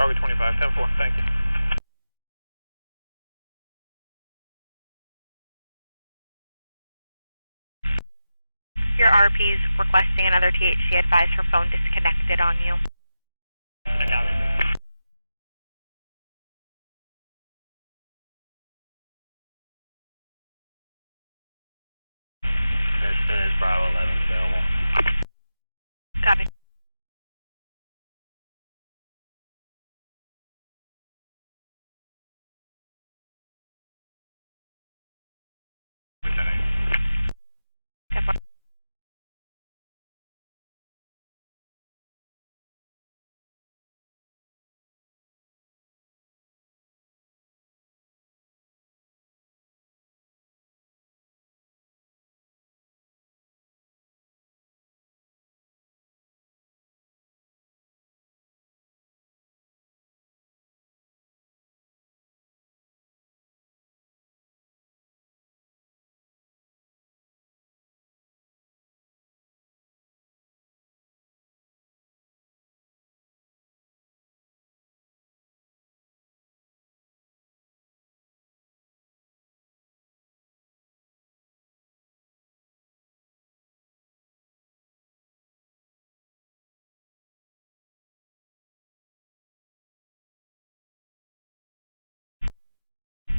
Charlie 25, 10-4, thank you. Your RP's requesting another THC. Advise her phone disconnected on you. As soon as Bravo 11 is available. Copy.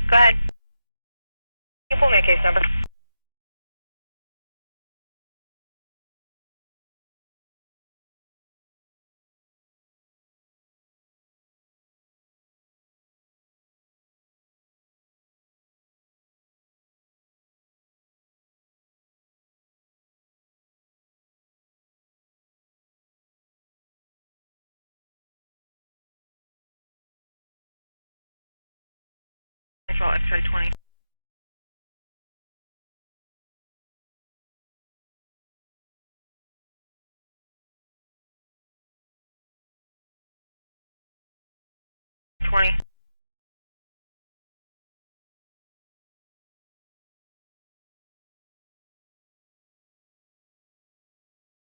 Go ahead. Can you pull me a case number? Control X-ray 20.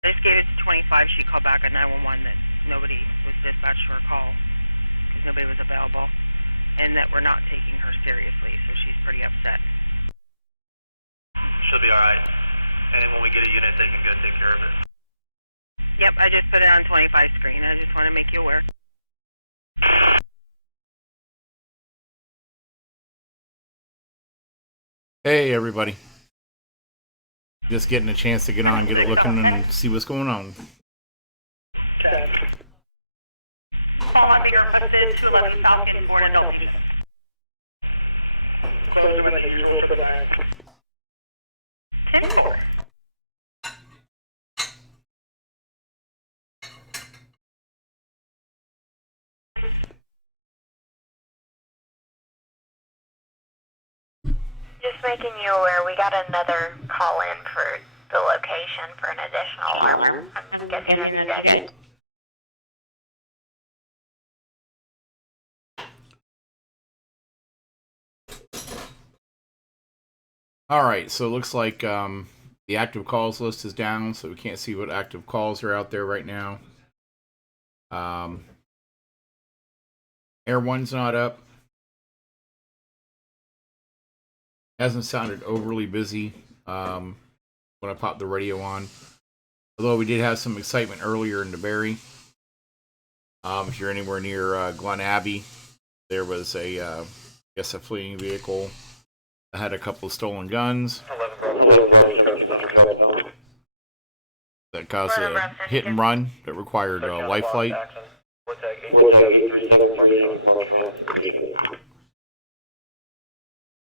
I just gave it to 25. She called back at 911 that nobody was dispatched for a call because nobody was available, and that we're not taking her seriously, so she's pretty upset. She'll be alright. And when we get a unit, they can go take care of it. Yep, I just put it on 25 screen. I just want to make you aware. Hey everybody. Just getting a chance to get on, get a looking, and see what's going on. 10. Call not being requested, 211 Falcon for an adult patient. Close them in the usual for the night. 10-4. Just making you aware, we got another call in for the location for an additional alarm. I'm guessing that's you guys. Alright, so it looks like the active calls list is down, so we can't see what active calls are out there right now. Air 1's not up. Hasn't sounded overly busy when I popped the radio on. Although we did have some excitement earlier in DeBerry. If you're anywhere near Glen Abbey, there was a fleeing vehicle that had a couple of stolen guns. 11 Bravo 17 that caused a hit and run that required life flight. Wartag 83738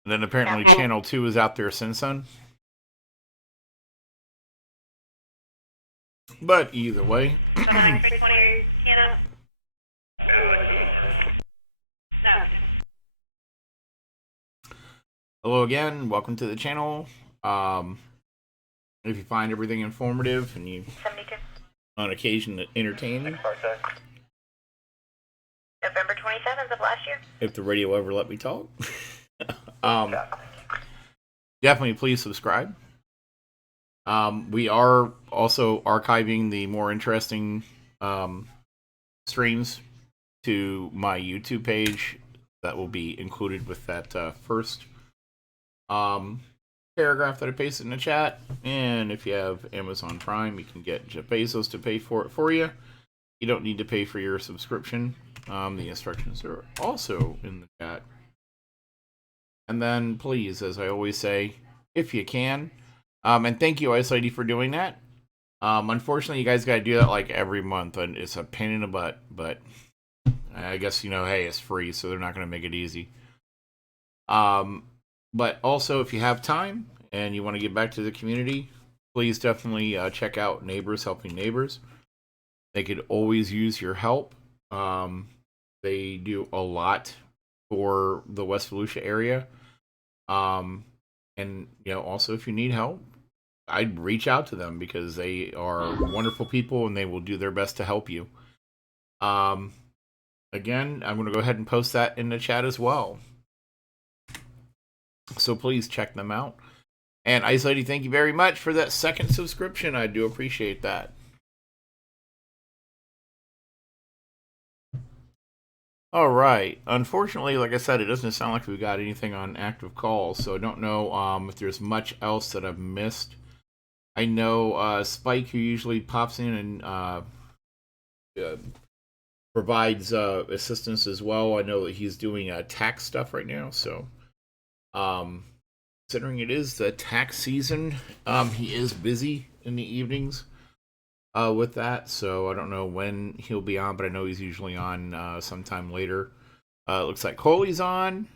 And then apparently Channel 2 is out there since then. But either way. 79320, are you keying up? No. Hello again, welcome to the channel. If you find everything informative and you 72. on occasion entertaining, November 27th of last year. if the radio ever let me talk, definitely please subscribe. We are also archiving the more interesting streams to my YouTube page. That will be included with that first paragraph that I pasted in the chat. And if you have Amazon Prime, you can get Jeff Bezos to pay for it for you. You don't need to pay for your subscription. The instructions are also in the chat. And then please, as I always say, if you can, and thank you, Ice Lady, for doing that. Unfortunately, you guys got to do that like every month, and it's a pain in the butt, but I guess, hey, it's free, so they're not going to make it easy. But also, if you have time and you want to get back to the community, please definitely check out Neighbors Helping Neighbors. They could always use your help. They do a lot for the West Volusia area. And, also if you need help, I'd reach out to them because they are wonderful people and they will do their best to help you. Again, I'm going to go ahead and post that in the chat as well. So please check them out. And Ice Lady, thank you very much for that second subscription. I do appreciate that. All right. Unfortunately, like I said, it doesn't sound like we got anything on active calls, so I don't know if there's much else that I've missed. I know Spike, who usually pops in and provides assistance as well. I know that he's doing tax stuff right now, so considering it is the tax season, he is busy in the evenings with that, so I don't know when he'll be on, but I know he's usually on sometime later. It looks like Coley's on.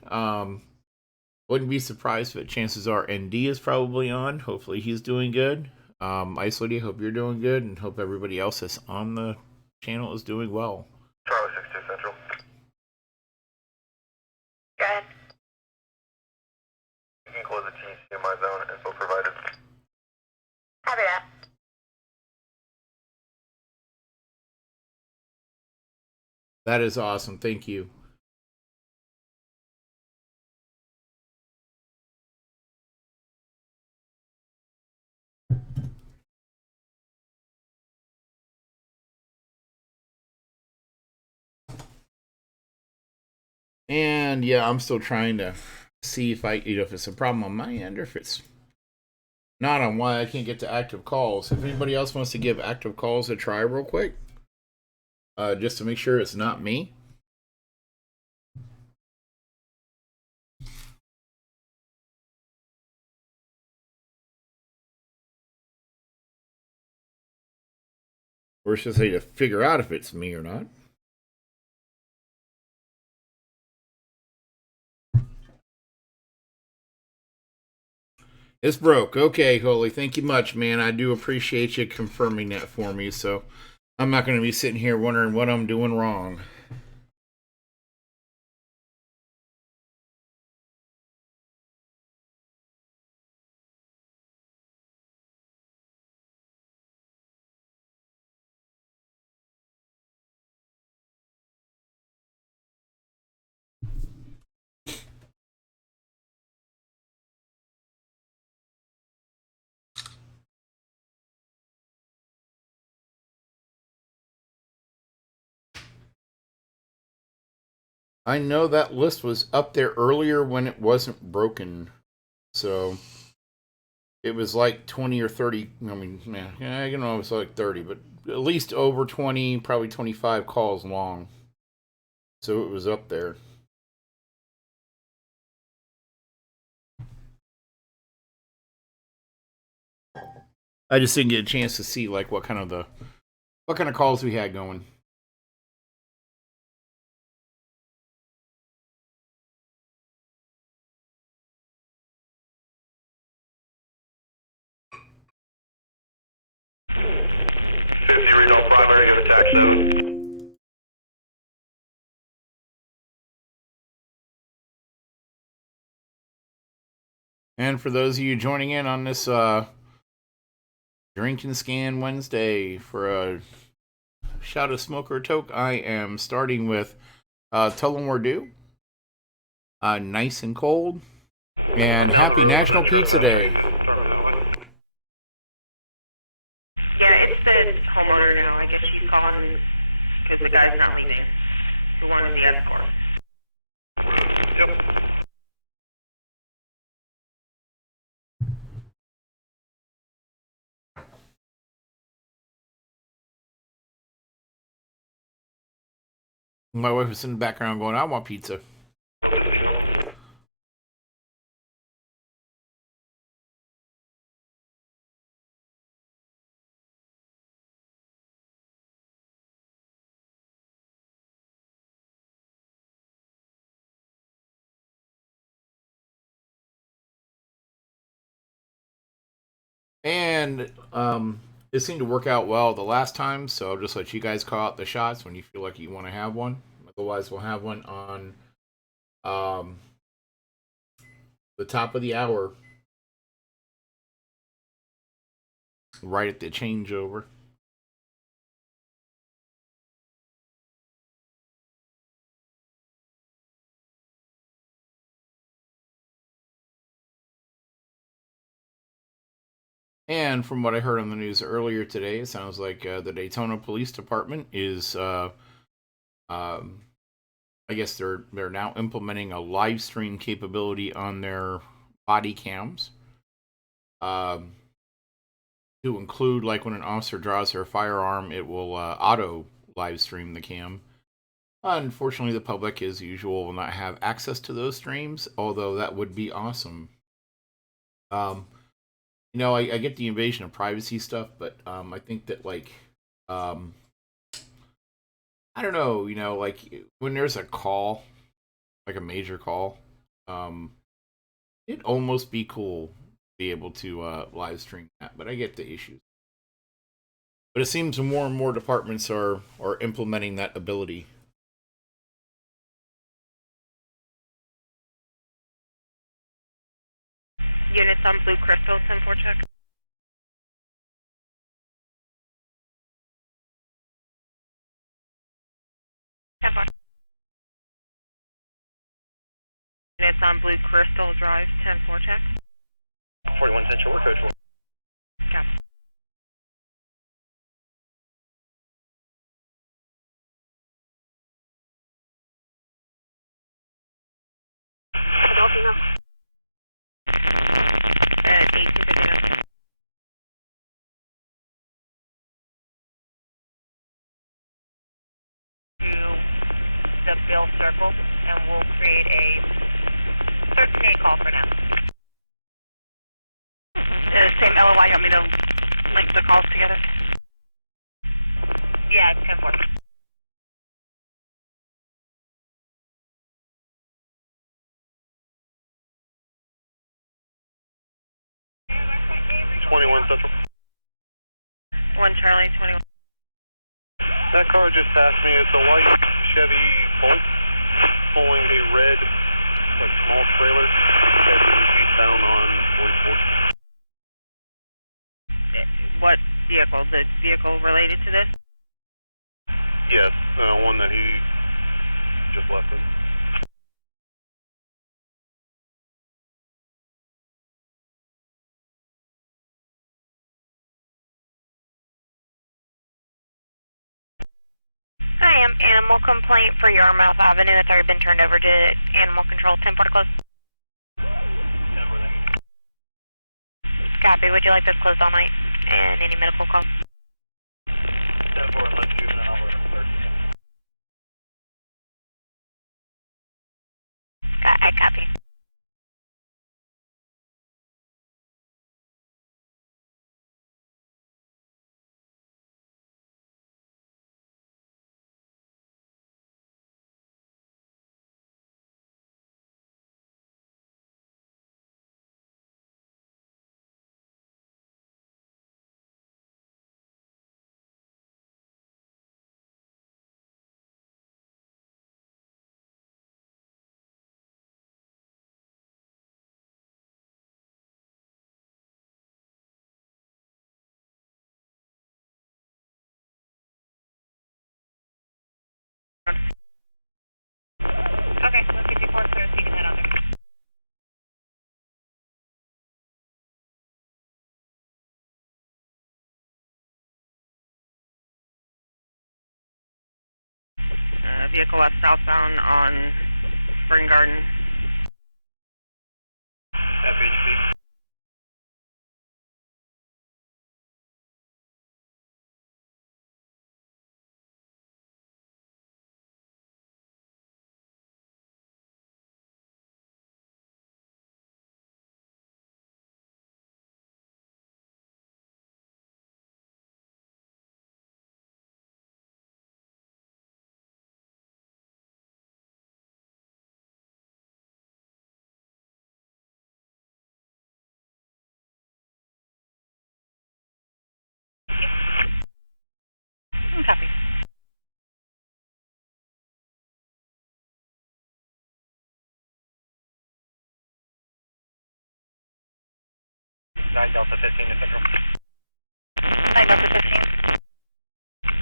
Wouldn't be surprised, but chances are ND is probably on. Hopefully he's doing good. Ice Lady, hope you're doing good, and hope everybody else that's on the channel is doing well. Charlie 62 Central. Go ahead. You can close the TC in my zone, info provided. Copy that. That is awesome. Thank you. And yeah, I'm still trying to see if if it's a problem on my end or if it's not on why I can't get to active calls. If anybody else wants to give active calls a try real quick, just to make sure it's not me. Or should I say to figure out if it's me or not. It's broke. Okay, Holy. Thank you much, man. I do appreciate you confirming that for me. So I'm not going to be sitting here wondering what I'm doing wrong. I know that list was up there earlier when it wasn't broken. So it was like 20 or 30. I mean, yeah, I don't know, it was like 30, but at least over 20, probably 25 calls long. So it was up there. I just didn't get a chance to see like what kind of calls we had going. Read on primary, go to tax 7. And for those of you joining in on this Drink and Scan Wednesday for a shot of smoke or toke, I am starting with Tullamore Dew, Nice and Cold, and Happy National Pizza Day. Yeah, it's the homeowner now. I guess she's calling because the guy's not leaving. who wanted the escort. Yep. My wife was in the background going, "I want pizza." And it seemed to work out well the last time, so I'll just let you guys call out the shots when you feel like you want to have one. Otherwise, we'll have one on the top of the hour, right at the changeover. And from what I heard on the news earlier today, it sounds like the Daytona Police Department is, I guess they're now implementing a live stream capability on their body cams, to include like when an officer draws their firearm, it will auto live stream the cam. Unfortunately, the public, as usual, will not have access to those streams, although that would be awesome. I get the invasion of privacy stuff, but I think that I don't know, like when there's a call, like a major call, it'd almost be cool to be able to live stream that, but I get the issues. But it seems more and more departments are implementing that ability. Units on Blue Crystal, 10-4 check. Units on Blue Crystal Drive, 10-4 check. 41 Central, we're code 4. Copy. Deltona. 1859. To the Bill Circle, and we'll create a 13A call for now. Same LOI, you want me to link the calls together? Yeah, it's 10-4. Central. 1 Charlie, 21. That car just passed me. It's a white Chevy Bolt pulling a red, like, small trailer heading eastbound on 44. What vehicle? The vehicle related to this? Yes, one that he just left in. Hi, I'm animal complaint for Yarmouth Avenue. It's already been turned over to animal control. 10 to close. Copy. Would you like this closed all night? And any medical calls? 10-4, unless juvenile or 13. I copy. vehicle left southbound on Spring Garden. FHP. Copy. Nine Delta 15 to Central. 9 Delta 15.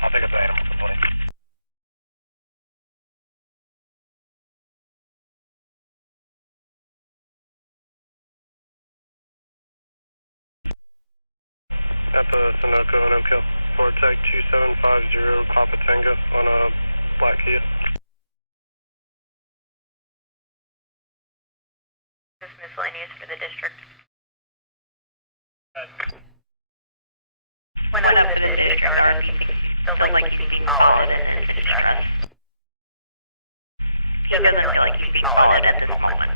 I'll pick up the animal complaint. At the Sunoco and Oak Hill. Ford Tech 2750 Papa Tango on a black Kia. This is miscellaneous for the district. Went up for the district. RP thinks he feels like he's being followed and is in distress. He doesn't feel like he's being followed at this moment.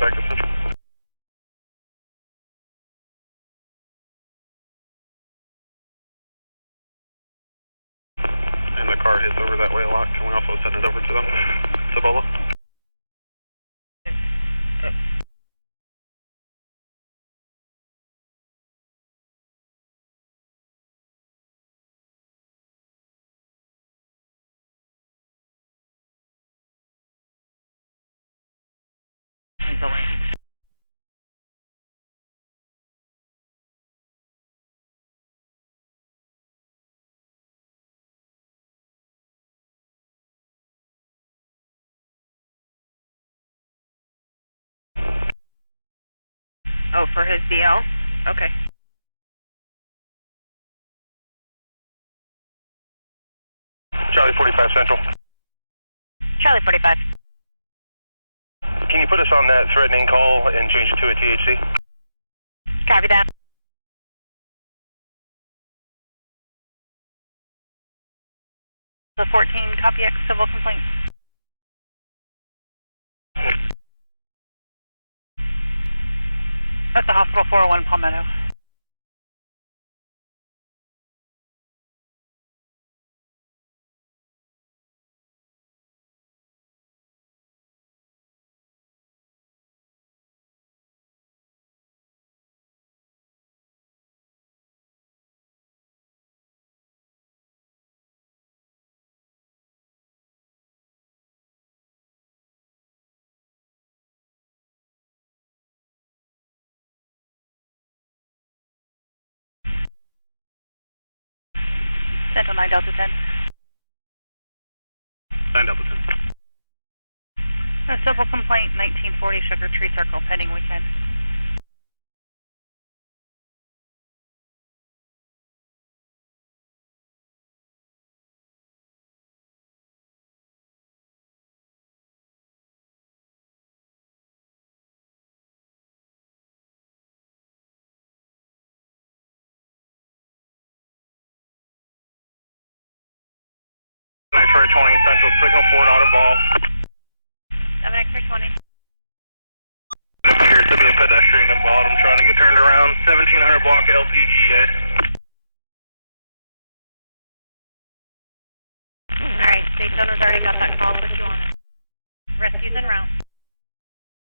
Back to Central. And the car hits over that way a lot. Can we also send it over to them? Cibola? Oh, for his DL? Okay. Charlie 45 Central. Charlie 45. Can you put us on that threatening call and change it to a THC? Copy that. The 14 copy X civil complaint. At the hospital 401 Palmetto. Central 9 Delta 10. 9 Delta 10. A civil complaint, 1940 Sugar Tree Circle, pending weekend. X-ray 20 Central, signal 4 not involved. 7 X-ray 20. It appears to be a pedestrian involved. I'm trying to get turned around. 1700 block LPGA. Alright, Daytona's already got that call, put you on it. Rescue's en route.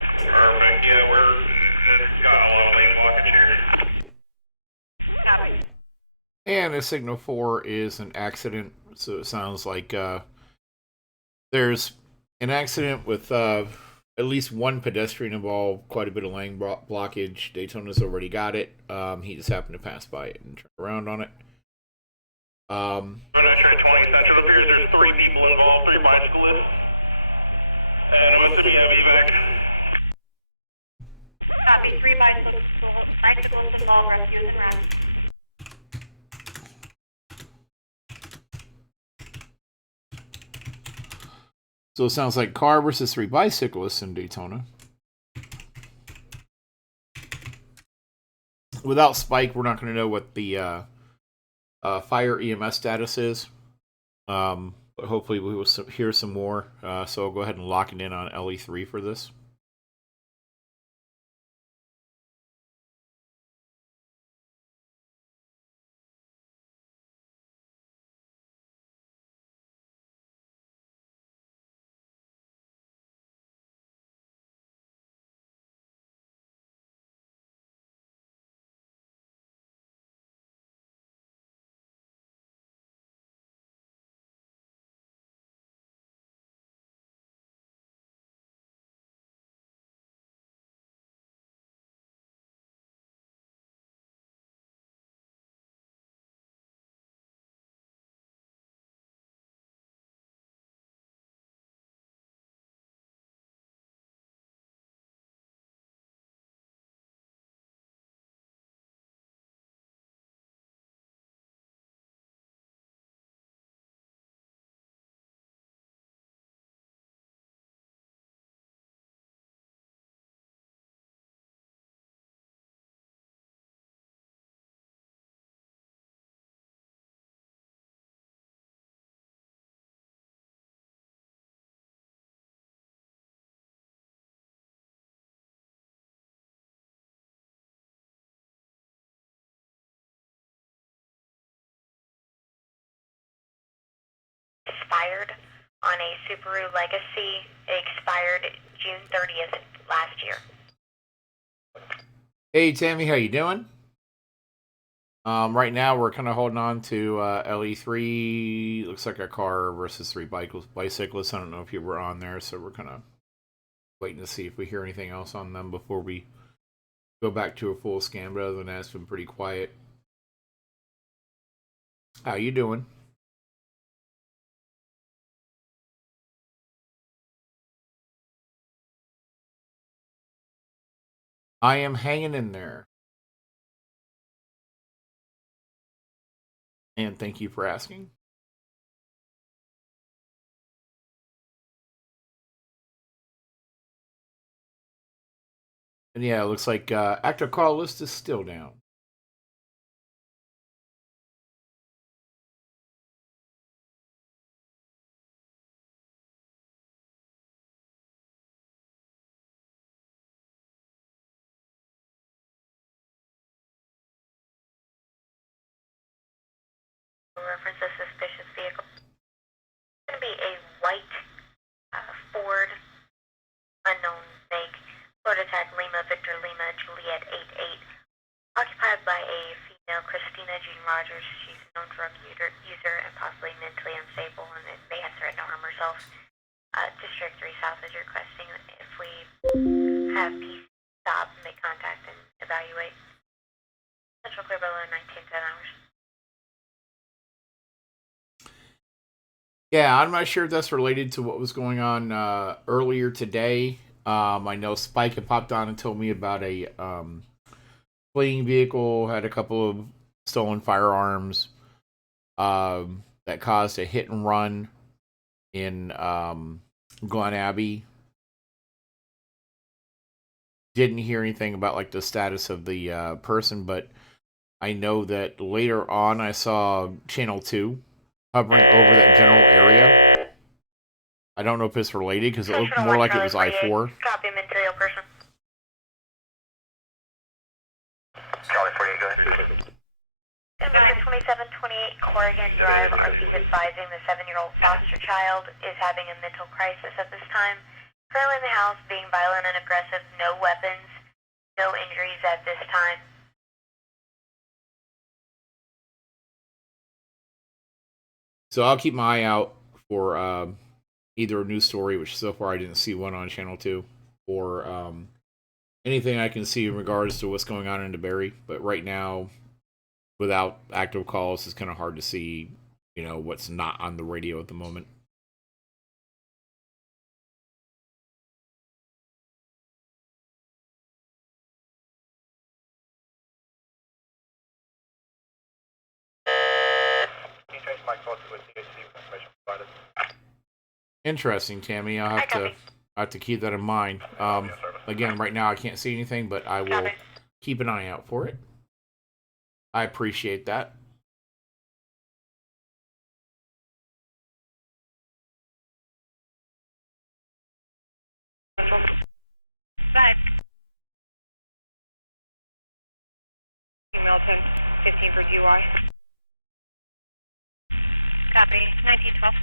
Perfect. Yeah, it's got a lot of lane blockage here. Copy. And a signal 4 is an accident, so it sounds like there's an accident with at least one pedestrian involved, quite a bit of lane blockage. Daytona's already got it. He just happened to pass by it and turn around on it. Going X-ray 20 Central. It appears there's 3 people involved, 3 bicyclists. And I'm assuming you have evac. Copy, 3 bicyclists involved, rescues and rest. So it sounds like car versus 3 bicyclists in Daytona. Without Spike, we're not going to know what the fire EMS status is. But hopefully we will hear some more. So I'll go ahead and lock it in on LE3 for this. Expired on a Subaru Legacy. It expired June 30th last year. Hey Tammy, how you doing? Right now we're kind of holding on to LE3. Looks like a car versus 3 bicyclists. I don't know if you were on there, so we're kind of waiting to see if we hear anything else on them before we go back to a full scan. But other than that, it's been pretty quiet. How you doing? I am hanging in there. And thank you for asking. And yeah, it looks like active call list is still down. Reference a suspicious vehicle. It's going to be a white Ford, unknown make, prototype Lima Victor Lima Juliet 88, occupied by a female, Christina Jean Rogers. She's a known drug user and possibly mentally unstable and may have threatened to harm herself. District 3 South is requesting if we have peace stop, make contact, and evaluate. Central clear below 1910 hours. Yeah, I'm not sure if that's related to what was going on earlier today. I know Spike had popped on and told me about a fleeing vehicle, had a couple of stolen firearms that caused a hit and run in Glen Abbey. Didn't hear anything about like the status of the person, but I know that later on I saw Channel 2 hovering over that general area. I don't know if it's related because it looked more like it was I-4. Copy, material person. Charlie 48, go ahead. 2728 Corrigan Drive, RP advising the 7-year-old foster child is having a mental crisis at this time. Currently in the house, being violent and aggressive, no weapons, no injuries at this time. So I'll keep my eye out for either a news story, which so far I didn't see one on Channel 2, or anything I can see in regards to what's going on in DeBerry. But right now, without active calls, it's kind of hard to see, what's not on the radio at the moment. Interesting, Tammy. I'll have to keep that in mind. Again, right now I can't see anything, but I will keep an eye out for it. I appreciate that. Bye. Email 1015 for DUI. Copy. 1912.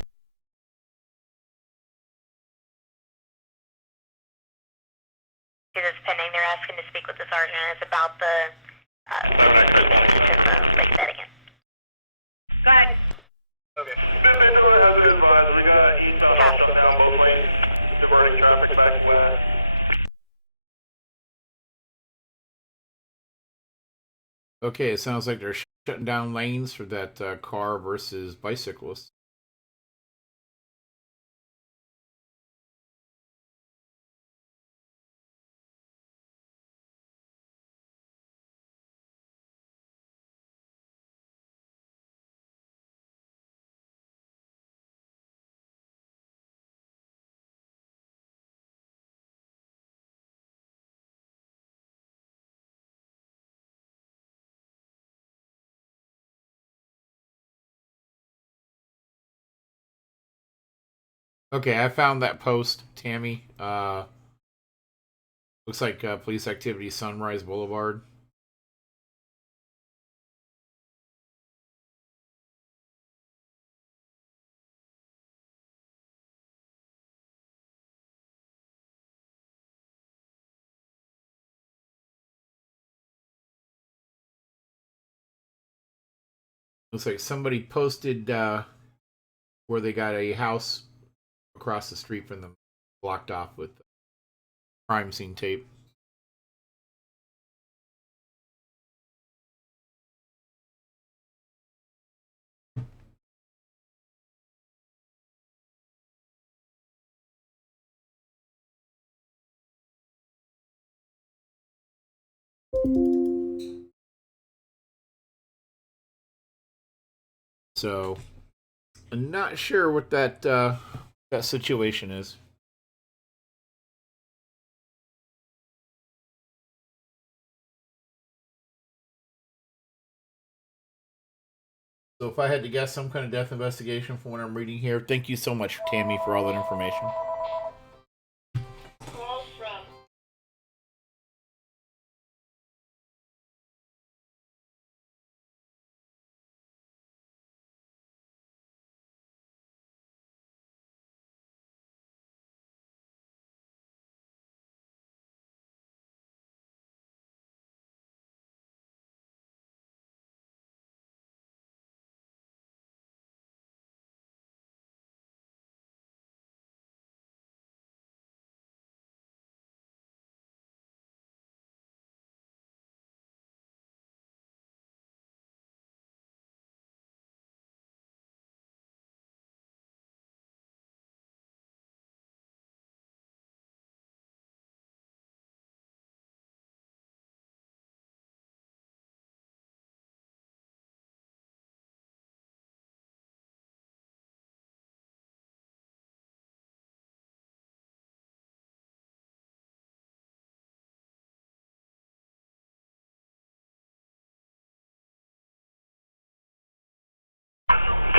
It is pending. They're asking to speak with the sergeant. It's about the 7X20. Go ahead. Okay. This Daytona has been advised. We got eastbound all shut down, both lanes, diverting traffic back west. Okay, it sounds like they're shutting down lanes for that car versus bicyclist. Okay, I found that post, Tammy. Looks like police activity Sunrise Boulevard. Looks like somebody posted where they got a house across the street from them blocked off with crime scene tape. So, I'm not sure what that situation is. So, if I had to guess, some kind of death investigation from what I'm reading here. Thank you so much, Tammy, for all that information.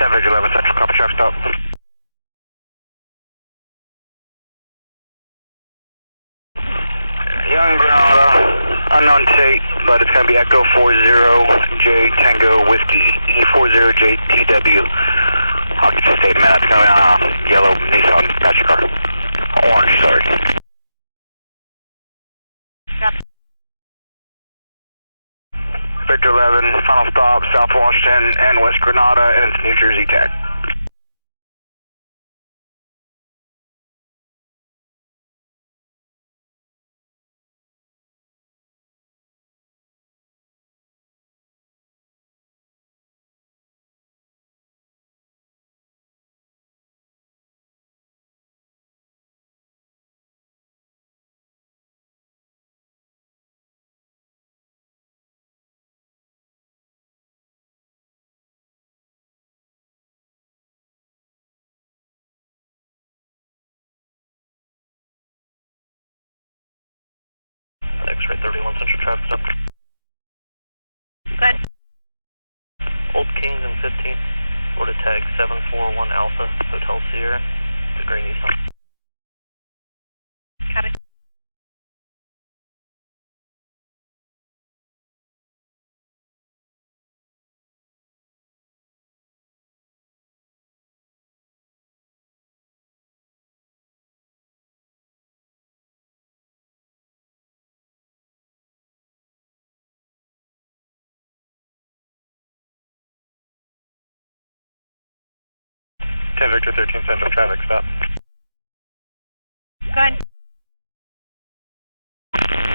Denver 11 Central, copy truck stop. Young Granada, unknown state, but it's going to be Echo 40J Tango Whiskey, E40JTW. Occupant state, man, that's going to be on a yellow Nissan patch car. Orange, sorry. Yep. Victor 11, final stop, South Washington and West Granada, and it's New Jersey tag. X-ray 31 Central Traffic Stop. Good. Old Kings and 15th, Florida tag 741 Alpha, Hotel Sierra, the gray Nissan. Copy. Victor 13 Central Traffic Stop. Good.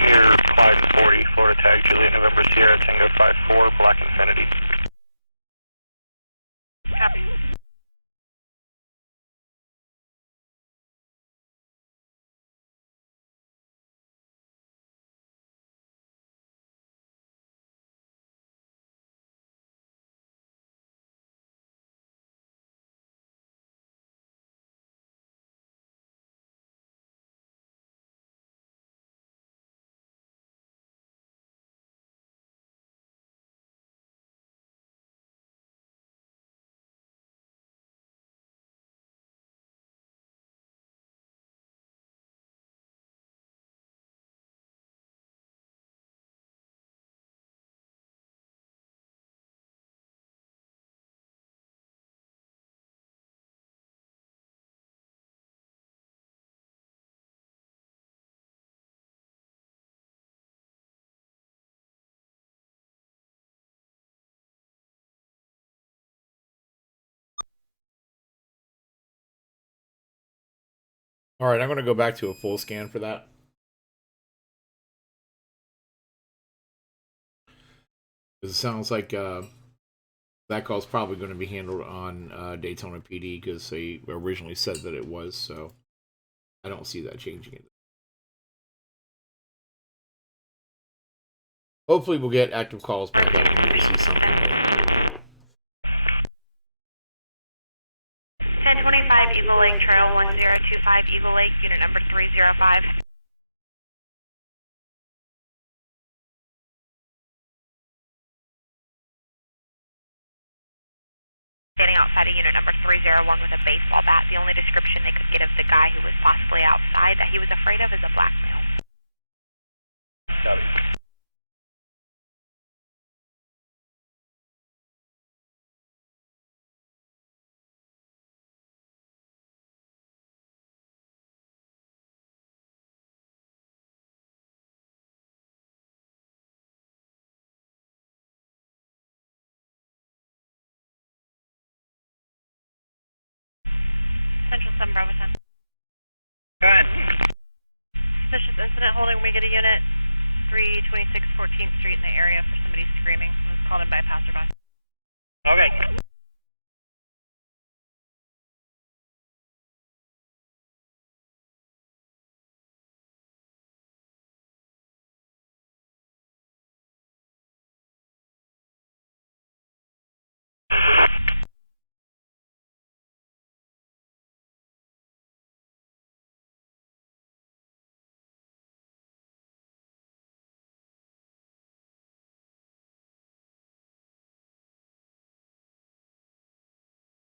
Near Clyde 40, Florida tag Juliet November Sierra Tango 54, Black Infinity. Copy. All right, I'm going to go back to a full scan for that. It sounds like that call is probably going to be handled on Daytona PD because they originally said that it was, so I don't see that changing it. Hopefully we'll get active calls back up. 1025 Eagle Lake Trail 1025 Eagle Lake, unit number 305. Standing outside of unit number 301 with a baseball bat. The only description they could get of the guy who was possibly outside that he was afraid of is a black male. Got it. Central 7 Bravo 10. Go ahead. Suspicious incident holding we get a unit 326 14th Street in the area for somebody screaming. It was called in by a passerby. Okay.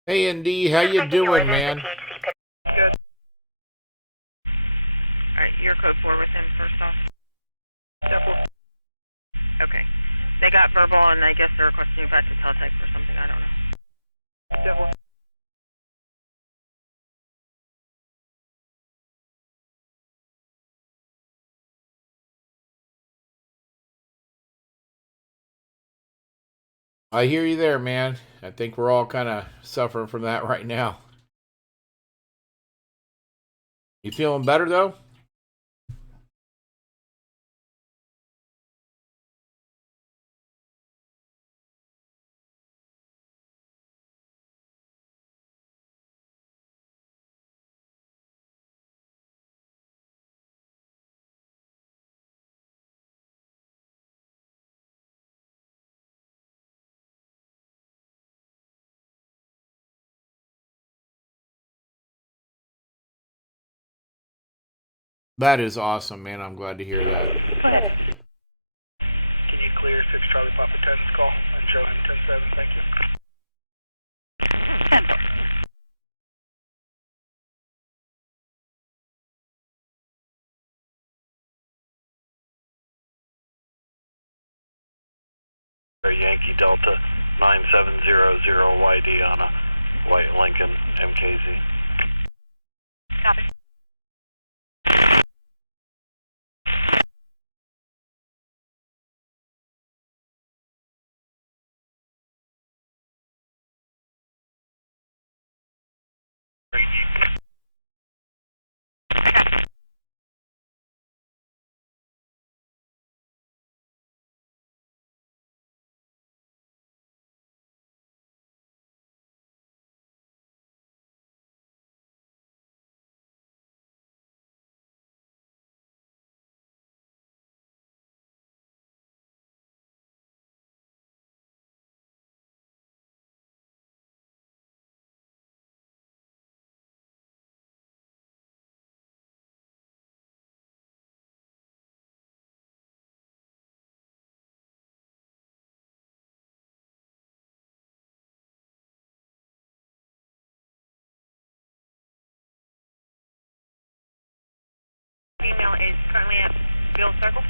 Hey, ND, how you doing, man? Good. Alright, you're code 4 with him first off. Careful. Okay. They got verbal and I guess they're requesting you back to teletype or something, I don't know. Careful. I hear you there, man. I think we're all kind of suffering from that right now. You feeling better, though? That is awesome, man. I'm glad to hear that. Go ahead. Can you clear 6 Charlie Papa 10's call and show him 10-7? Thank you. 10. Yankee Delta 9700 YD on a white Lincoln MKZ. Copy. Female is currently at Bill Circle.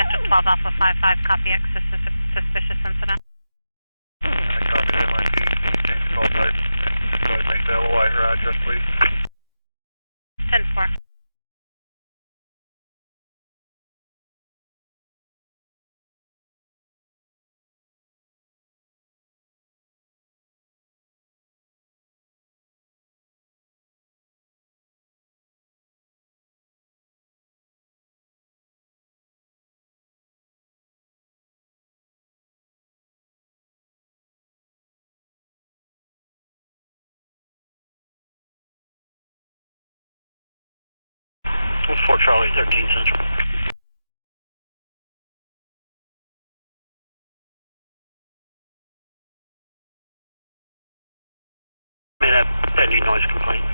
Central 12 Alpha 55, copy X, suspicious incident. I copy NYC, change the call type. Go ahead and make the LOI her address, please. 10-4. Fort Charlie 13 Central. Made a pending noise complaint.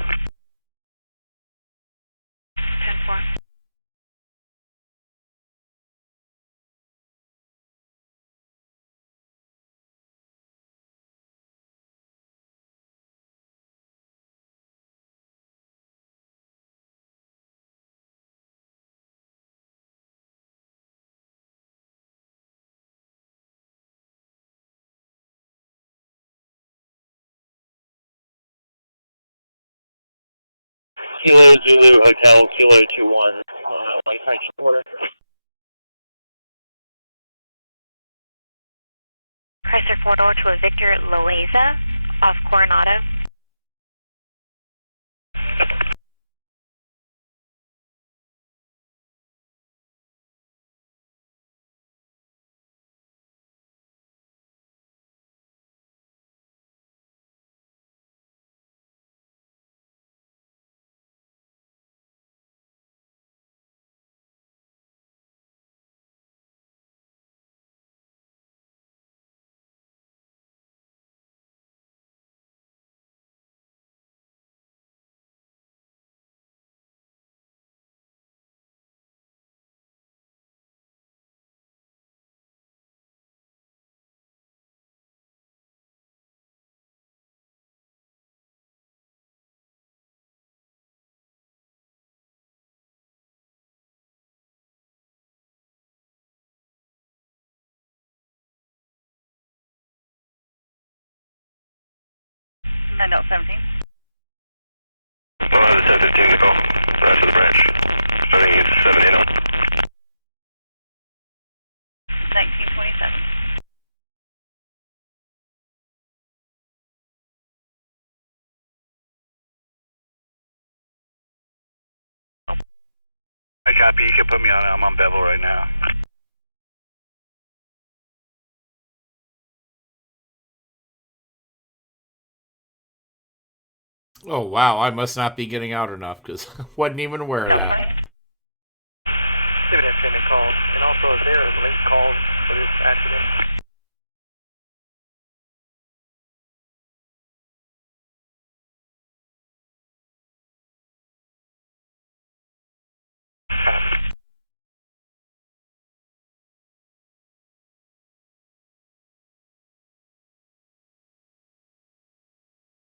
10-4. Kilo Zulu Hotel, Kilo 21, White Heights order. Chrysler 4-door to a Victor Loaiza off Coronado. Note 17. We'll have the 1015 to call. Rest of the branch. Starting at 7. copy. You can put me on it. I'm on Bevel right now. Oh, wow. I must not be getting out enough because I wasn't even aware of that. Dividend sending calls. And also, is there a link call for this accident? Copy.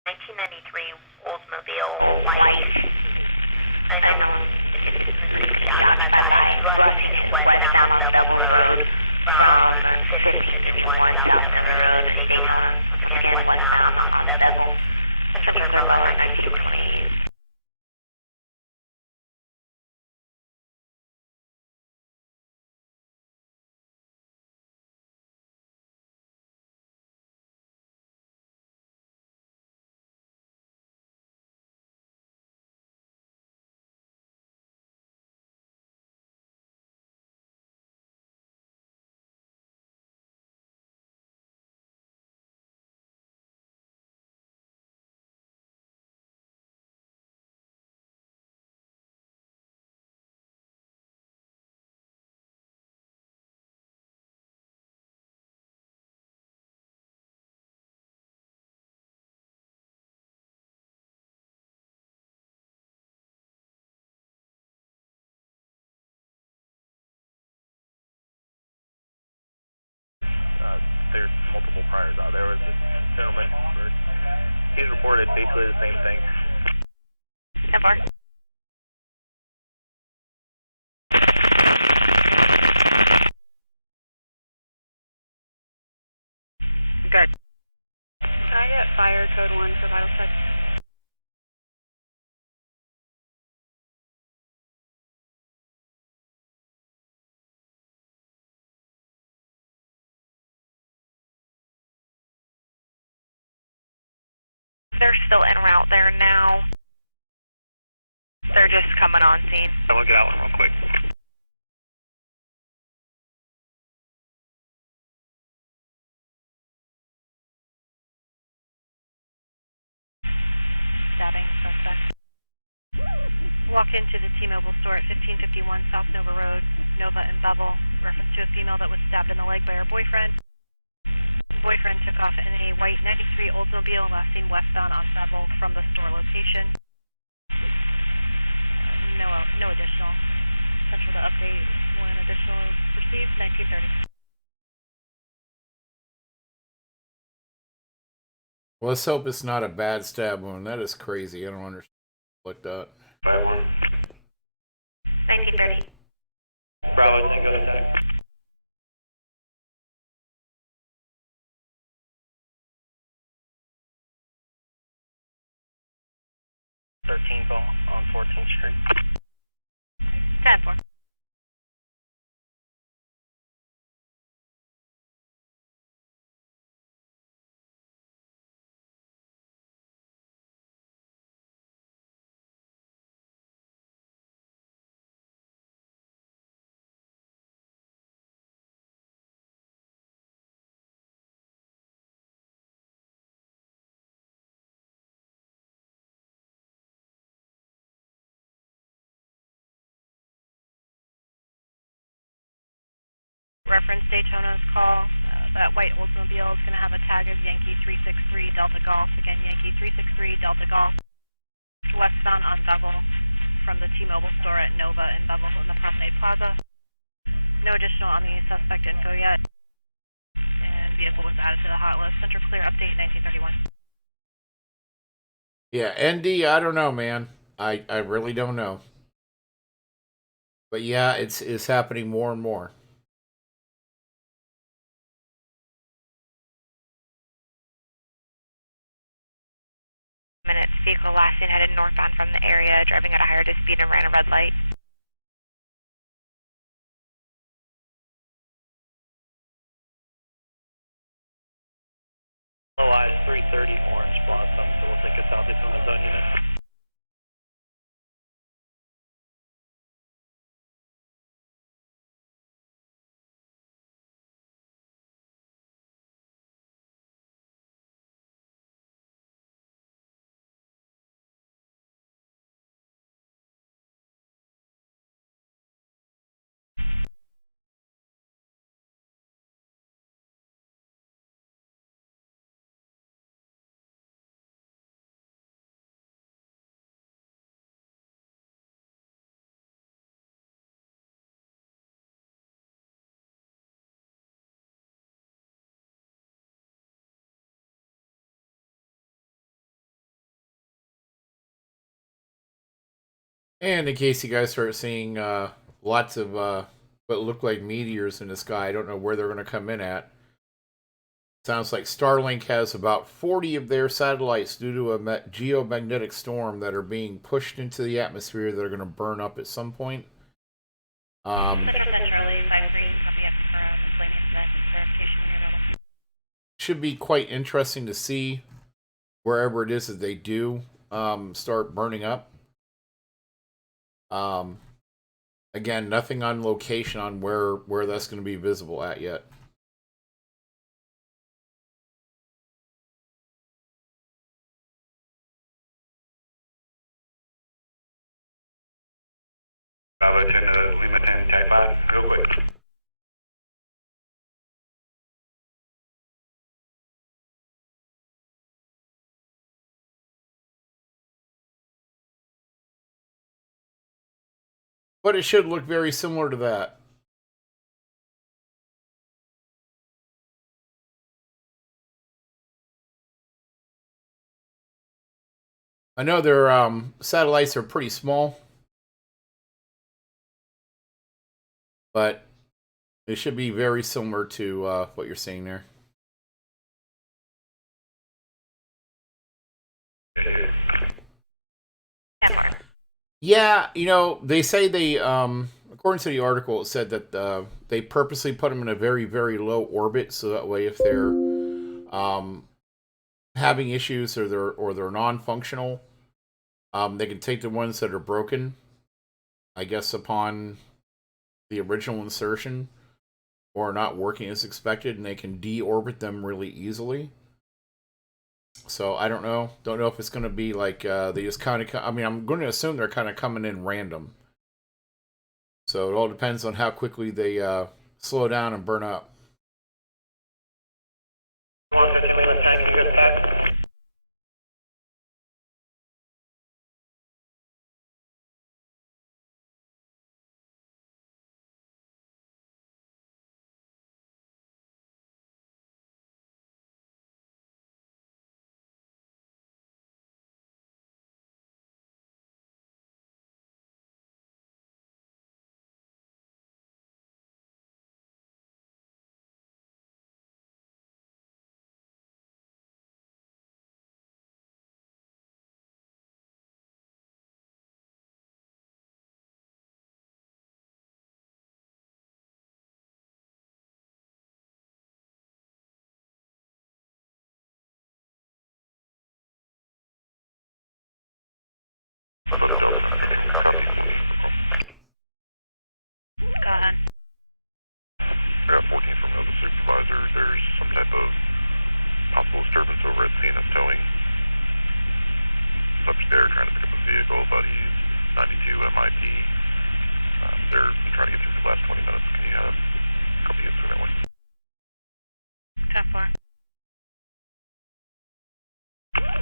1993 Oldsmobile white unknown occupied by Rushing his westbound on Bevel Road from 1551 South Nova Road in Daytona. Again, westbound on Bevel. Central Clear Bower 1928. There's multiple priors out. There was a gentleman, he's reported basically the same thing. 10-4. Good. Can I get fire code 1 for vital check? They're still en route there now. They're just coming on scene. I'm gonna get out one real quick. Stabbing suspect. Walk into the T-Mobile store at 1551 South Nova Road, Nova and Bevel. Reference to a female that was stabbed in the leg by her boyfriend. Boyfriend took off in a white 93 Oldsmobile, last seen westbound on Bevel from the store location. No additional. Central to update. One additional received, 1930. Well, let's hope it's not a bad stab wound. That is crazy. I don't understand like that. 5-1. 1930. Bravo, Tango attack. On 14th Street. 10-4. Reference Daytona's call. That white Oldsmobile is going to have a tag of Yankee 363 Delta Golf. Again, Yankee 363 Delta Golf. Westbound on Bevel from the T-Mobile store at Nova in Bevel in the Promenade Plaza. No additional on the suspect info yet. And vehicle was added to the hot list. Center clear update 1931. Yeah, ND, I don't know, man. I really don't know. But yeah, it's happening more and more. Minutes. Vehicle last seen headed northbound from the area, driving at a higher speed and ran a red light. Low eyes 330 Orange Blossom, so we'll take a South Daytona zone unit. And in case you guys start seeing lots of what look like meteors in the sky, I don't know where they're going to come in at. Sounds like Starlink has about 40 of their satellites due to a geomagnetic storm that are being pushed into the atmosphere that are going to burn up at some point. Central Charlie 5-3, copy X for miscellaneous event verification when you're available. Should be quite interesting to see wherever it is that they do start burning up. Again, nothing on location on where that's going to be visible at yet. Bravo 10 to Lima 10, tag 5, real quick. But it should look very similar to that. I know their satellites are pretty small, but it should be very similar to what you're seeing there. Yeah, you know, they say they, according to the article, it said that they purposely put them in a very, very low orbit, so that way if they're having issues or they're non-functional, they can take the ones that are broken, I guess, upon the original insertion or not working as expected, and they can deorbit them really easily. So I don't know if it's going to be like they just kind of, I mean, I'm going to assume they're kind of coming in random. So it all depends on how quickly they slow down and burn up. 115 Lima 10, can you go to tag? Go ahead. I got 14 from the supervisor. There's some type of possible disturbance over at CNS Towing. He's upstairs trying to pick up a vehicle, but he's 92 MIP. They're trying to get through for the last 20 minutes. Can you have a couple units through that one? 10-4.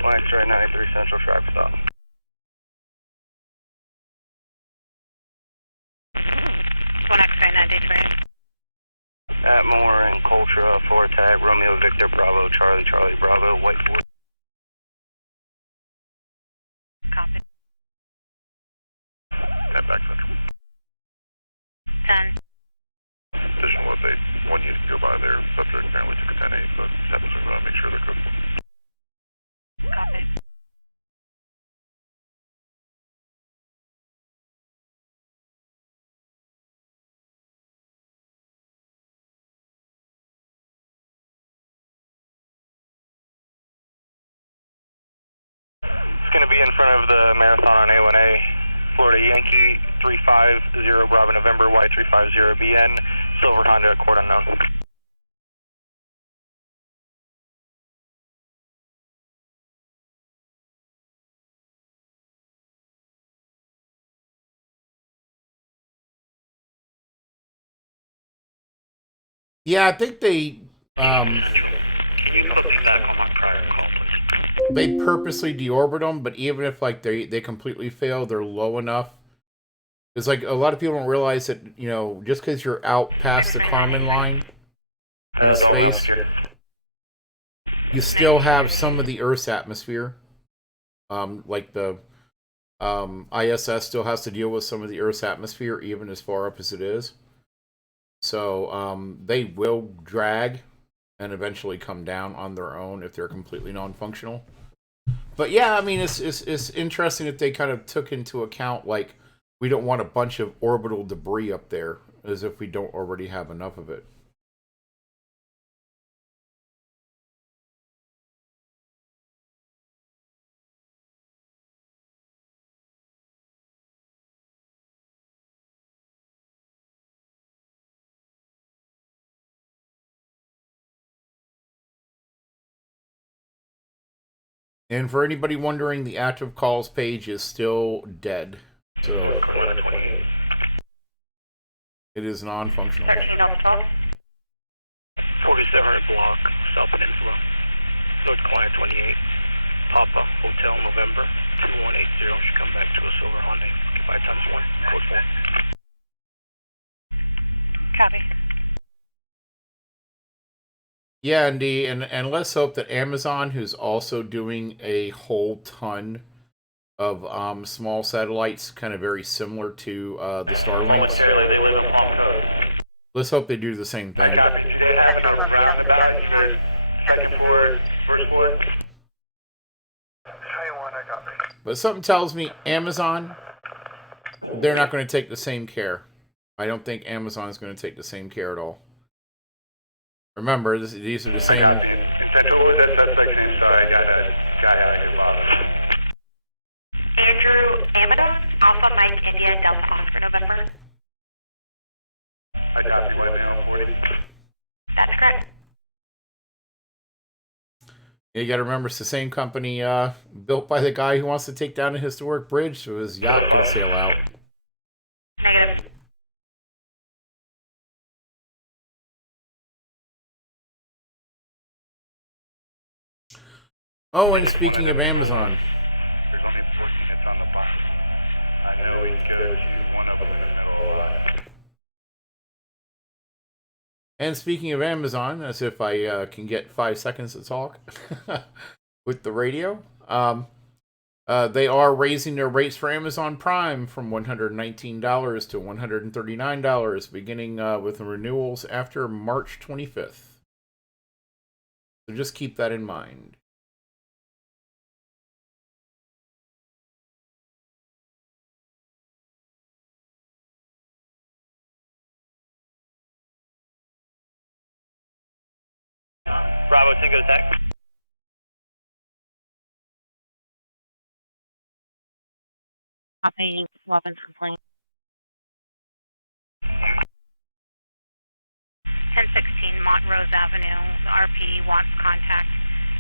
1 X-ray 93 Central, track stop. 1 X-ray 93. Atmore and Coltra, 4 tag, Romeo Victor Bravo, Charlie Charlie Bravo, Whitewood. Copy. 10 back central. 10. Additional update. One unit can go by there. Subject apparently took a 10-8, but just happens we want to make sure they're cooked. Copy. It's going to be in front of the marathon on A1A, Florida Yankee 350 Bravo November Y350BN, Silver Honda Accord unknown. Yeah, I think they Central. Can you put me back on my prior call, please? they purposely deorbit them, but even if like they completely fail, they're low enough. It's like a lot of people don't realize that, you know, just because you're out past the common line, space, you still have some of the Earth's atmosphere, like the ISS still has to deal with some of the Earth's atmosphere, even as far up as it is. So they will drag and eventually come down on their own if they're completely non-functional. But yeah, I mean, it's interesting that they kind of took into account, like, we don't want a bunch of orbital debris up there, as if we don't already have enough of it. And for anybody wondering, the active calls page is still dead. So Carolina 28. It is non-functional. 13 Delta 12. 4700 block, South Peninsula. North Carolina 28. Papa, Hotel November 2180. Should come back to a silver Hyundai. Goodbye times 1, code 4. Copy. Yeah, indeed, and let's hope that Amazon, who's also doing a whole ton of small satellites, kind of very similar to the Starlink. Momentarily, they live in Palm Coast. Let's hope they do the same thing. I copy. Do they have a roundabout, either second floor, first floor? But something tells me Amazon, they're not going to take the same care. I don't think Amazon is going to take the same care at all. Remember, these are the same... I copy. In Central, what was that suspect's name? Sorry, I got a guy out here bothering. Andrew Amadon, Alpha Mike India Delta Oscar November. I copy. White male 40. That's correct. You got to remember, it's the same company built by the guy who wants to take down a historic bridge, so his yacht can sail out. Negative. Oh, and speaking of Amazon, there's only 4 units on the bottom. I know we go to one of them in the middle a lot. And speaking of Amazon, as if I can get 5 seconds to talk with the radio, they are raising their rates for Amazon Prime from $119 to $139, beginning with the renewals after March 25th. So just keep that in mind. Bravo Tango attack. Copy. Weapons complaint. 1016 Montrose Avenue. The RP wants contact.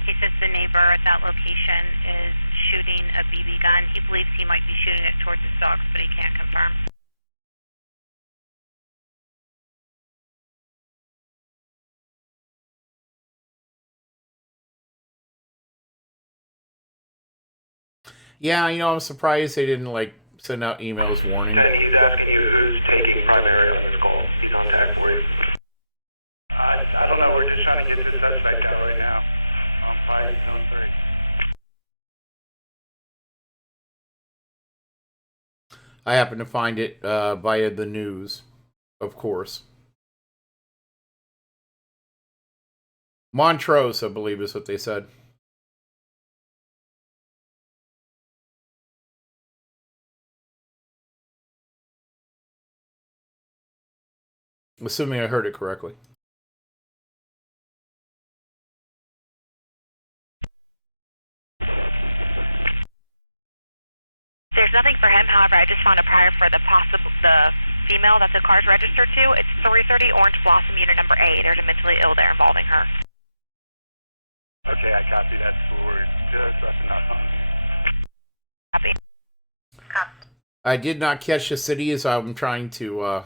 He says the neighbor at that location is shooting a BB gun. He believes he might be shooting it towards his dogs, but he can't confirm. Yeah, you know, I'm surprised they didn't, like, send out emails warning. 10, he's asking you who's taking primary on this call. He's on tag for you. I don't know. We're just trying to get this suspect out right now. On Pike, Zone 3. I happened to find it via the news, of course. Montrose, I believe, is what they said. Assuming I heard it correctly. There's nothing for him, however, I just found a prior for the female that the car's registered to. It's 330 Orange Blossom, unit number A. There's a mentally ill there involving her. Okay, I copy. That's what we're just wrapping up on here. Copy. I did not catch the city as I'm trying to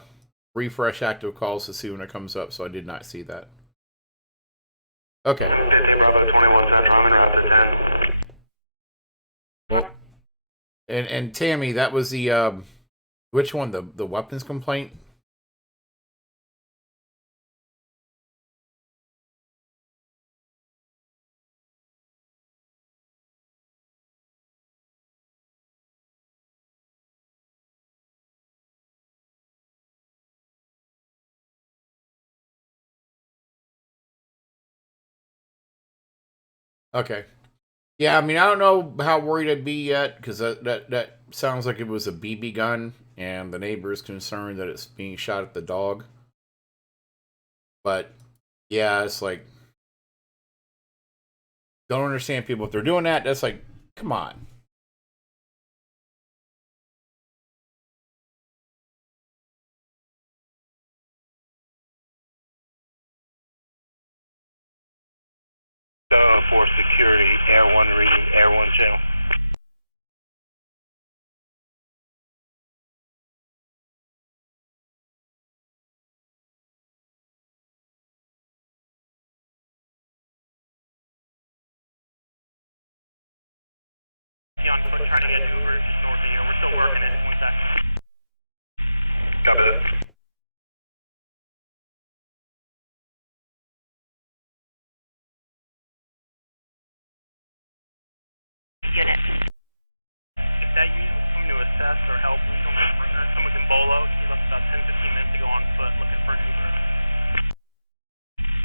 refresh active calls to see when it comes up, so I did not see that. Okay. 15 Bravo 21 Central, I'm en route to 10. And Tammy, that was the which one? The weapons complaint? Okay. Yeah, I mean, I don't know how worried I'd be yet, because that sounds like it was a BB gun, and the neighbor is concerned that it's being shot at the dog. But, yeah, it's like, don't understand people. If they're doing that, that's like, come on. For security, Air 1 reading, Air 1 channel. On foot trying to get an Uber just north of here. We're still working it. One sec. Copy that. Unit. If that unit was coming to assess or help, we don't have to bring her. Someone can bolo. He left about 10-15 minutes ago on foot looking for an Uber.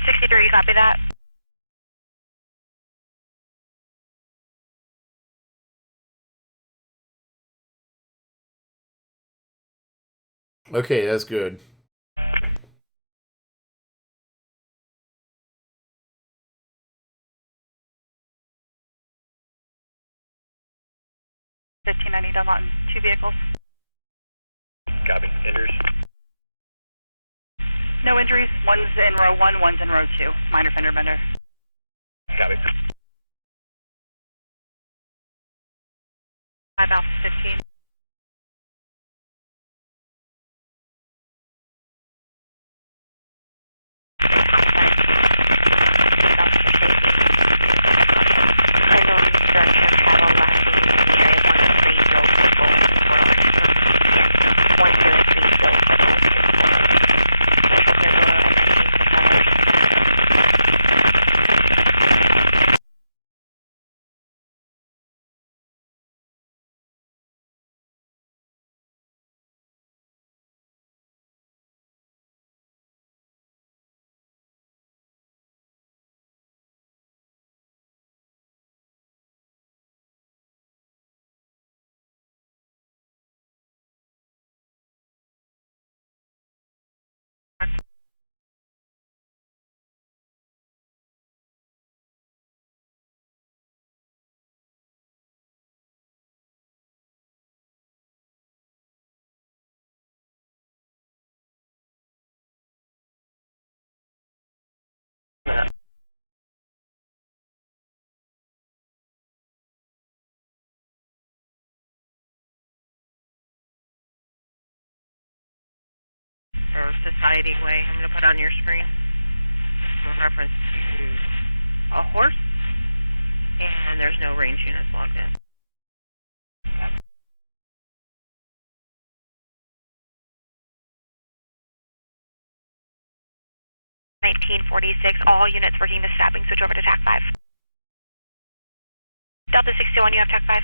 63, you copy that? Okay, that's good. Dunlawton, 2 vehicles. Copy. Injuries? No injuries. One's in row 1, one's in row 2. Minor fender bender. Copy. 5 Alpha 15. Unknown structure paddle lacking in the area 103 Bill Circle and 103 Bill Circle. Central Circle and or Society Way. I'm going to put on your screen in reference to a horse, and there's no range units logged in. Yep. 1946, all units working the stabbing, switch over to TAC 5. Delta 61, you have TAC 5.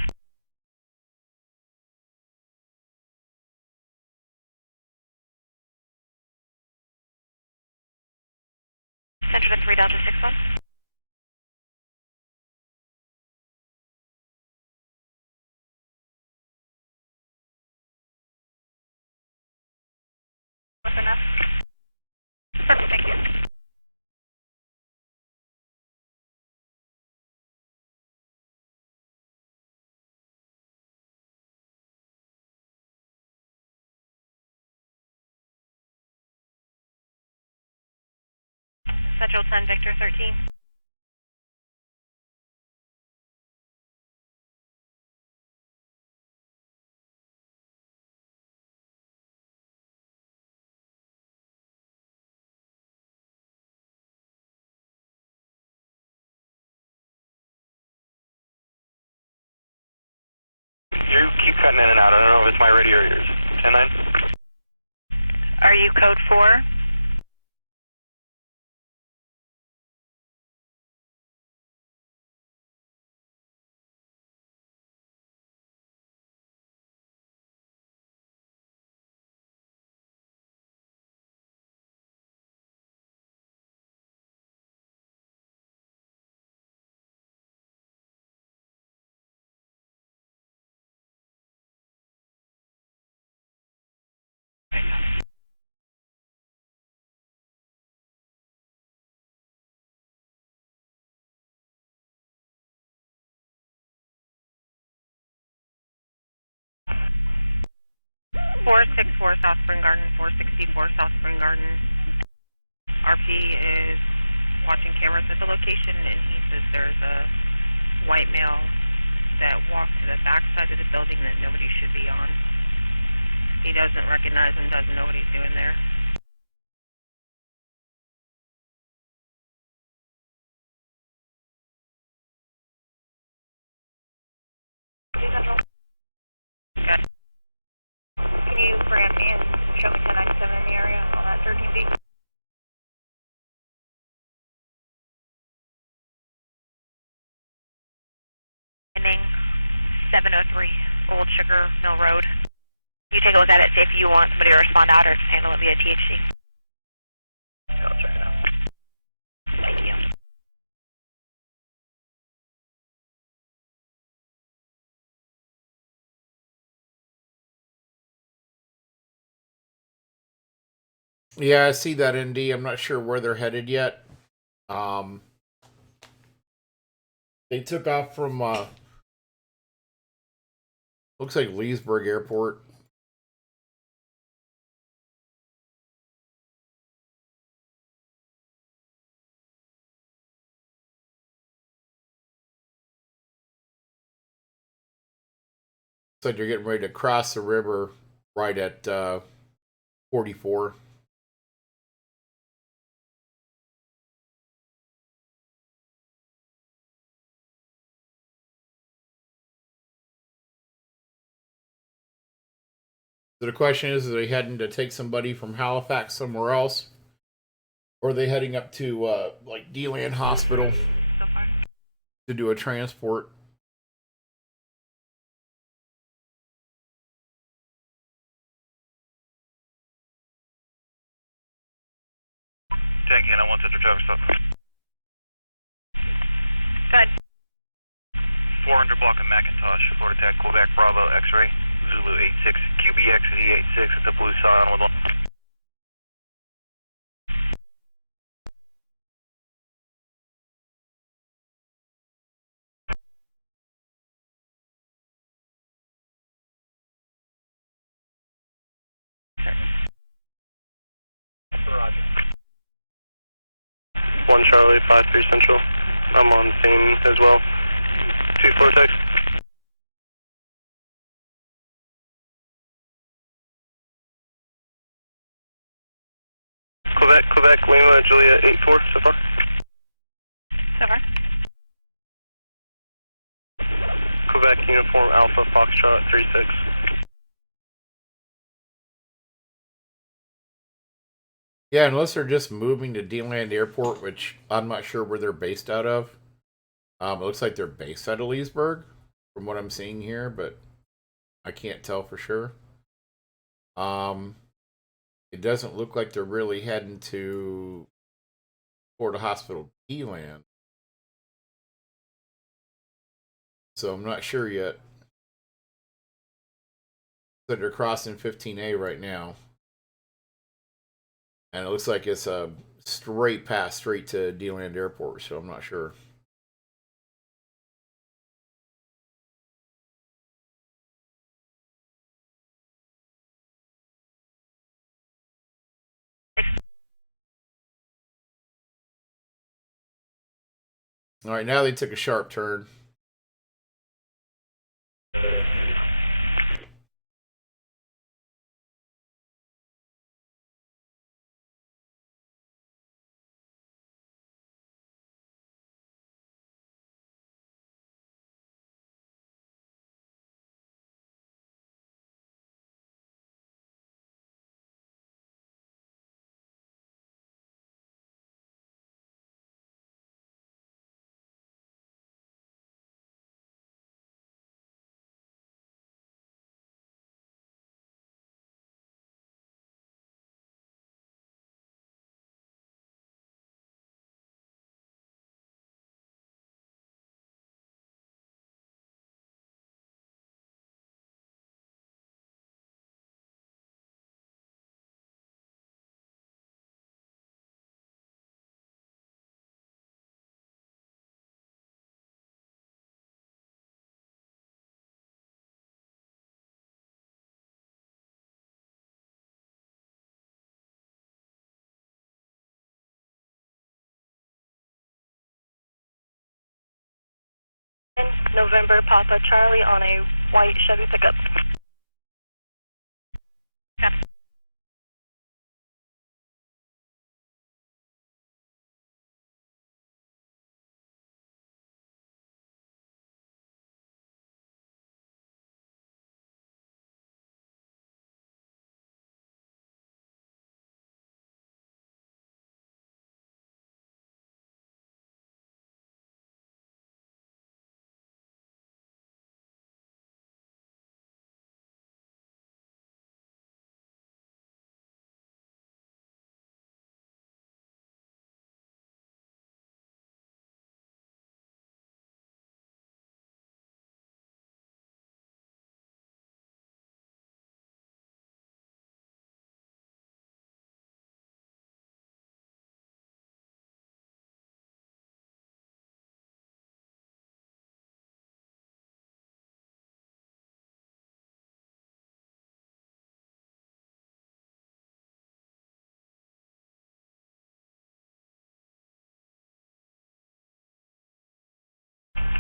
Center to 3 Delta 61. What's enough? Perfect, thank you. Central 10, Victor 13. You keep cutting in and out. I don't know if it's my radio or yours. 10-9? Are you code 4? 464 South Spring Garden, 464 South Spring Garden. RP is watching cameras at the location, and he says there's a white male that walked to the back side of the building that nobody should be on. He doesn't recognize him, doesn't know what he's doing there. Okay. Can you brand me and show me 1097 in the area on that 13B? Ending 703 Old Sugar Mill Road. You take a look at it, see if you want somebody to respond out or just handle it via THC. Yeah, I'll check it out. Thank you. Yeah, I see that, ND. I'm not sure where they're headed yet. They took off from looks like Leesburg Airport. Looks like they're getting ready to cross the river right at 44. So the question is, are they heading to take somebody from Halifax somewhere else? Or are they heading up to like D-Land Hospital So far? to do a transport? Tank in, I want Central traffic stop. Good. 400 block of Macintosh, report attack, Quebec Bravo X-ray, Zulu 86, QBX at E86 at the Blue Scion with one. Roger. 1 Charlie, 53 Central. I'm on scene as well. 2 Vortex. Quebec, Lima, Julia 84 so far. So far. Quebec, Uniform Alpha, Foxtrot 36. Yeah, unless they're just moving to D-Land Airport, which I'm not sure where they're based out of. It looks like they're based out of Leesburg, from what I'm seeing here, but I can't tell for sure. It doesn't look like they're really heading to Florida Hospital D-Land. So I'm not sure yet. So they're crossing 15A right now. And it looks like it's a straight pass straight to D-Land Airport, so I'm not sure. All right, now they took a sharp turn. November Papa Charlie on a white Chevy pickup. Copy.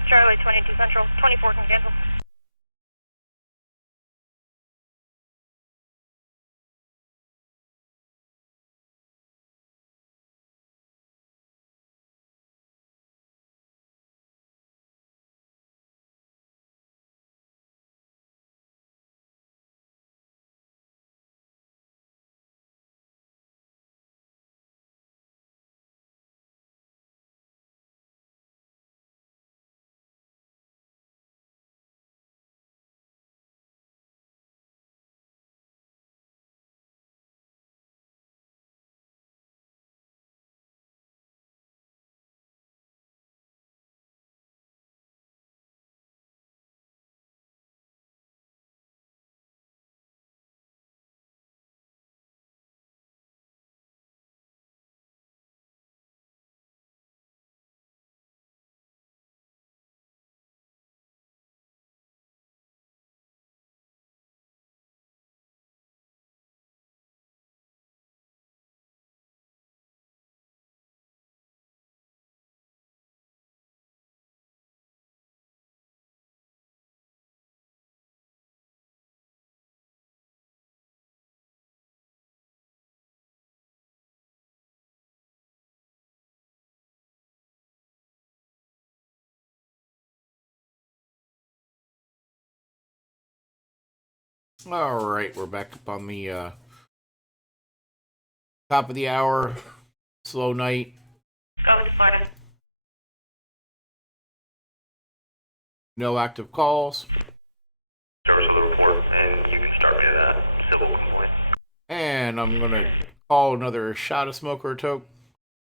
Charlie 22 Central, 24 can cancel. All right, we're back up on the top of the hour. Slow night. Go with Florida. No active calls. Service of the report, and you can start me to that civil complaint. And I'm going to call another shot of smoker toke.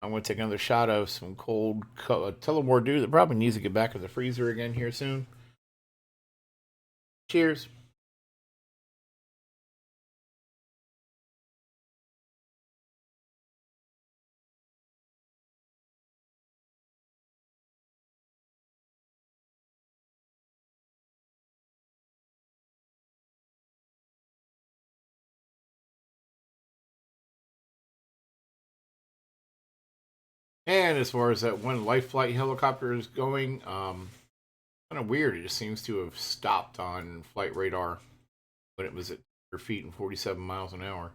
I'm going to take another shot of some cold Tullamore Dew that probably needs to get back in the freezer again here soon. Cheers. And as far as that one life flight helicopter is going, kind of weird. It just seems to have stopped on flight radar when it was at your feet and 47 miles an hour.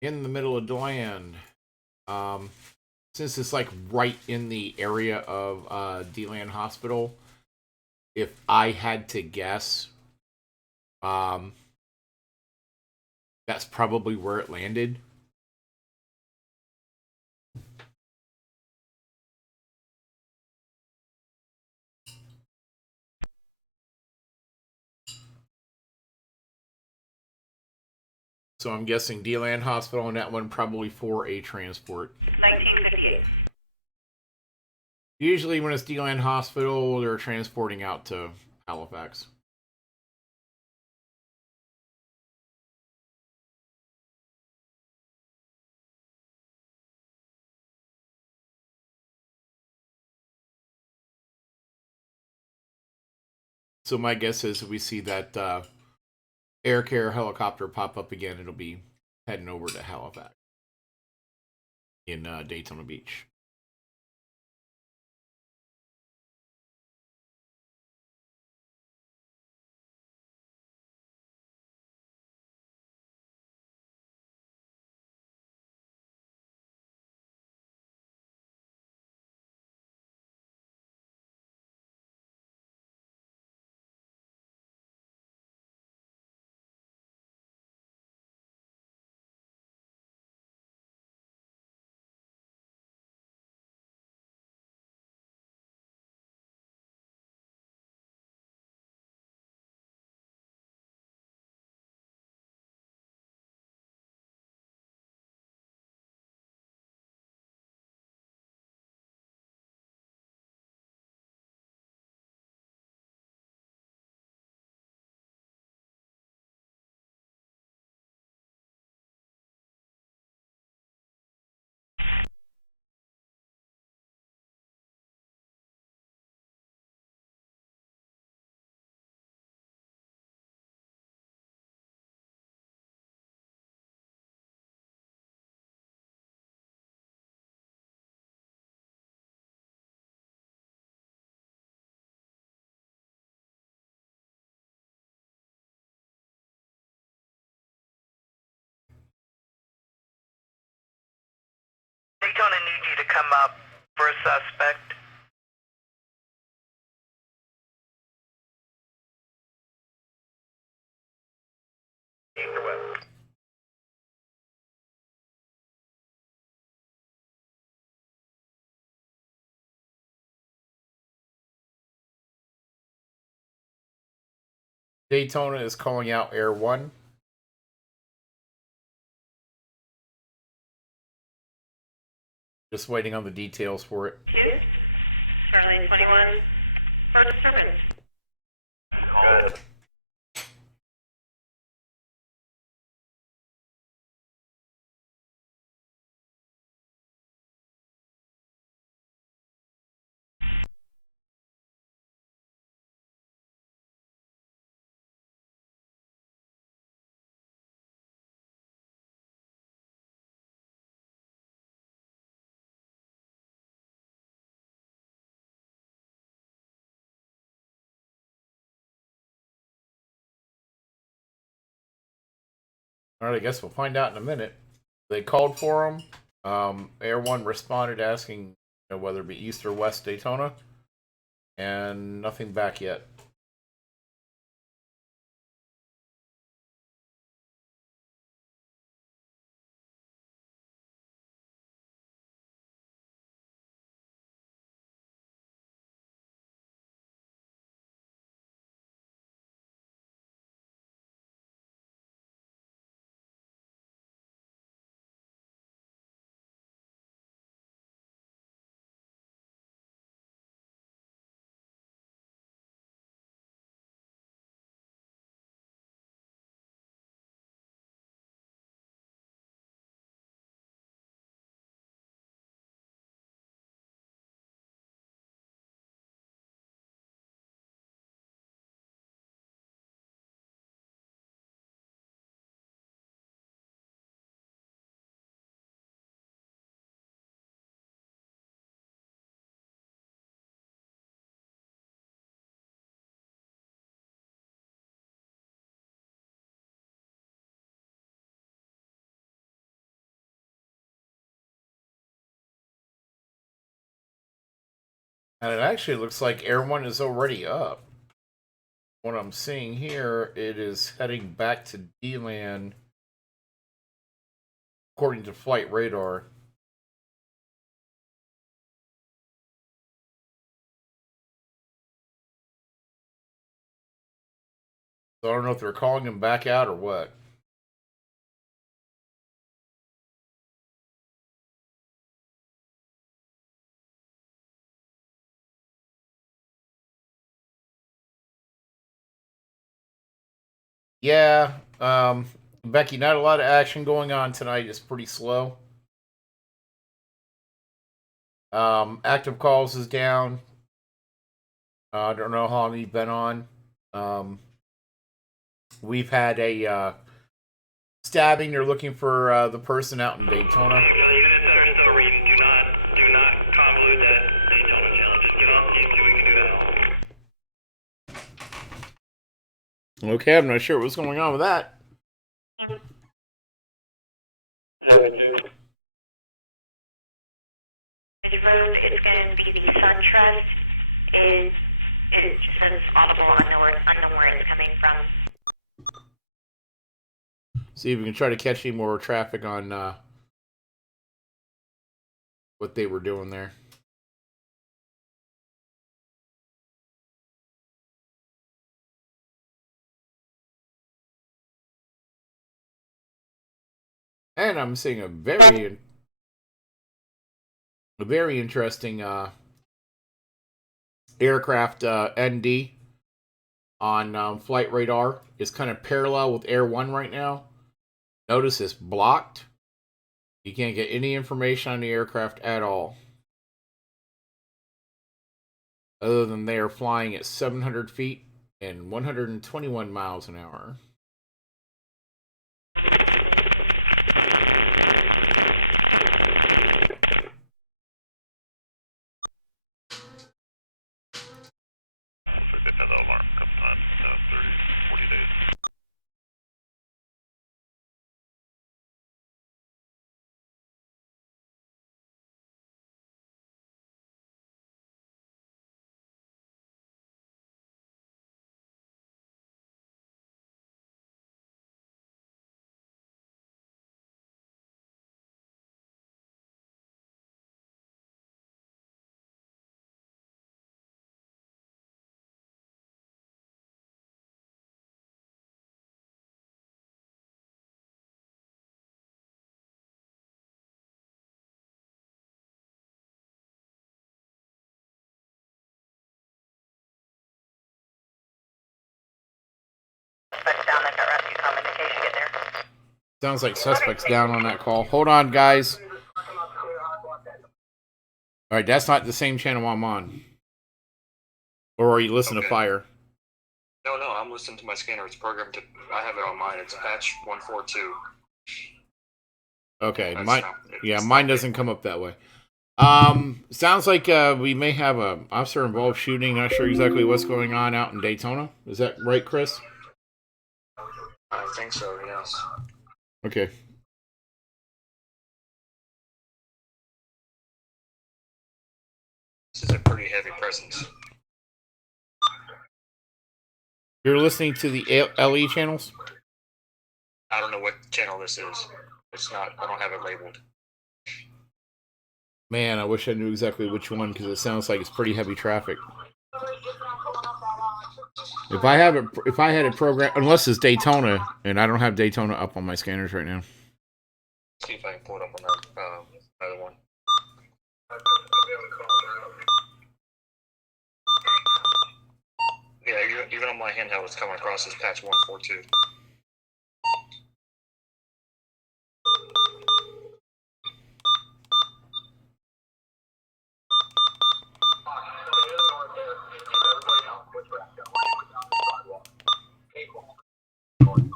In the middle of DeLand. Since it's like right in the area of DeLand Hospital, if I had to guess, that's probably where it landed. So I'm guessing DeLand Hospital and that one probably for a transport. 1958. Usually when it's DeLand Hospital, they're transporting out to Halifax. So my guess is if we see that air care helicopter pop up again, it'll be heading over to Halifax in Daytona Beach. gonna need you to come up for a suspect. East or west? Daytona is calling out Air 1. Just waiting on the details for it. Charlie 21 for disturbance. Good. Alright, I guess we'll find out in a minute. They called for him. Air 1 responded asking whether it be east or west Daytona. And nothing back yet. And it actually looks like Air 1 is already up. What I'm seeing here, it is heading back to D-Land according to flight radar. So I don't know if they're calling him back out or what. Yeah, Becky, not a lot of action going on tonight. It's pretty slow. Active calls is down. I don't know how long you've been on. We've had a stabbing. They're looking for the person out in Daytona. Hey, for the units that are still reading, do not convolute that Daytona channel. Just get on team, see what we can do to help. Okay, I'm not sure what's going on with that. 72. Road, it's going to be the SunTrust. It just says audible, unknown where it's coming from. See if we can try to catch any more traffic on what they were doing there. And I'm seeing a very interesting aircraft ND on flight radar. It's kind of parallel with Air 1 right now. Notice it's blocked. You can't get any information on the aircraft at all. Other than they are flying at 700 feet and 121 miles an hour. They've had that alarm a couple times in the past 30, 40 days. in case you get there. Sounds like suspects down on that call. Hold on, guys. All right, that's not the same channel I'm on. Or are you listening to fire? No, I'm listening to my scanner. It's programmed to. I have it on mine. It's patch 142. Okay, That's mine doesn't come up that way. Sounds like we may have a officer involved shooting. Not sure exactly what's going on out in Daytona. Is that right, Chris? I think so. Yes. Okay. This is a pretty heavy presence. You're listening to the LE channels? I don't know what channel this is. It's not. I don't have it labeled. Man, I wish I knew exactly which one because it sounds like it's pretty heavy traffic. If I had it programmed, unless it's Daytona, and I don't have Daytona up on my scanners right now. See if I can pull it up on that other one. Yeah, even on my handheld, it's coming across as patch 142.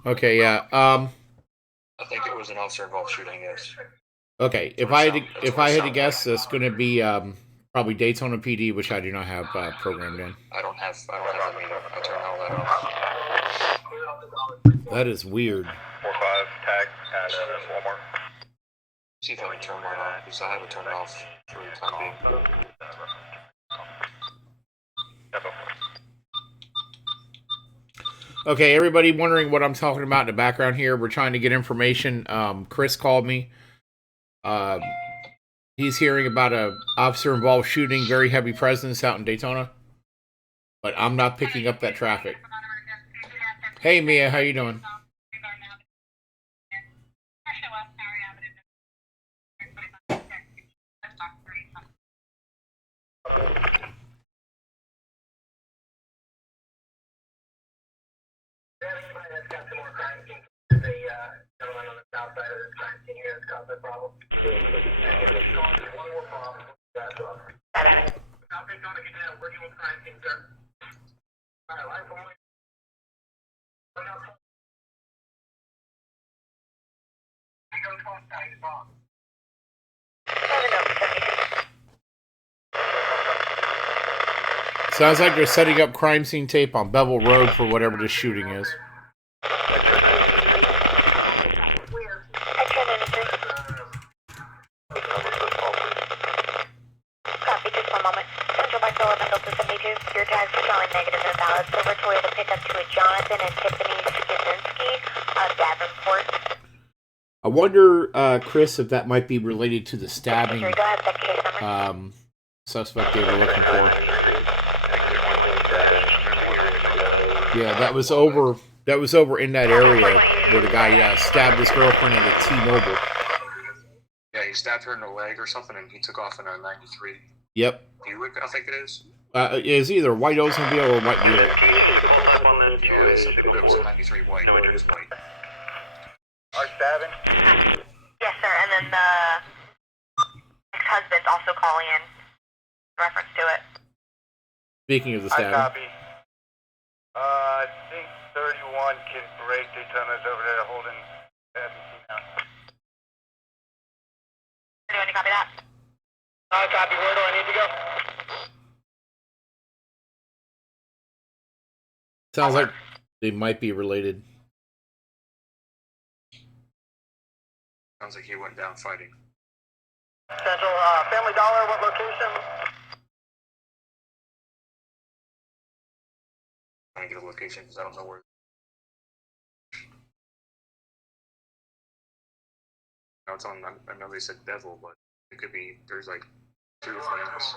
Okay, yeah. I think it was an officer-involved shooting. Yes. Okay, if I had to guess, it's going to be probably Daytona PD, which I do not have programmed in. I don't have them either. I turned all that off. That is weird. 4-5 tag at Walmart. See if I can turn mine off because I have it turned off for the time being. Okay, everybody wondering what I'm talking about in the background here. We're trying to get information. Chris called me. He's hearing about a officer-involved shooting, very heavy presence out in Daytona. But I'm not picking up that traffic. Hey, Mia, how you doing? Sounds like they're setting up crime scene tape on Bevel Road for whatever the shooting is. Copy, just one moment. Central by Sullivan, Delta 72. Your tags are showing negative and valid. Silver Toyota pickup to a Jonathan and Tiffany Skizinski of Davenport. I wonder, Chris, if that might be related to the stabbing. Go ahead, that case number. Suspect they were looking X-ray for. 93, 22-2167. Yeah, that was over in that area where the guy stabbed his girlfriend at T-Mobile. Yeah, he stabbed her in the leg or something, and he took off in a 93. Yep. Buick, I think it is. It's either white Oldsmobile or white Buick. Can you change the call type on this to a signal 4? No injuries. Are stabbing? Yes, sir, and then the ex-husband's also calling in reference to it. Speaking of the I stabbing. copy. I think 31 can break. Daytona's over there holding 17 now. Do you copy that? I copy. Where do I need to go? Sounds like they might be related. Sounds like he went down fighting. Central Family Dollar, what location? Trying to get a location because I don't know where. No, it's on. I know they said Devil, but it could be. There's like 2 things.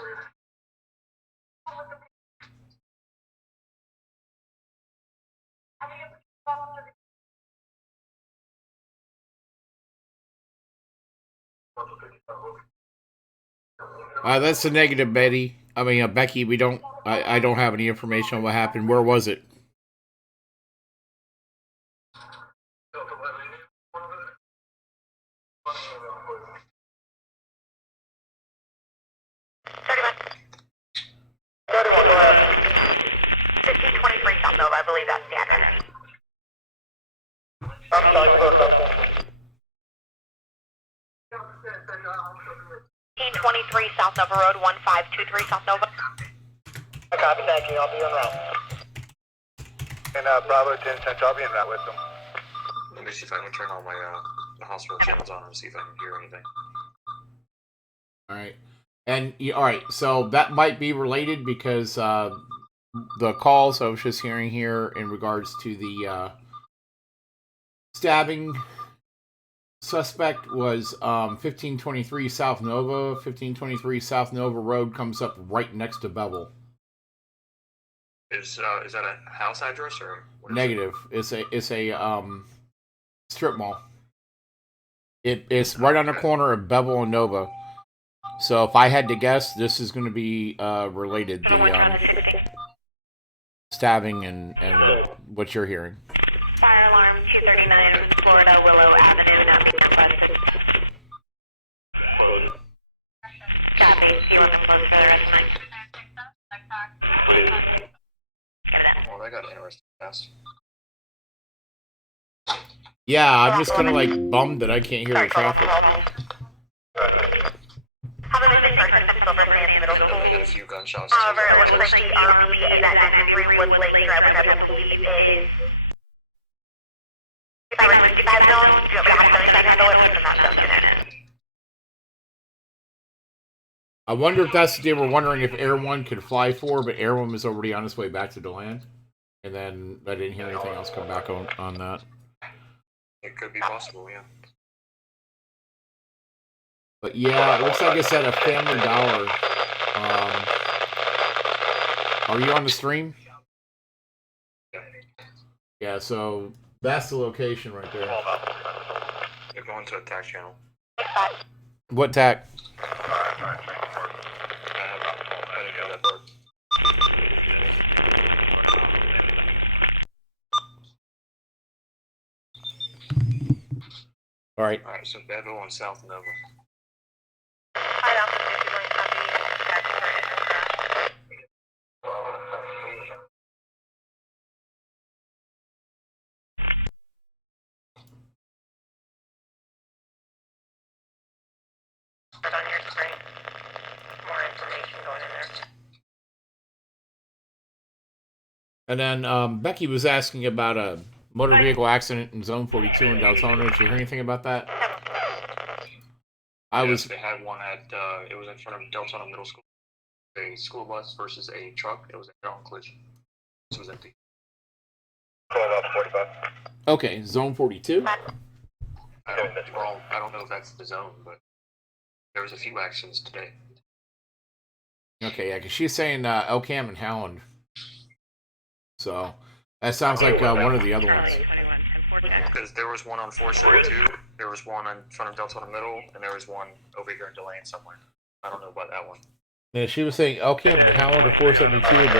That's a negative, Betty. I mean, Becky. We don't. I don't have any information on what happened. Where was it? I'm sorry, you broke up. 1523 South Nova Road, 1523 South Nova. Copy, thank you. I'll be en route. And Bravo 10 Central, I'll be en route with them. Let me see if I can turn all my the hospital channels on and see if I can hear anything. All right. And all right, so that might be related because the calls I was just hearing here in regards to the stabbing suspect was 1523 South Nova. 1523 South Nova Road comes up right next to Bevel. Is that a house address or what is Negative. It's a strip mall. It's right on the corner of Bevel and Nova. So if I had to guess, this is going to be related to stabbing and what you're hearing. Fire alarm 239 Florida Willow Avenue not being requested. Close it. Copy. Do you want them closed for the rest of the night? Please. Get it out. Oh, that got interesting fast. Yeah, I'm just kind of like bummed that I can't hear the traffic. Have a missing person from Silver Sands Middle School, A few gunshots. where it looks like the RP is at 93 Wood Lake Drive, which I believe is 35 or 65 zone. Do you want me to have 75 handle it or not zone unit? I wonder if that's what they were wondering if Air 1 could fly for, but Air 1 was already on its way back to DeLand. And then I didn't hear anything else come back on that. It could be possible, yeah. But yeah, it looks like it's at a Family Dollar. Are you on the stream? Yeah, so that's the location right there. They're going to a tax channel. What tack? I didn't know that part. All right. Alright, so Bevel and South Nova. Put on your screen. More information going in there. And then Becky was asking about a motor vehicle accident in Zone 42 in Deltona. Did you hear anything about that? They had one at, it was in front of Deltona Middle School. A school bus versus a truck. It was a head-on collision. This was empty. 45. Okay, Zone 42? I don't know if that's the zone, but there was a few accidents today. Okay, yeah, because she's saying Elkham and Howland. So, that sounds like one of the other Charlie, ones. 21, 10-4 check. Because there was one on 4th Street, too. There was one in front of Deltona Middle, and there was one over here in DeLand somewhere. I don't know about that one. Yeah, she was saying Elkham and Howland and 472.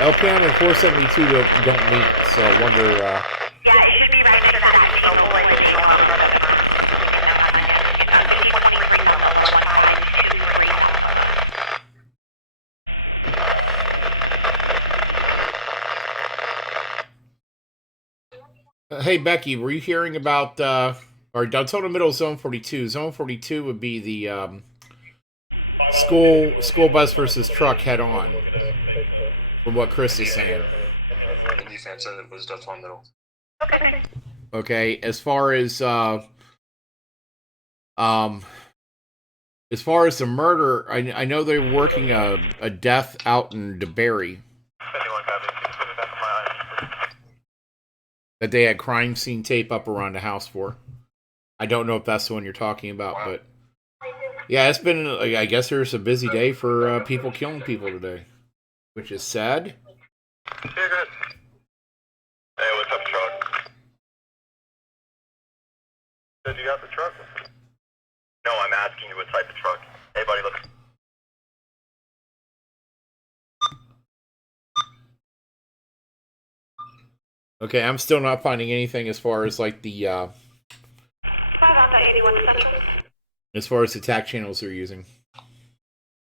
Elkham and 472 don't meet, so I wonder... Yeah, it should be right next to that T-Mobile in Daytona for the give me a second, I'll find out. 1523 South Nova, 1523 South Nova. Hey, Becky, were you hearing about, or Deltona Middle Zone 42? Zone 42 would be the school bus versus truck head-on, from what Chris is saying. The defense said it was Deltona Middle. Okay. Okay, as far as the murder, I know they're working a death out in DeBerry. That they had crime scene tape up around the house for. I don't know if that's the one you're talking about, but yeah, it's been, I guess there's a busy day for people killing people today, which is sad. You're good. Hey, what's up, truck? Said you got the truck? No, I'm asking you what type of truck. Hey, buddy, look. Okay, I'm still not finding anything as far as like the 581 Central. as far as the tack channels they're using.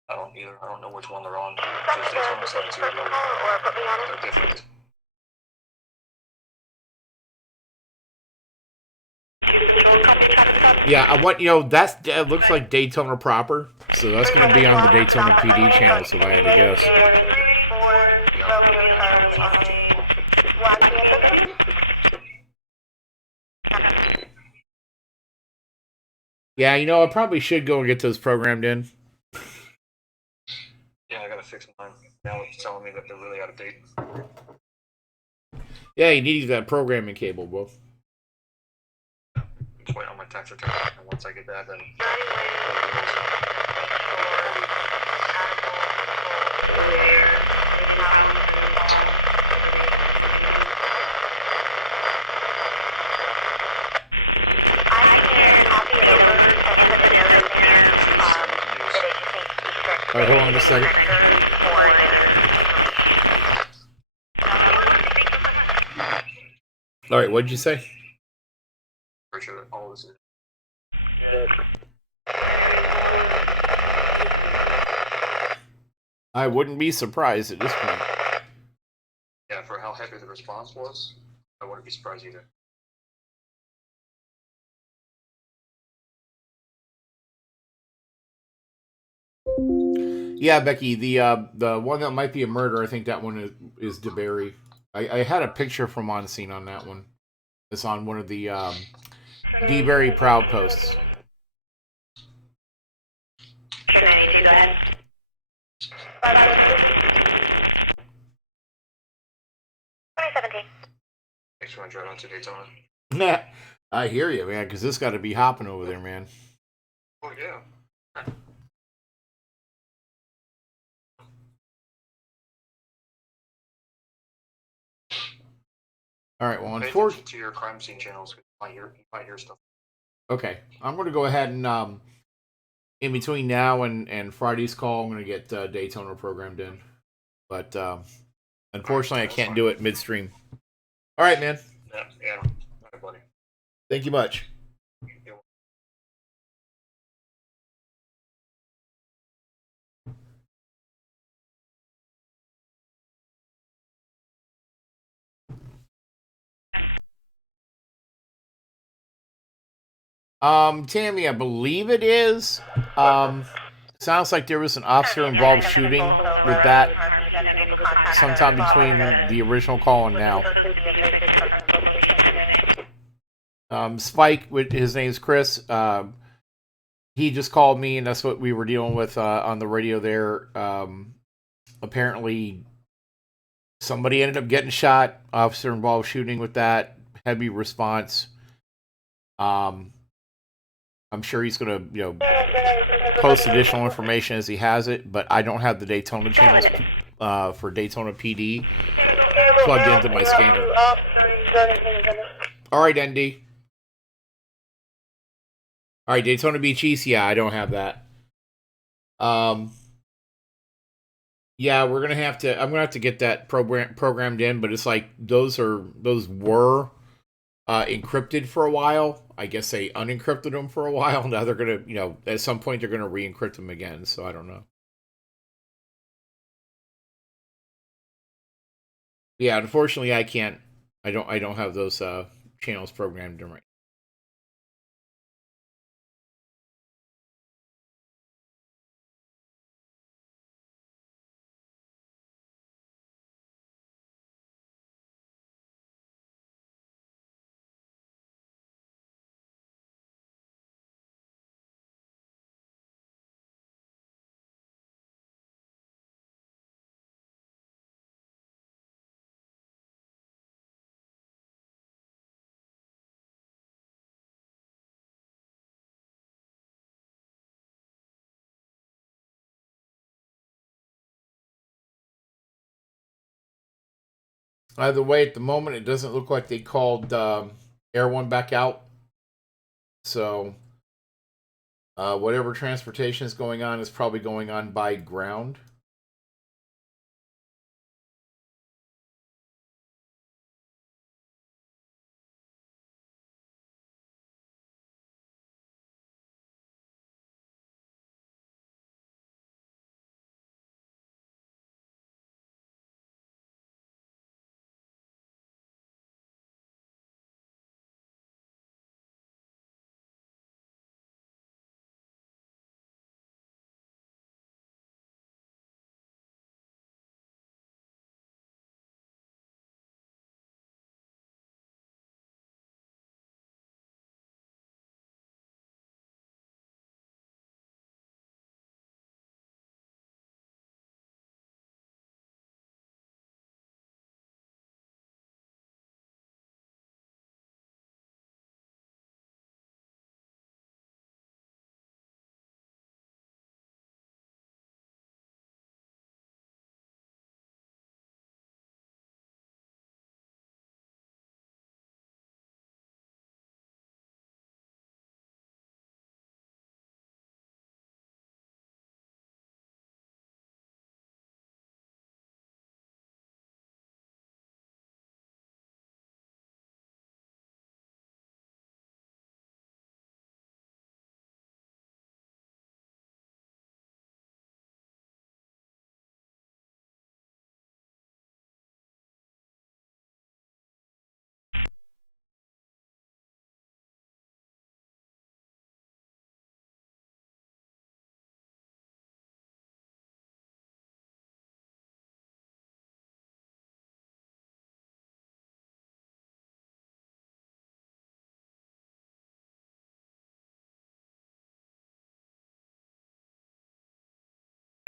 I don't either. I don't know which one they're on. Because Daytona 72 they're different. Yeah, what that looks like Daytona proper, so that's going to be on the Daytona PD channel. So India Sierra 34 Romeo Charlie on a black BMW. Yeah, I probably should go and get those programmed in. Yeah, I gotta fix mine. Now it's telling me that they're really out of date. Yeah, you need that programming cable, bro. Just wait on my tax return, and once I get that, then. Aware of his house and the call so they can look into it. I can see it over and put a note in there All right, hold on a second. for their. That'll work. Thank you so much. All right, what did you say? Pretty sure that all this is. Yeah. I wouldn't be surprised at this point. Yeah, for how heavy the response was, I wouldn't be surprised either. Yeah, Becky, the one that might be a murder, I think that one is DeBerry. I had a picture from on scene on that one. It's on one of the DeBerry Proud posts. Sure, 92, go ahead. 2017. Thanks for my drive out to Daytona. Nah, I hear you, man, because this got to be hopping over there, man. Oh, yeah. All right, well, Pay unfortunately, attention to your crime scene channels. You might hear stuff. okay, I'm going to go ahead and in between now and Friday's call, I'm going to get Daytona programmed in. But unfortunately, I can't do it midstream. All right, man. Yeah. All right, buddy. Thank you much. Tammy, I believe it is. Sounds like there was an officer involved shooting with that sometime between the original call and now. Supposed to be a picture from the location today. Spike, his name's Chris. He just called me, and that's what we were dealing with on the radio there. Apparently, somebody ended up getting shot. Officer involved shooting with that. Heavy response. I'm sure he's going to, post additional information as he has it, but I don't have the Daytona channels for Daytona PD plugged into my scanner. All right, ND. All right, Daytona Beach East. Yeah, I don't have that. Yeah, I'm gonna have to get that programmed in, but it's like those were encrypted for a while. I guess they unencrypted them for a while. Now they're gonna, at some point they're gonna re-encrypt them again. So I don't know. Yeah, unfortunately, I can't. I don't have those channels programmed in right. Either way, at the moment, it doesn't look like they called Air One back out. So, whatever transportation is going on is probably going on by ground.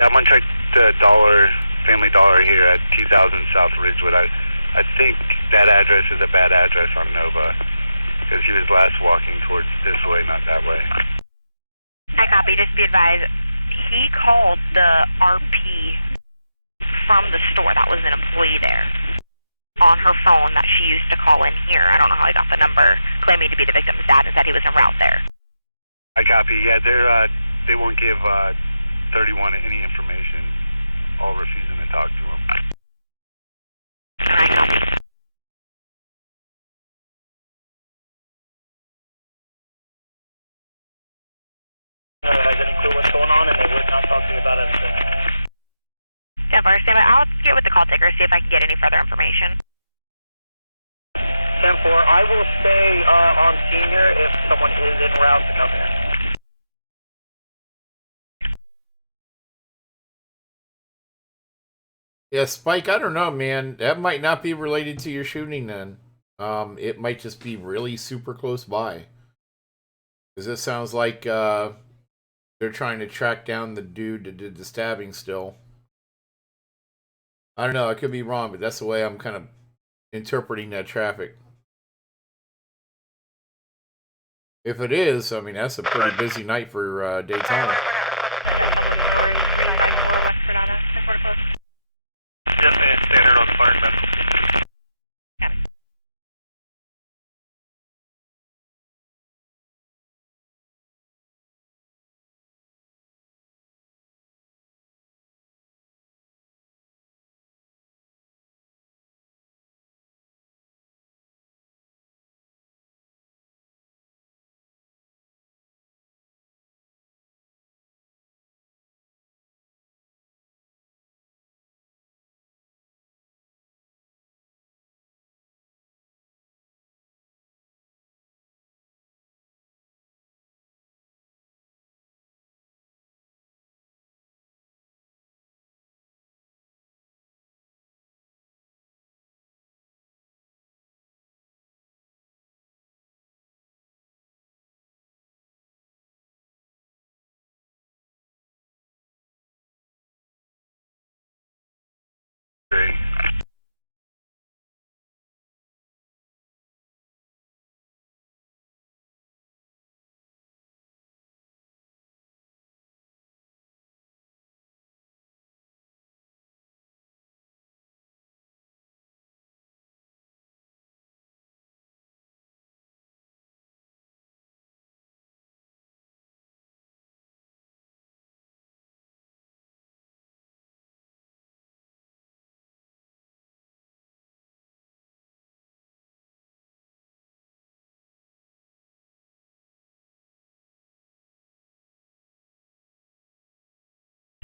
I'm gonna check the Family Dollar here at 2000 South Ridgewood. I think that address is a bad address on Nova, because he was last walking towards this way, not that way. I copy. Just be advised, he called the RP from the store. That was an employee there on her phone that she used to call in here. I don't know how he got the number, claiming to be the victim's dad, and said he was en route there. I copy. Yeah, they won't give 31 any information, all refusing to talk to him. I copy. Has any clue what's going on, and they would not talk to me about anything. Denver, stand by. I'll get with the call taker, see if I can get any further information. 10-4, I will stay on scene here if someone is en route to come here. Yeah, Spike, I don't know, man. That might not be related to your shooting then. It might just be really super close by. Because it sounds like they're trying to track down the dude that did the stabbing still. I don't know, I could be wrong, but that's the way I'm kind of interpreting that traffic. If it is, I mean, that's a pretty busy night for Daytona. Is that public storage, 354 West Granada, 10-4 close? Yep, and standard on fire and medical. Copy. Great.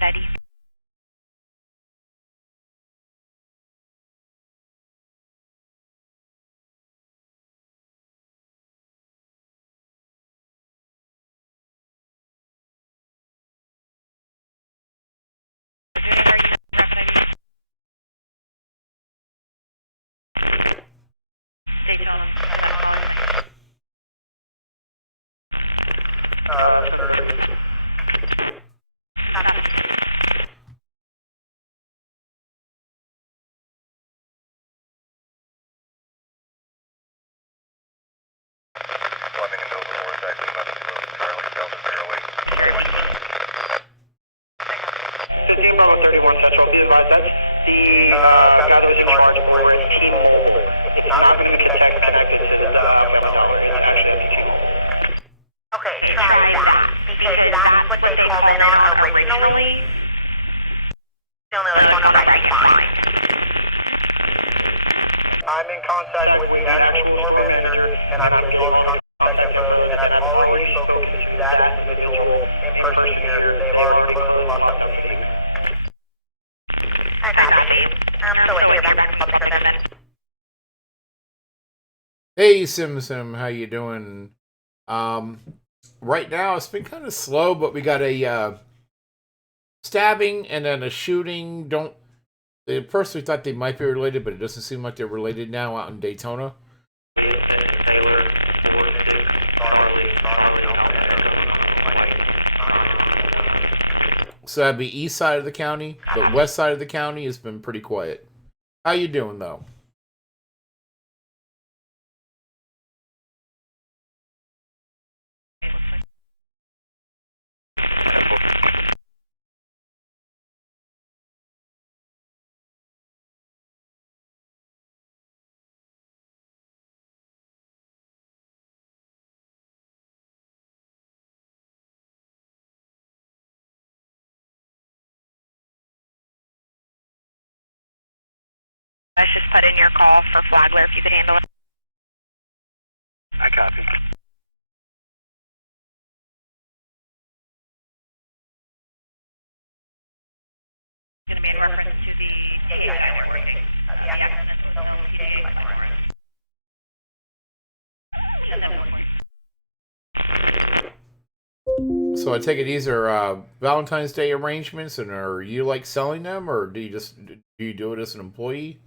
Ready. Daytona for that call, I think. 10:30. Your MDC. 15 Bravo 31 Central. Be advised, that's the guy that was in charge over at T-Mobile. It's not going to be connected to the Family Dollar. It's actually up to T-Mobile. Okay, try that, because that's what they called in on originally. The only phone number I can find. I'm in contact with the actual store manager, and I'm getting all the contact info, and I've already spoken to that individual in person here. They've already closed and locked up for the evening. I copy. I'm still waiting to hear back from the public then. Hey, Sim, how you doing? Right now it's been kind of slow, but we got a stabbing and then a shooting. At first we thought they might be related, but it doesn't seem like they're related now out in Daytona. Taylor, 4-6, Charlie, Alpha Echo, White, Zion. So that'd be east side of the county. The west side of the county has been pretty quiet. How you doing, though? Let's just put in your call for Flagler if you could handle it. I copy. Going to be in reference to the THI they're working. The accident was no PGA by Morris. So I take it these are Valentine's Day arrangements, and are you like selling them, or do you do it as an employee?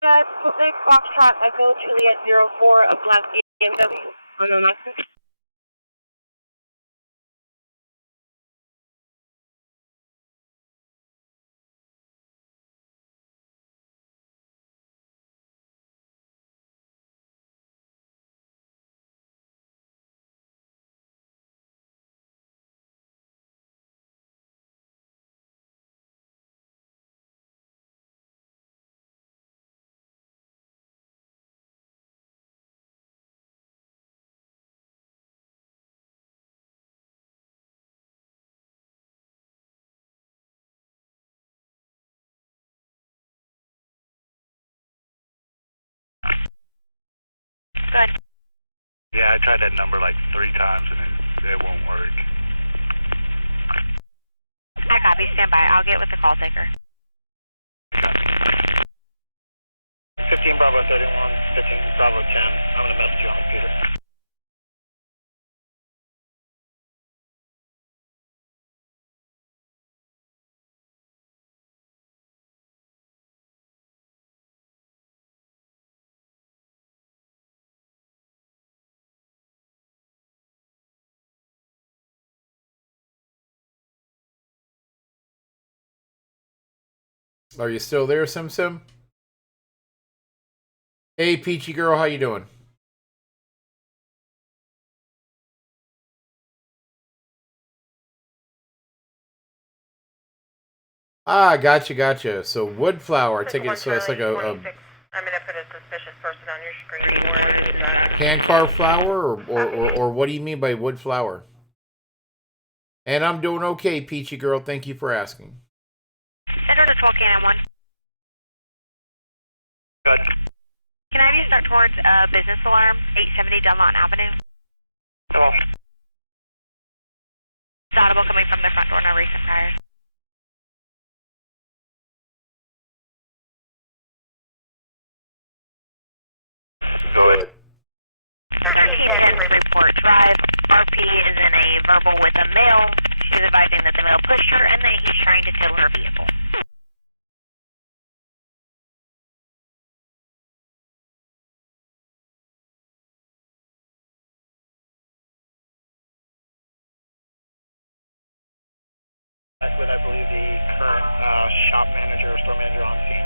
Quebec Foxtrot Echo Juliet 04 of Black BMW on the Knoxville. Good. Yeah, I tried that number like 3 times and it won't work. I copy. Stand by. I'll get with the call taker. 15 Bravo 31, 15 Bravo 10. I'm going to message you on the computer. Are you still there, Sim Sim? Hey, Peachy girl, how you doing? Ah, gotcha. So wood flower, I take it. So it's like a I'm going to put a suspicious person on your screen. hand carved flower, or what do you mean by wood flower? And I'm doing okay, Peachy girl. Thank you for asking. Send her to 12 Cannon 1. Good. Can I have you start towards business alarm, 870 Dunlop Avenue? Hello. It's audible coming from the front door, no recent priors. Go ahead. 1310 Report Drive. RP is in a verbal with a male. She's advising that the male pushed her and that he's trying to tow her vehicle. Back with, I believe, the current shop manager or store manager on scene.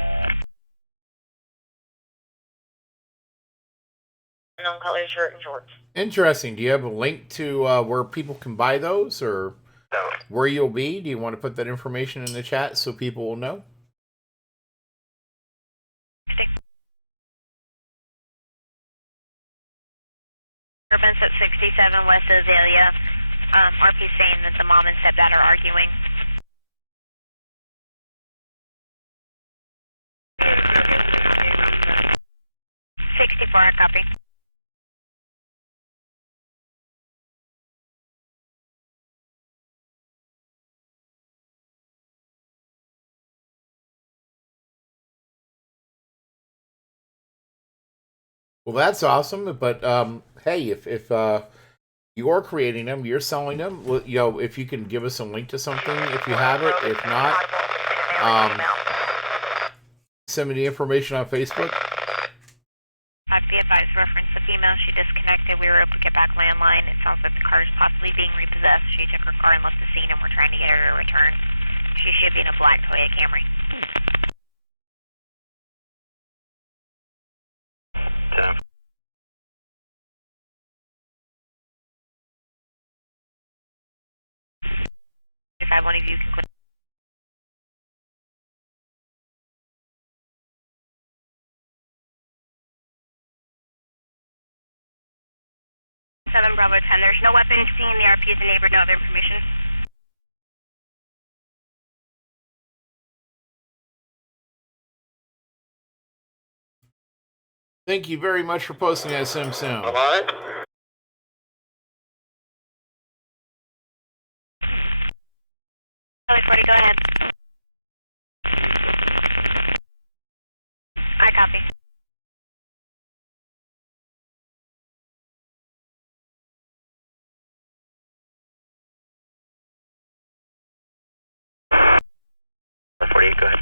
Unknown color shirt and shorts. Interesting. Do you have a link to where people can buy those, or No. where you'll be? Do you want to put that information in the chat so people will know? Disturbance at 67 West Azalea. RP saying that the mom and stepdad are arguing. 64, I copy. Well, that's awesome. But hey, if you are creating them, you're selling them. If you can give us a link to something, if you have it. If not, send me the information on Facebook. Be advised, reference the female. She disconnected. We were able to get back landline. It sounds like the car is possibly being repossessed. She took her car and left the scene, and we're trying to get her to return. She should be in a black Toyota Camry. 10. If I have one of you can click. 7 Bravo 10. There's no weapon seen in the RP as a neighbor, no other information. Thank you very much for posting that, Sim Sim. All right. Charlie 40, go ahead. I copy. Go ahead.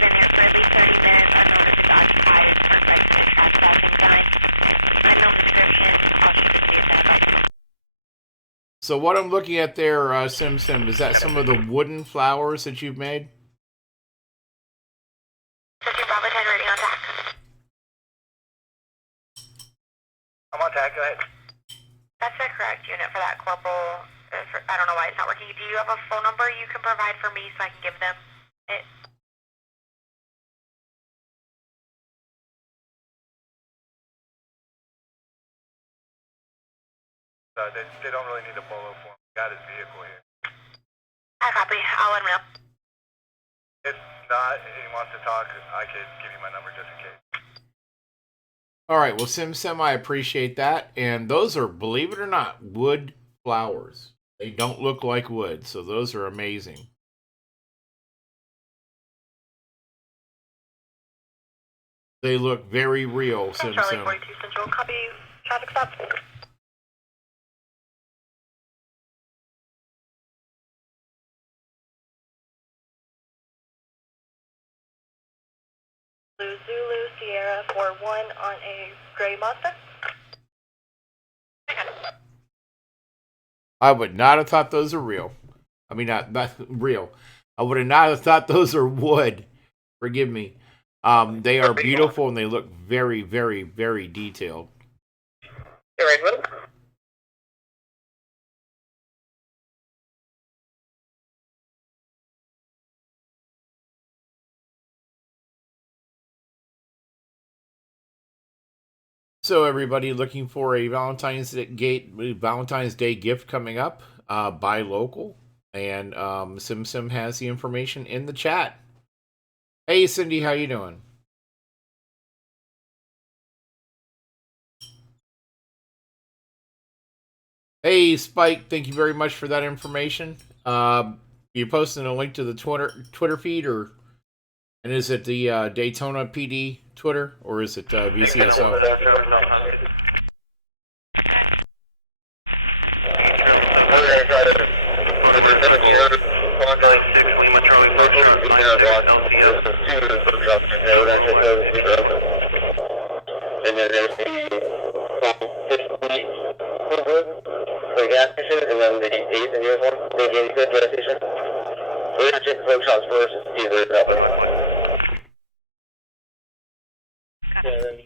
Been there for at least 30 minutes. Unknown if it's occupied. Parked right to the trash passing sign. Unknown description. I'll shoot it to you if I have. So what I'm looking at there, Sim Sim, is that some of the wooden flowers that you've made? 50 Bravo 10 ready on tack. I'm on tag, go ahead. That's the correct unit for that corporal. I don't know why it's not working. Do you have a phone number you can provide for me so I can give them it? They don't really need a bolo for him. Got his vehicle here. I copy. I'll let him know. If not, and he wants to talk, I could give you my number just in case. All right, well, Sim Sim, I appreciate that. And those are, believe it or not, wood flowers. They don't look like wood, so those are amazing. They look very real, Sim Charlie Sim. 42 Central, copy. Traffic stop. Zulu Sierra 41 on a gray Mazda. I would not have thought those are real. I mean, not real. I would have not have thought those are wood. Forgive me. They are beautiful and they look very, very, very detailed. You ready, Will? So everybody looking for a Valentine's Day gift coming up, buy local, and Sim Sim has the information in the chat. Hey Cindy, how you doing? Hey Spike, thank you very much for that information. You posting a link to the Twitter feed, and is it the Daytona PD Twitter, or is it VCSO? Traffic stop time 6. Trail Stoker. Motor motorcycle 96 Lima Charlie Foxtrot 96 LCF. Silver Black City. And then there's the gas station, and then the 8th and yours one. The gas station. We're going to check the smoke shots first and see if there's that black point. Copy. And then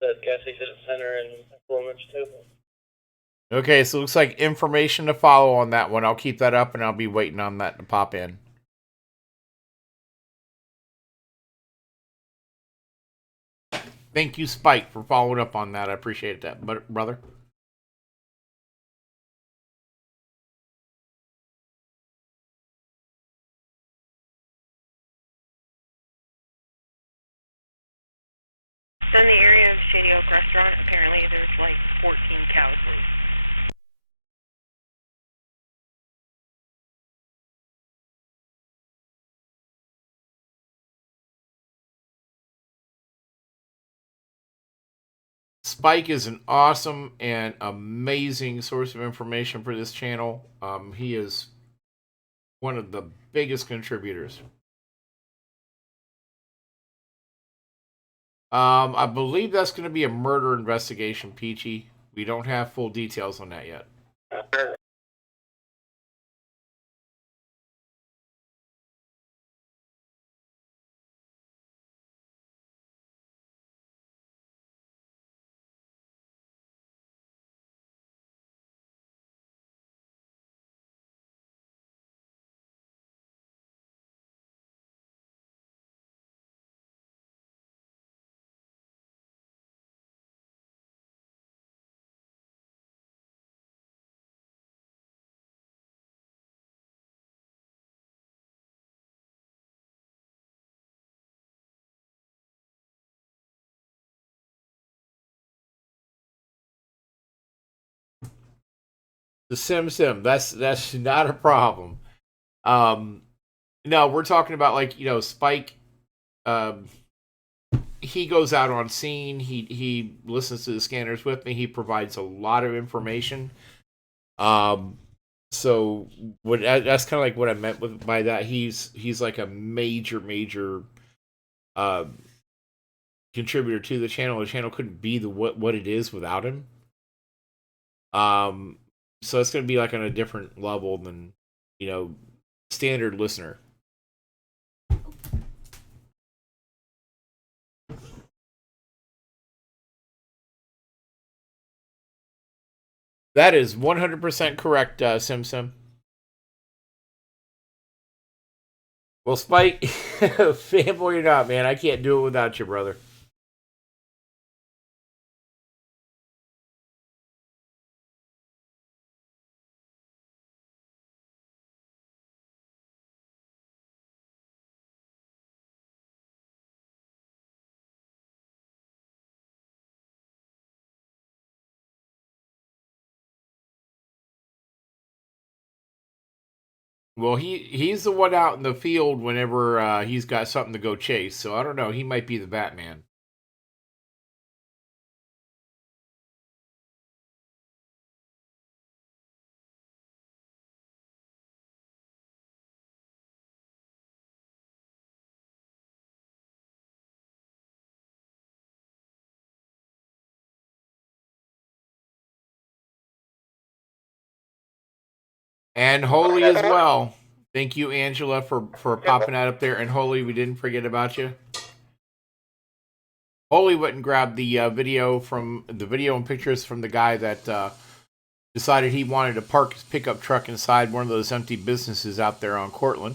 the gas station at center and Florence too. Okay, so it looks like information to follow on that one. I'll keep that up and I'll be waiting on that to pop in. Thank you, Spike, for following up on that. I appreciate that, brother. So in the area of Shady Oak Restaurant, apparently there's like 14 cows loose. Spike is an awesome and amazing source of information for this channel. He is one of the biggest contributors. I believe that's going to be a murder investigation, Peachy. We don't have full details on that yet. The Sim. That's not a problem. No, we're talking about like, Spike. He goes out on scene. He listens to the scanners with me. He provides a lot of information. So that's kind of like what I meant by that. He's like a major contributor to the channel. The channel couldn't be what it is without him. So it's going to be like on a different level than, standard listener. That is 100% correct, Sim. Well, Spike, fanboy or not, man, I can't do it without you, brother. Well, he's the one out in the field whenever he's got something to go chase. So I don't know. He might be the Batman. And Holy as well. Thank you, Angela, for popping that up there. And Holy, we didn't forget about you. Holy went and grabbed the video and pictures from the guy that decided he wanted to park his pickup truck inside one of those empty businesses out there on Cortland.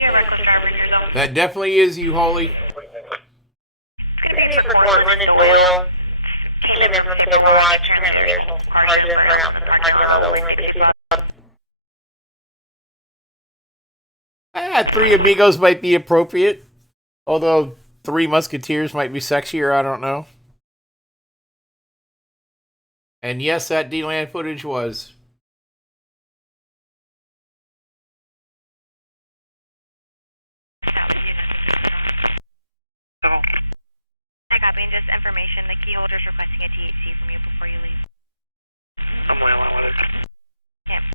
You're a reckless driver in your zone. That definitely is you, Holy. It's going to be for Cortland and Doyle. Came in from Saber Watch. Apparently there's multiple cars doing burnouts in the parking lot of the old Dixie Pub. Three Amigos might be appropriate. Although Three Musketeers might be sexier, I don't know. And yes, that D-Land footage was. I copy, and just information, the key holder's requesting a THC from you before you leave. I'm well on with it. Yeah.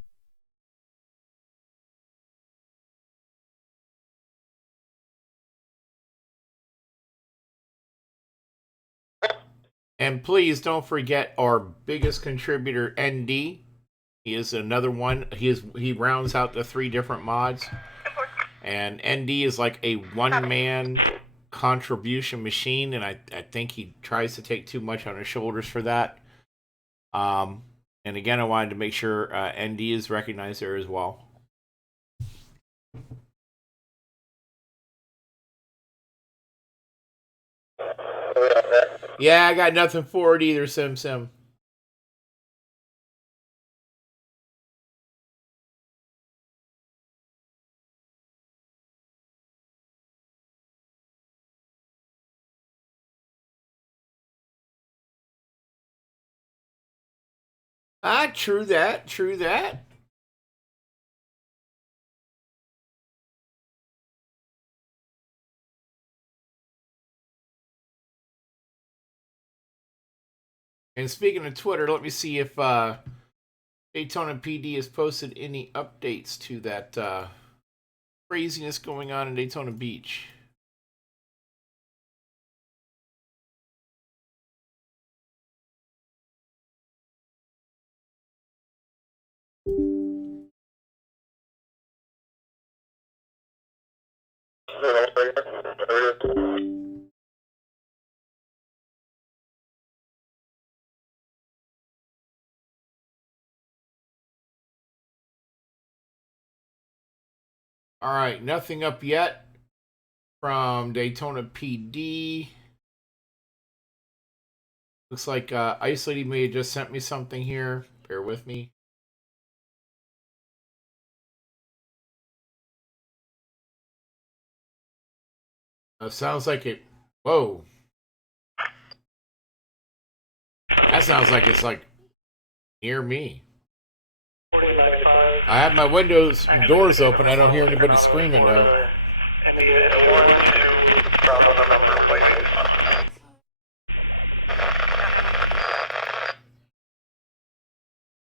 And please don't forget our biggest contributor, ND. He is another one. He rounds out the 3 different mods. And ND is like a one-man contribution machine, and I think he tries to take too much on his shoulders for that. And again, I wanted to make sure ND is recognized there as well. Yeah, I got nothing for it either, Sim. True that. And speaking of Twitter, let me see if Daytona PD has posted any updates to that craziness going on in Daytona Beach. All right, nothing up yet from Daytona PD. Looks like Ice Lady may have just sent me something here. Bear with me. Sounds like it. Whoa. That sounds like it's like near me. 4095. I have my windows, doors open. I don't hear anybody screaming. Florida, India 1 to Bravo November. Wait.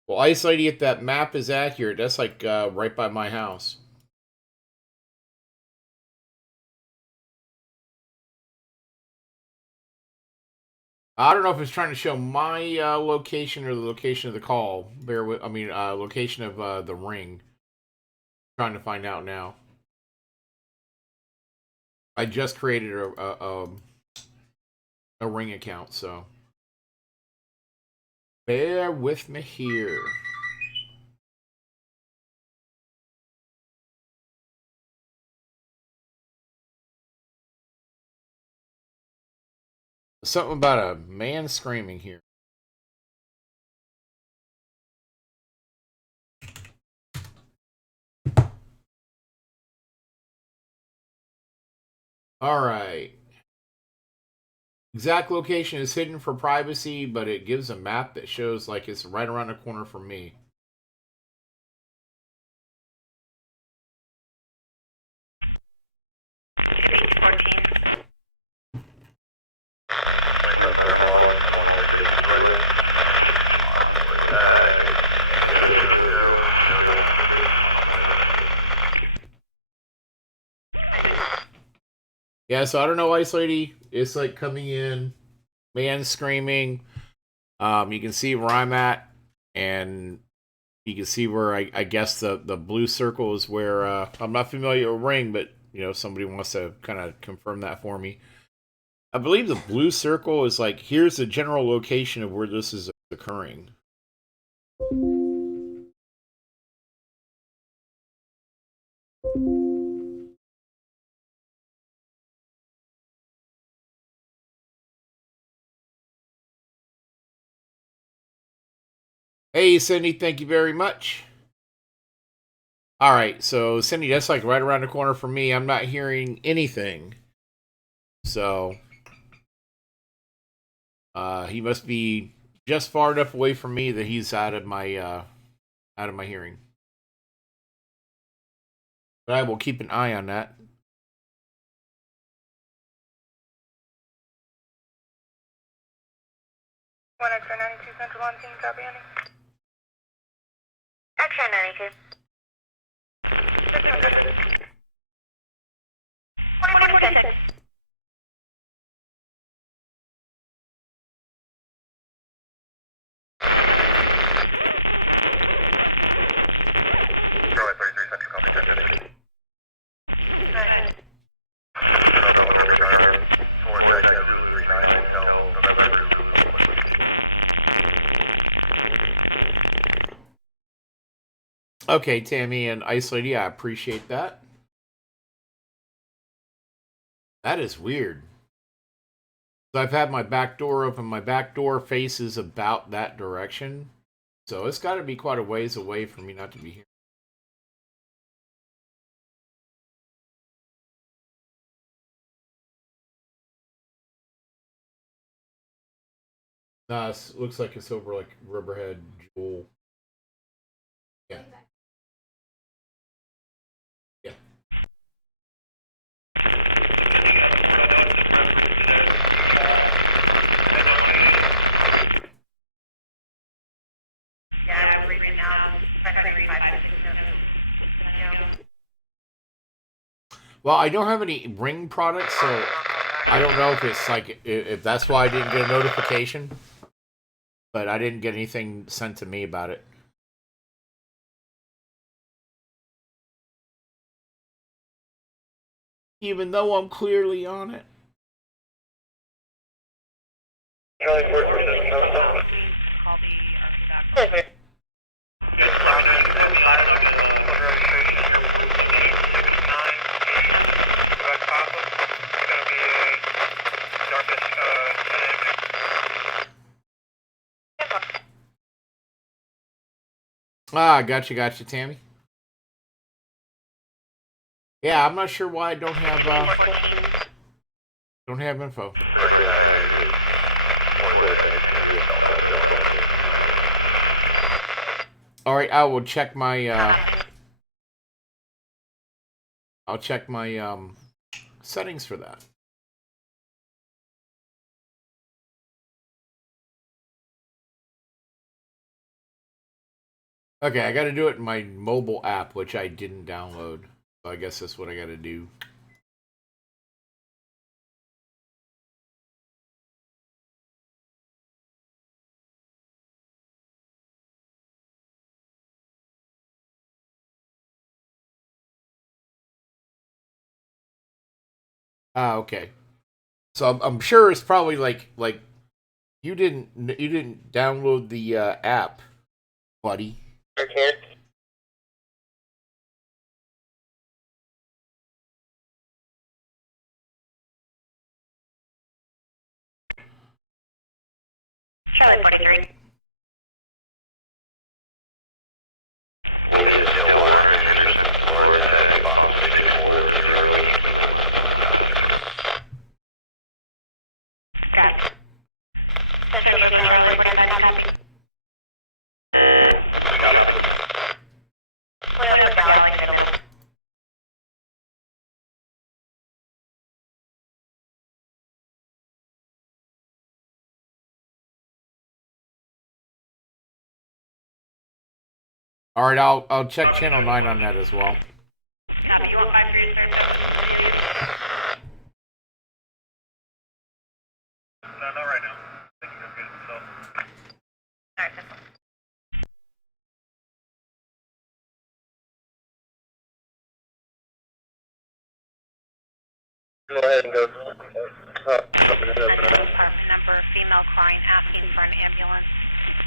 Well, Ice Lady, if that map is accurate, that's like right by my house. I don't know if it's trying to show my location or the location of the call. Bear with, location of the ring. Trying to find out now. I just created a ring account, so bear with me here. Something about a man screaming here. All right. Exact location is hidden for privacy, but it gives a map that shows like it's right around the corner from me. Yeah, so I don't know, Ice Lady. It's like coming in, man screaming. You can see where I'm at, and you can see where I guess the blue circle is where I'm not familiar with ring, but you know, somebody wants to kind of confirm that for me. I believe the blue circle is like, here's the general location of where this is occurring. Hey, Cindy, thank you very much. All right, so Cindy, that's like right around the corner from me. I'm not hearing anything. So he must be just far enough away from me that he's out of my hearing. But I will keep an eye on that. One X-ray 92 Central on team, copy any? X-ray 92. 2046. Okay, Tammy and Ice Lady, I appreciate that. That is weird. So I've had my back door open. My back door faces about that direction. So it's got to be quite a ways away for me not to be here. Nah, it looks like it's over like Riverhead, Jewel. Yeah. Yeah. Well, I don't have any Ring products, so I don't know if it's like if that's why I didn't get a notification. But I didn't get anything sent to me about it. Even though I'm clearly on it. Call the RP back. Yeah, just let me know. You can put me on it. I'm at Airport Sunshine 69. Ah, gotcha, Tammy. Yeah, I'm not sure why I don't have don't have info. The correct tag is Florida tag India Delta. All right, I will check my I'll check my settings for that. Okay, I got to do it in my mobile app, which I didn't download. So I guess that's what I got to do. Ah, okay. So I'm sure it's probably like you didn't download the app, buddy. Okay. Charlie 43. We'll be at Stillwater and Henderson. Florida tag Fox 640 Yankee Lima. Copy. Central to Charlie 45, you copy? We copy. Point up for Galaxy Middle. All right, I'll check channel 9 on that as well. Copy. You want 5-3 to start that with Julian? No, not right now. I think you're good. So. Alright, Go ahead and go. Unknown apartment number, female crying, asking for an ambulance.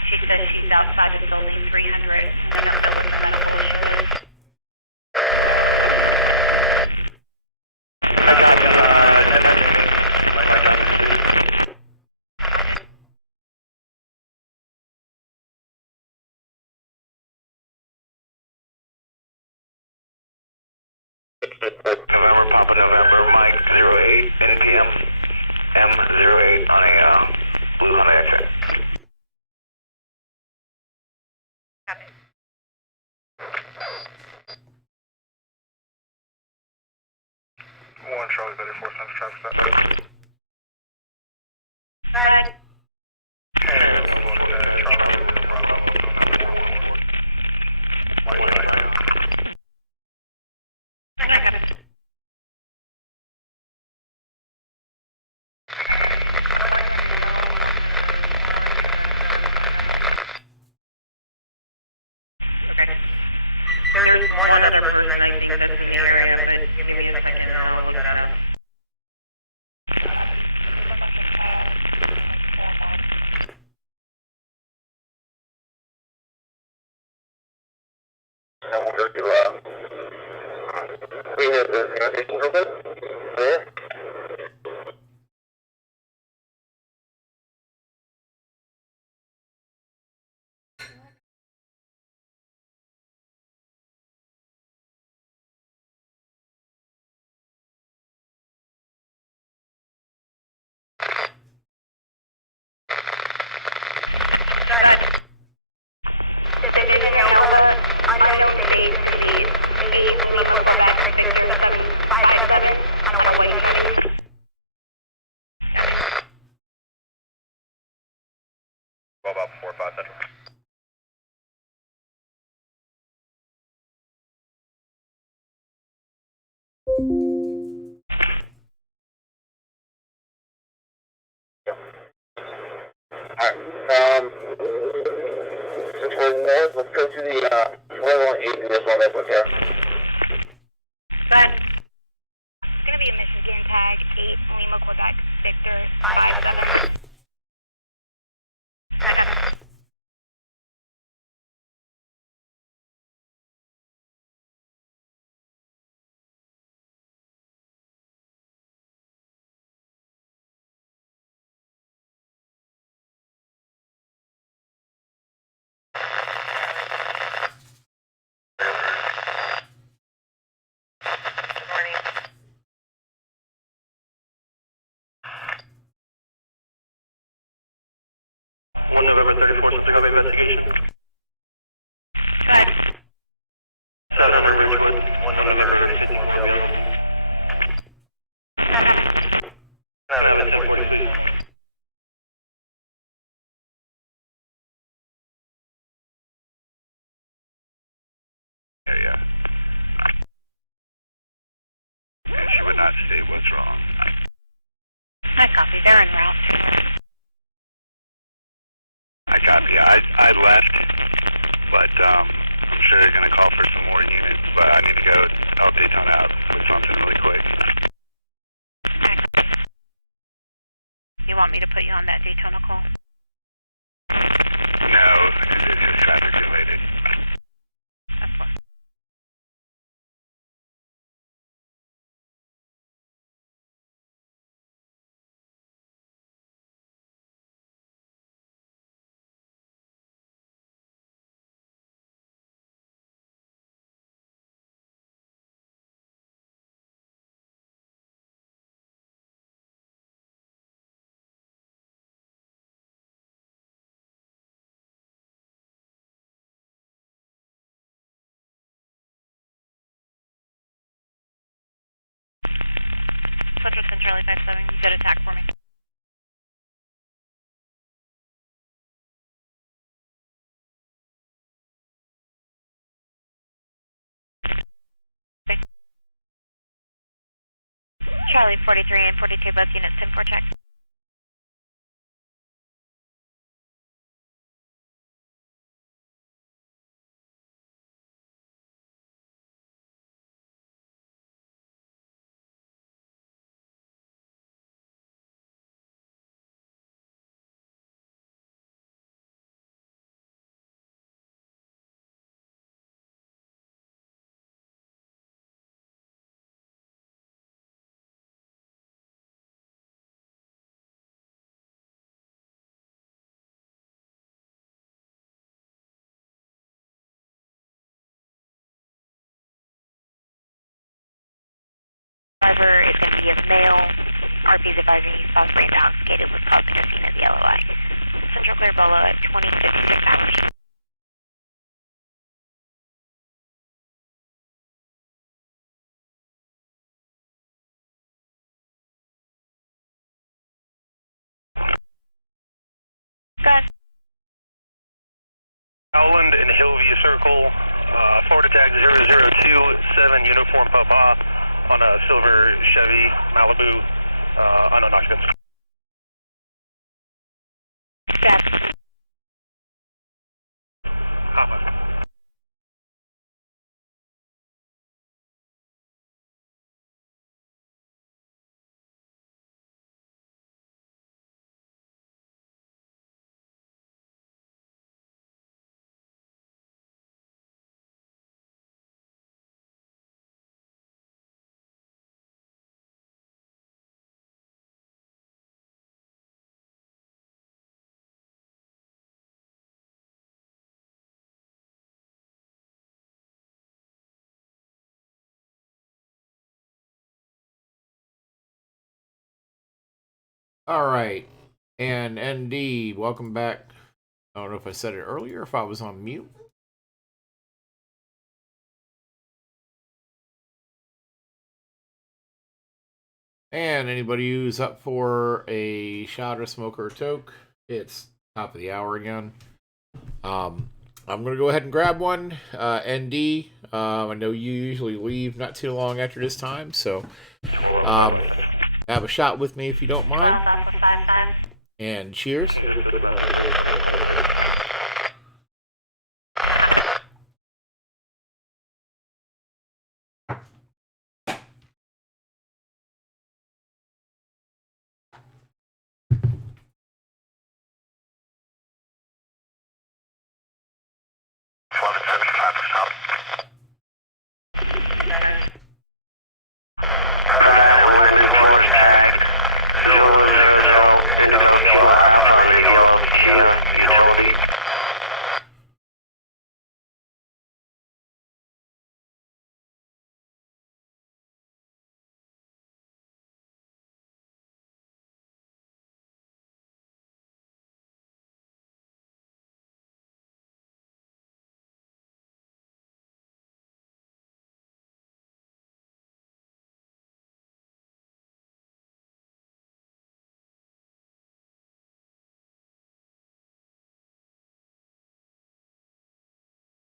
She says she's outside of building 300. We don't know what the medical issue is. I copy. The next thing. I'm right down the street. November, Papa November, Mike 08 NPM M08 on a blue Honda exit. One Charlie better force center traffic stop. Good. And no one Florida tag Charlie 1 Bravo 14. White Zion. I got it. Okay. There's one other person I think that's in the area, but give me a second and I'll look that up. We'll go to, we have the gas station open. There. Good. Division of Nova, unknown state, disease. 8 Lima, Quebec, Victor 757 on a white Chevy. About 45 Central. Alright, since we're north, let's go to the 118 in this one, that's okay. Go ahead. It's going to be a Michigan tag 8 Lima Quebec Victor 57. I got it. November 34, something copy investigation. Go ahead. 700 Ridgewood, 1 November 54 Wheel. Can I have a 1040, please? Yeah. And she would not state what's wrong. I copy. They're en route. I copy. I left, but I'm sure they're going to call for some more units, but I need to go help Daytona out with something really quick. You want me to put you on that Daytona call? No, it's just traffic related. Of course. Richardson, Charlie 57, you good attack for me. Okay. Charlie 43 and 42, both units 10-4 check. Driver is going to be a male. RP's advising you saw brain intoxicated was causing a scene of the LOI. Central clear Bolo at 2056 hours. Go ahead. Howland and Hillview Circle, forward attack 0027 Uniform Papa on a silver Chevy Malibu, unknown occupants. Yes. Hotline. All right. And ND, welcome back. I don't know if I said it earlier, if I was on mute. And anybody who's up for a shot or smoke or a toke, it's top of the hour again. I'm going to go ahead and grab one. ND, I know you usually leave not too long after this time, so have a shot with me if you don't mind. 12 Alpha 55. And cheers. Provide Lemon Florida tag Zulu 00 Indigo Kilo Alpha on a yellow Kia utility.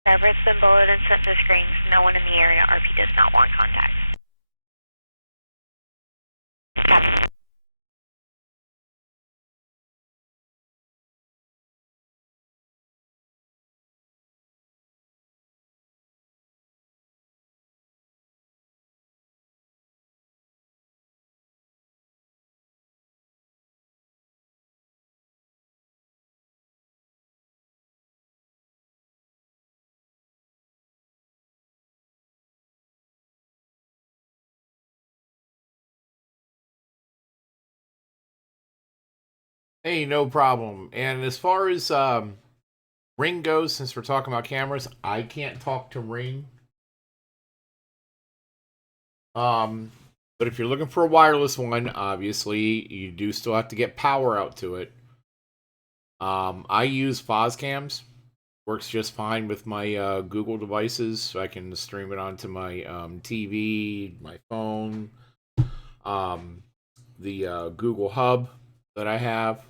Everett's been bulleted and sent to screens. No one in the area. RP does not want contact. Copy. Hey, no problem. And as far as Ring goes, since we're talking about cameras, I can't talk to Ring. But if you're looking for a wireless one, obviously you do still have to get power out to it. I use Fozcams. Works just fine with my Google devices, so I can stream it onto my TV, my phone, the Google Hub that I have.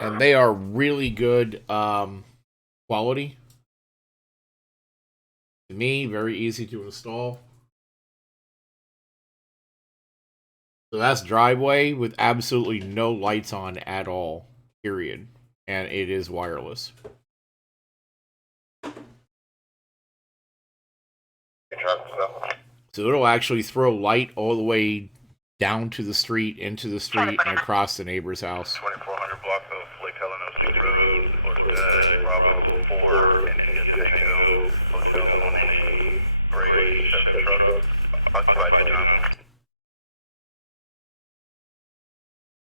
And they are really good quality. To me, very easy to install. So that's driveway with absolutely no lights on at all, period. And it is wireless. So it'll actually throw light all the way down to the street, into the street, and across the neighbor's house. 2400 block of Lake Helena Road, Florida Tag, Bravo 4, India Tango, hotel on a gray Chevy truck, occupied Daytona.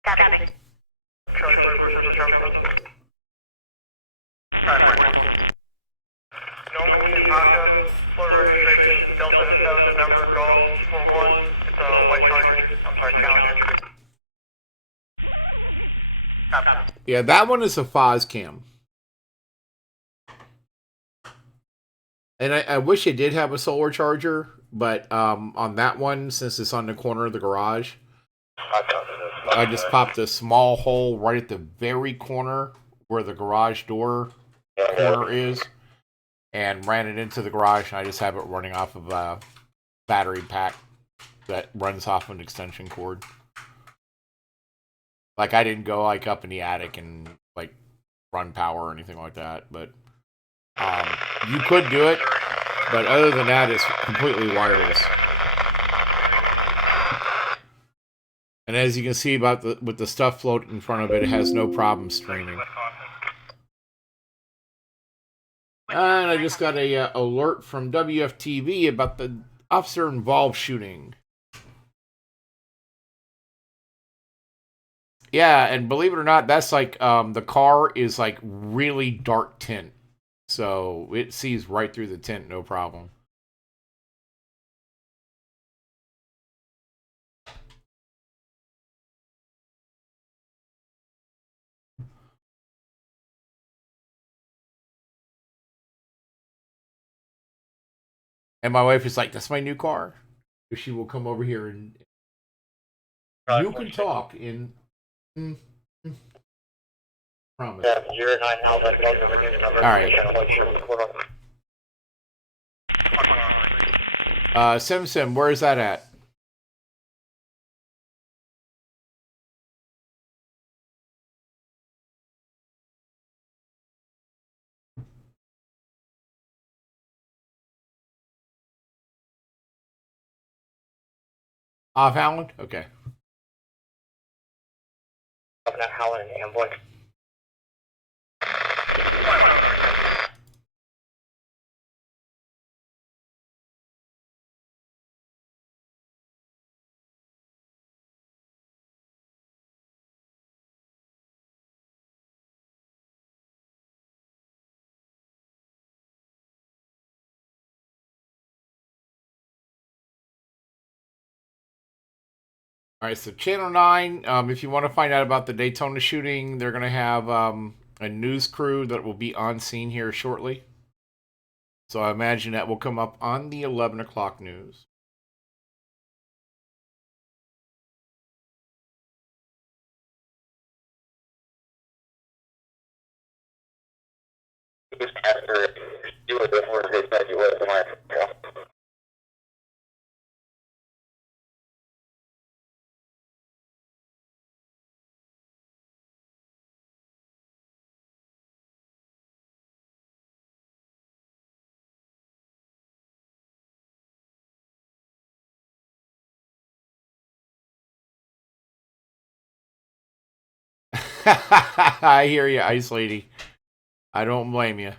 Copy. Charlie 44 Central Travel Stop. Charlie 44. Normandy and Paco, Florida registration, Delta Hotel, November Golf 41. It's a white Charger. I'm sorry, Challenger. Yeah, that one is a Fozcam. And I wish it did have a solar charger, but on that one, since it's on the corner of the garage, I just popped a small hole right at the very corner where the garage door corner is, and ran it into the garage, and I just have it running off of a battery pack that runs off an extension cord. Like, I didn't go like up in the attic and like run power or anything like that, but you could do it, but other than that, it's completely wireless. And as you can see with the stuff floating in front of it, it has no problem streaming. And I just got a alert from WFTV about the officer involved shooting. Yeah, and believe it or not, that's like the car is like really dark tint, so it sees right through the tint, no problem. And my wife is like, "That's my new car." So she will come over here and you can talk in. Promise. All right. Sim, where is that at? Off Howland? Okay. Up at Howland and Amboy. 21 on 3. All right, so Channel 9, if you want to find out about the Daytona shooting, they're going to have a news crew that will be on scene here shortly. So I imagine that will come up on the 11 o'clock news. After doing this one, they said you was my. I hear you, Ice Lady. I don't blame you.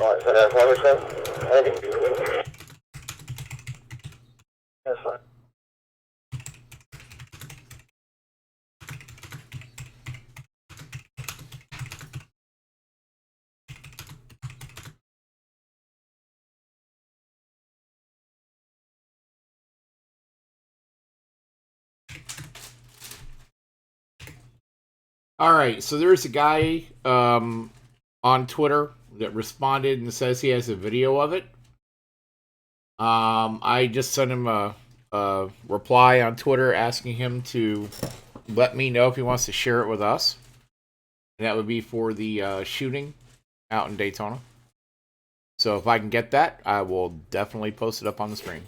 Alright, so that's what we said. That's fine. All right, so there's a guy on Twitter that responded and says he has a video of it. I just sent him a reply on Twitter asking him to let me know if he wants to share it with us. And that would be for the shooting out in Daytona. So if I can get that, I will definitely post it up on the screen.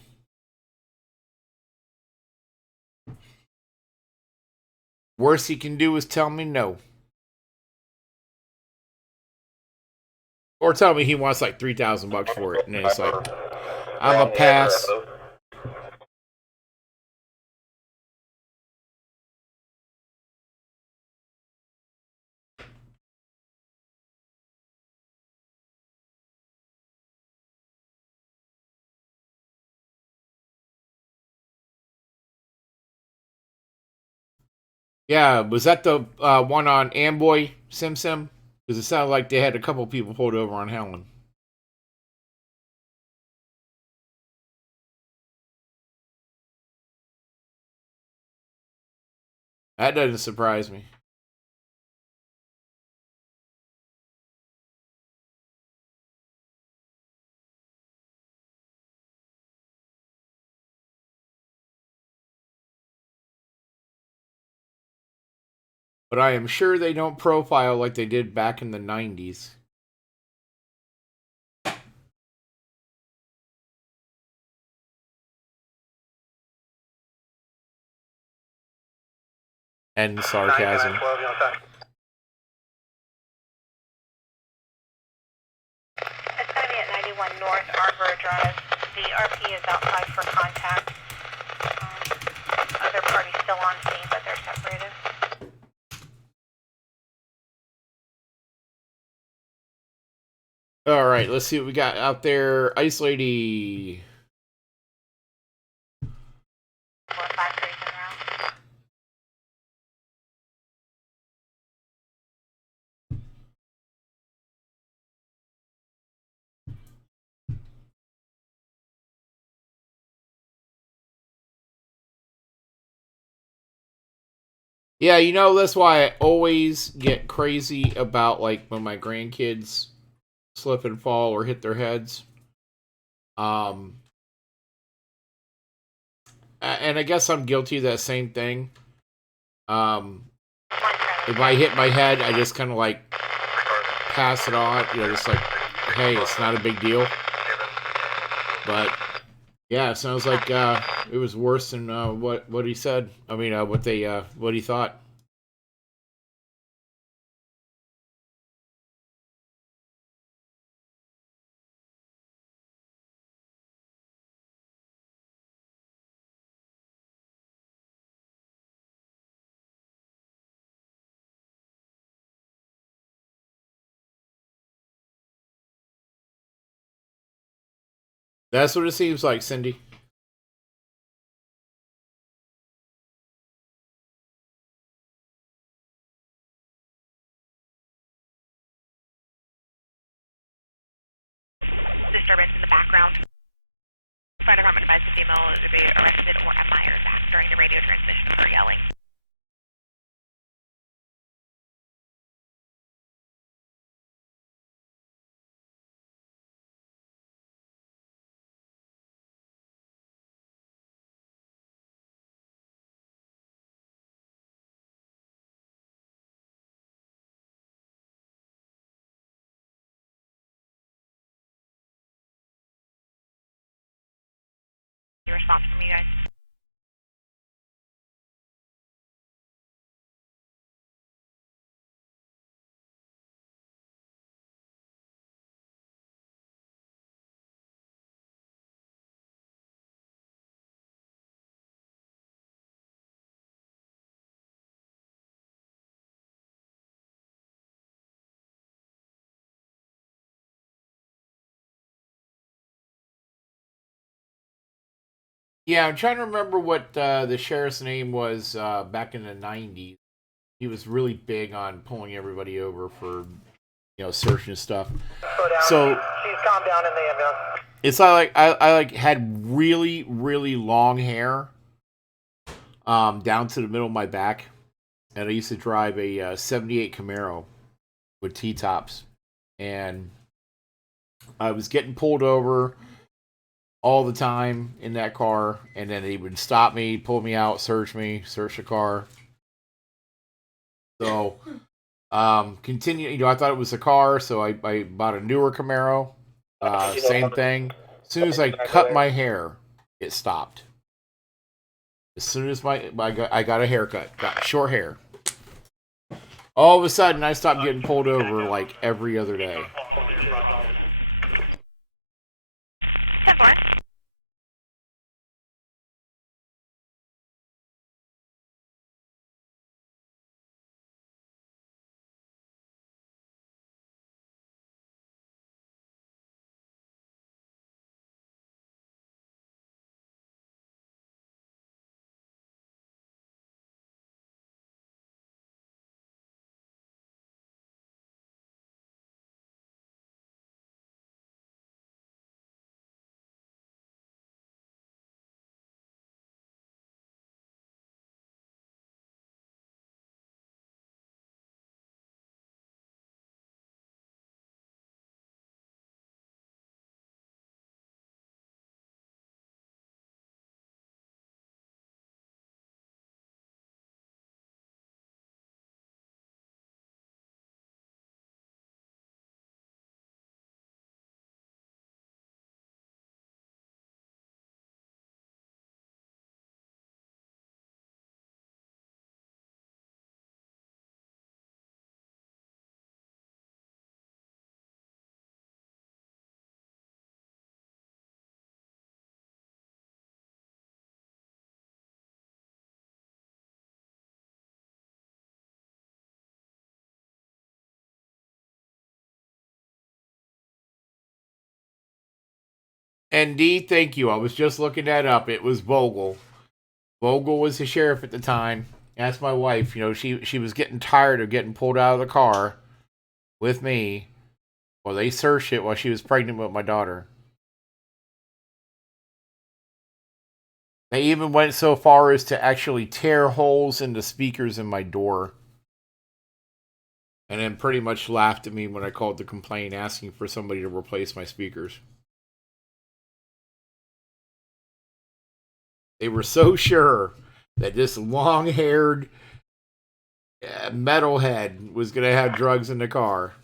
Worst he can do is tell me no. Or tell me he wants like $3,000 for it. And then it's like, I'm a pass. Yeah, was that the one on Amboy Sim Sim? Because it sounded like they had a couple people pulled over on Helen. That doesn't surprise me. But I am sure they don't profile like they did back in the 90s. And sarcasm. 91 North Arbor Drive. The RP is outside for contact. Other parties still on scene, but they're separated. All right, let's see what we got out there. Ice Lady. Yeah, you know, that's why I always get crazy about, like, when my grandkids slip and fall or hit their heads. And I guess I'm guilty of that same thing. If I hit my head, I just kind of like pass it on, just like, hey, it's not a big deal. But yeah, it sounds like it was worse than what he said. I mean, what he thought. That's what it seems like, Cindy. Disturbance in the background. Fire department advised the female to be arrested or admired back during the radio transmission of her yelling. Your response from you guys? Yeah, I'm trying to remember what the sheriff's name was back in the 90s. He was really big on pulling everybody over for, search and stuff. So She's calmed down in the ambulance. it's I had really, really long hair down to the middle of my back. And I used to drive a 78 Camaro with T-tops. And I was getting pulled over all the time in that car, and then he would stop me, pull me out, search the car. So, continue. I thought it was a car, so I bought a newer Camaro. Same thing. As soon as I cut my hair, it stopped. As soon as I got a haircut, got short hair. All of a sudden, I stopped getting pulled over like every other day. 10-4. ND, thank you. I was just looking that up. It was Vogel. Vogel was the sheriff at the time. Asked my wife. She was getting tired of getting pulled out of the car with me. Well, they searched it while she was pregnant with my daughter. They even went so far as to actually tear holes in the speakers in my door. And then pretty much laughed at me when I called to complain, asking for somebody to replace my speakers. They were so sure that this long-haired metalhead was going to have drugs in the car.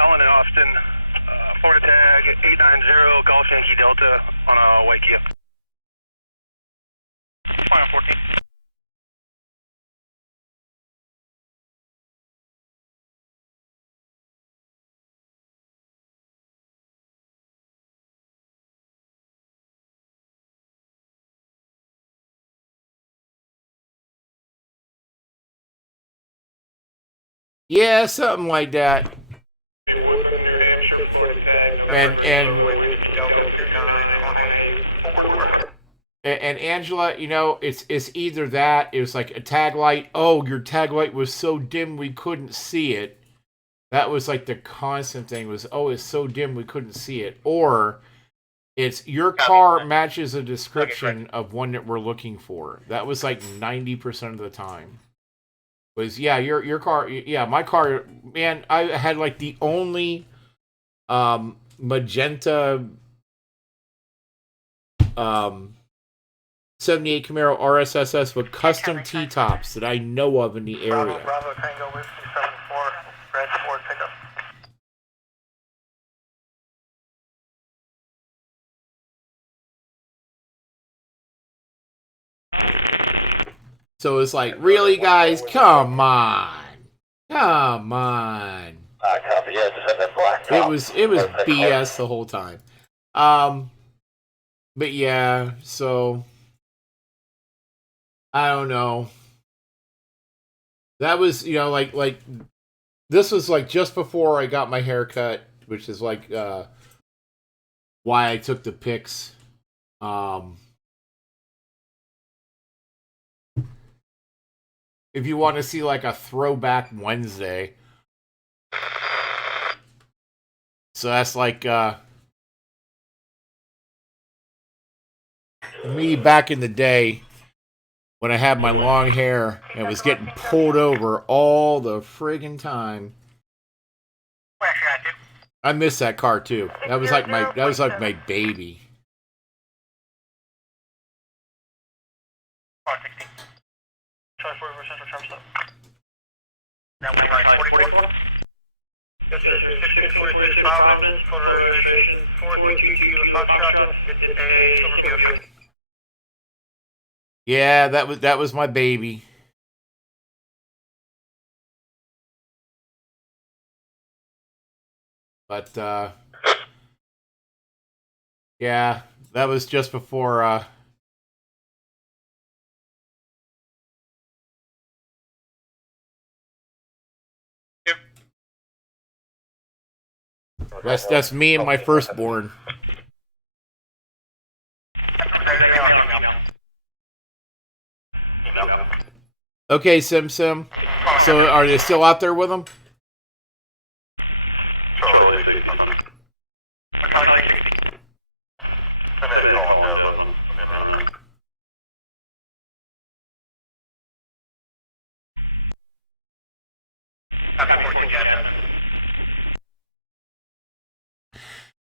Allen and Austin, Florida tag 890 Golf Yankee Delta on a white Kia. Final 14. Yeah, something like that. Woodland, New Hampshire, Florida tag, November, Kilo Whiskey, Delta 29 on a four-door. And Angela, you know, it's either that, it was like a tag light. Oh, your tag light was so dim we couldn't see it. That was like the constant thing was, oh, it's so dim we couldn't see it. Or it's your car matches a description of one that we're looking for. That was like 90% of the time. Was, yeah, your car, yeah, my car, man, I had like the only magenta 78 Camaro RSSS with custom T-tops that I know of in the area. Bravo Tango Whiskey 74, red Ford pickup. So it's like, really, guys? Come on. Come on. Copy, yes, it's black. It was BS the whole time. But yeah, so I don't know. That was, you know, like this was like just before I got my hair cut, which is like why I took the pics. If you want to see like a throwback Wednesday. So that's like me back in the day when I had my long hair and was getting pulled over all the friggin' time. I miss that car too. That was like my baby. 44? Yes, sir. 1646 Providence, full registration, 422 Kilo Foxtrot. It's a silver Buick. Yeah, that was my baby. But yeah, that was just before That's me and my firstborn. Male or female? Female. Okay, Sim. So are they still out there with them? Charlie 60 something. Charlie 60. Send me a call on Devlin. I'll be around. Copy 42, Jasmine.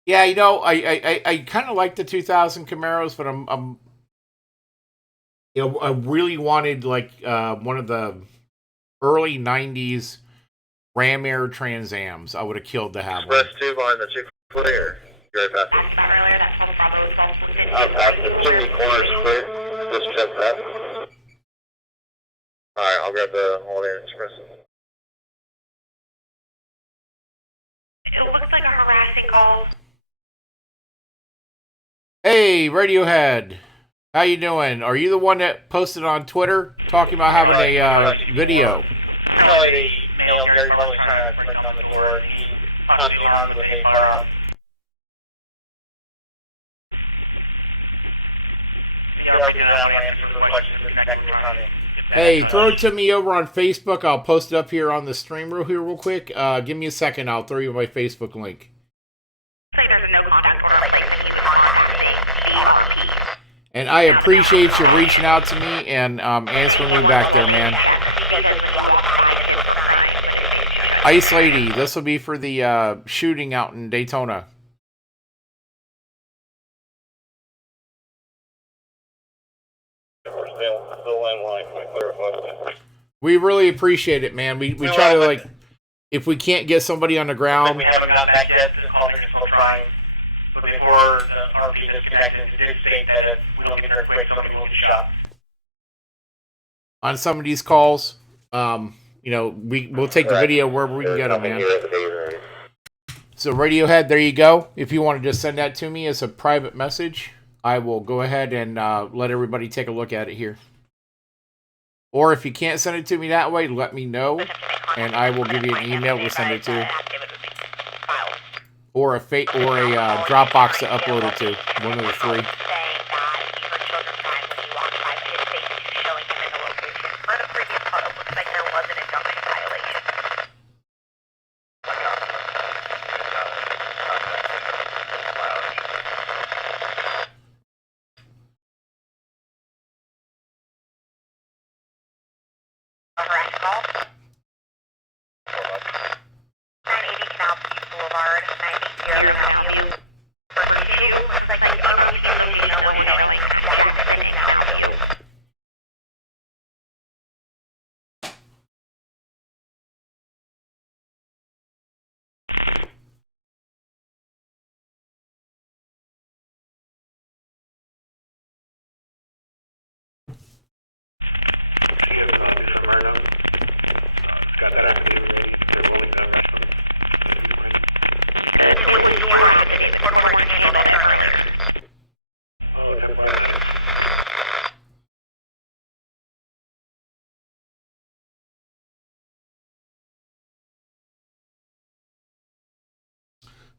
Yeah, you know, I kind of like the 2000 Camaros, but I'm you know, I really wanted like one of the early 90s Ram Air Trans Ams. I would have killed to have one. Express tube on the chick clear. You're right Asked about earlier, that 12 Bravo 12 didn't are you aware of the situation? Just check that. Alright, I'll grab the Holiday Inn Express. It looks like a harassing call. Hey, Radiohead. How you doing? Are you the one that posted on Twitter talking about having a video? Apparently the male Gary Barlow trying to break down the door. He's possibly armed with a firearm. The RP did not want to answer for questions disconnected. We're trying to get that. Hey, throw it to me over on Facebook. I'll post it up here on the stream real quick. Give me a second. I'll throw you my Facebook link. Say like there's a no contact order in place and he was contacting the RP. And I appreciate you reaching out to me and answering me back there, man. Because when he walked by, kids were crying, but his face too shut. Ice Lady, this will be for the shooting out in Daytona. We really appreciate it, man. We try to, like, if we can't get somebody on the ground. We haven't got back yet. The calling are still trying. But before the RP disconnected, it did state that if we don't get there quick, somebody will get shot. On some of these calls, you know, we'll take the video wherever we can get them, man. So Radiohead, there you go. If you want to just send that to me as a private message, I will go ahead and let everybody take a look at it here. Or if you can't send it to me that way, let me know, and I will give you an email to send it to. Or a Dropbox to upload it to. One of the three. Looks like the RP location though was showing Jackson and Canal View. CS New Smyrna. It's got that affidavit ready and they're willing to arrest them. It was your affidavit. The court warrant handled it earlier. Oh, 10-5, got it.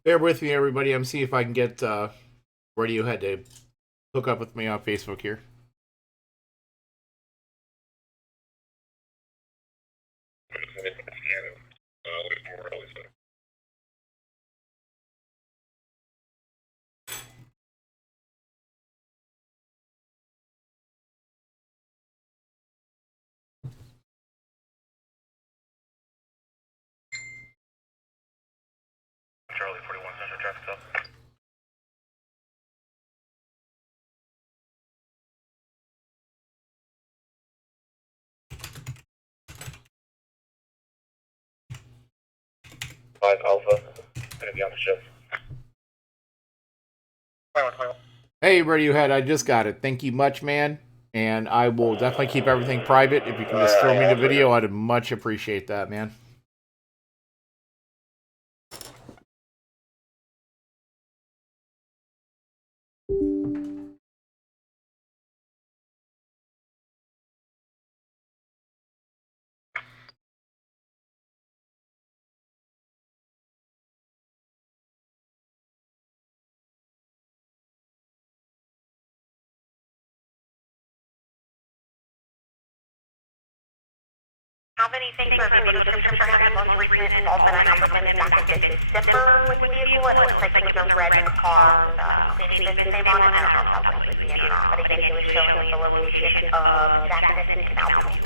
Bear with me, everybody. I'm seeing if I can get Radiohead to hook up with me on Facebook here. Charlie 41 Central traffic stop. Alpha, gonna be on the shift. Hey, Radiohead, I just got it. Thank you much, man. And I will definitely keep everything private. If you can just throw me the video, I'd much appreciate that, man. I think for a vehicle description for him, the most recent involvement I have with him is back in December with the vehicle, and it looks like it was a red car with a cleaning business name on it. I don't know if that's what he was seeing or not, but again, he was showing it the location of Jackson and Canal View.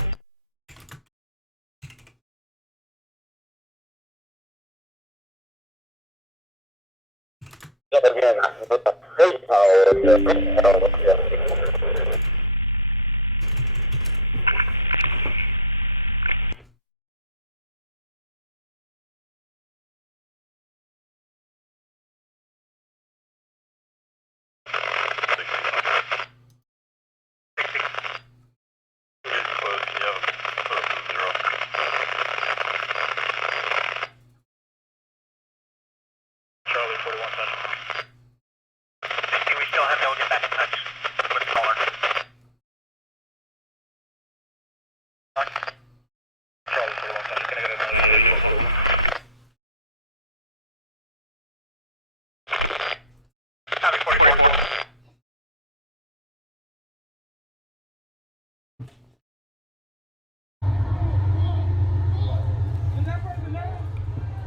Charlie 41 Central. We still have no get back in touch with the caller. Charlie 41 Central, gonna go to the unit code 1. Copy 44.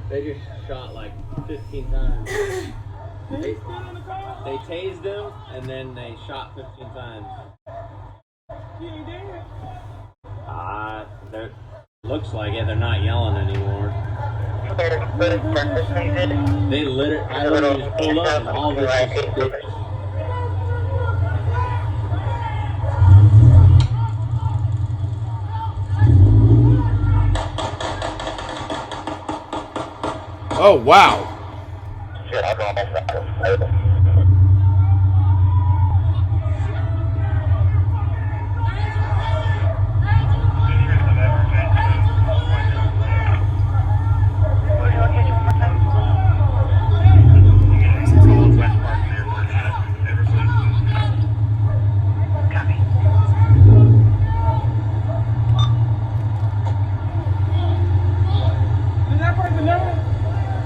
They just shot like 15 times. They tased him and then they shot 15 times. Looks like it. They're not yelling anymore. They I literally just pulled up and all this is. Oh, wow.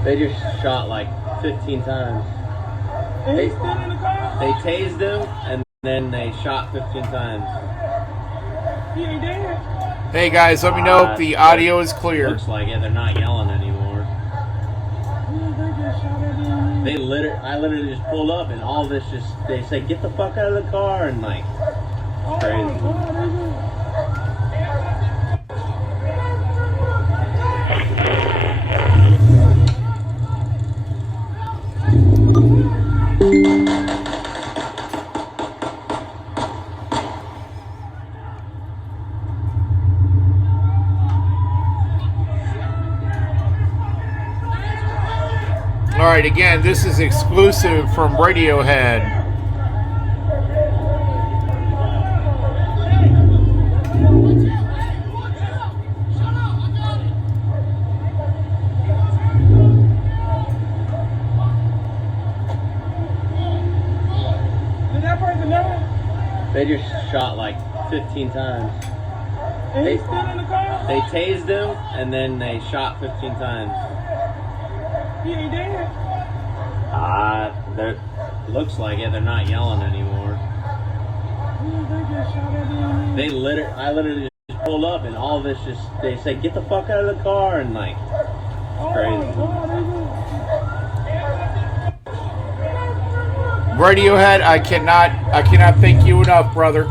They just shot like 15 times. They tased him and then they shot 15 times. Hey guys, let me know if the audio is clear. Looks like it. They're not yelling anymore. I literally just pulled up and all this just. They say get the fuck out of the car and like. It's crazy. Alright, again, this is exclusive from Radiohead. They just shot like 15 times. They tased him and then they shot 15 times. Looks like it. They're not yelling anymore. I literally just pulled up and all this just. They say get the fuck out of the car and like. It's crazy. Radiohead, I cannot thank you enough, brother.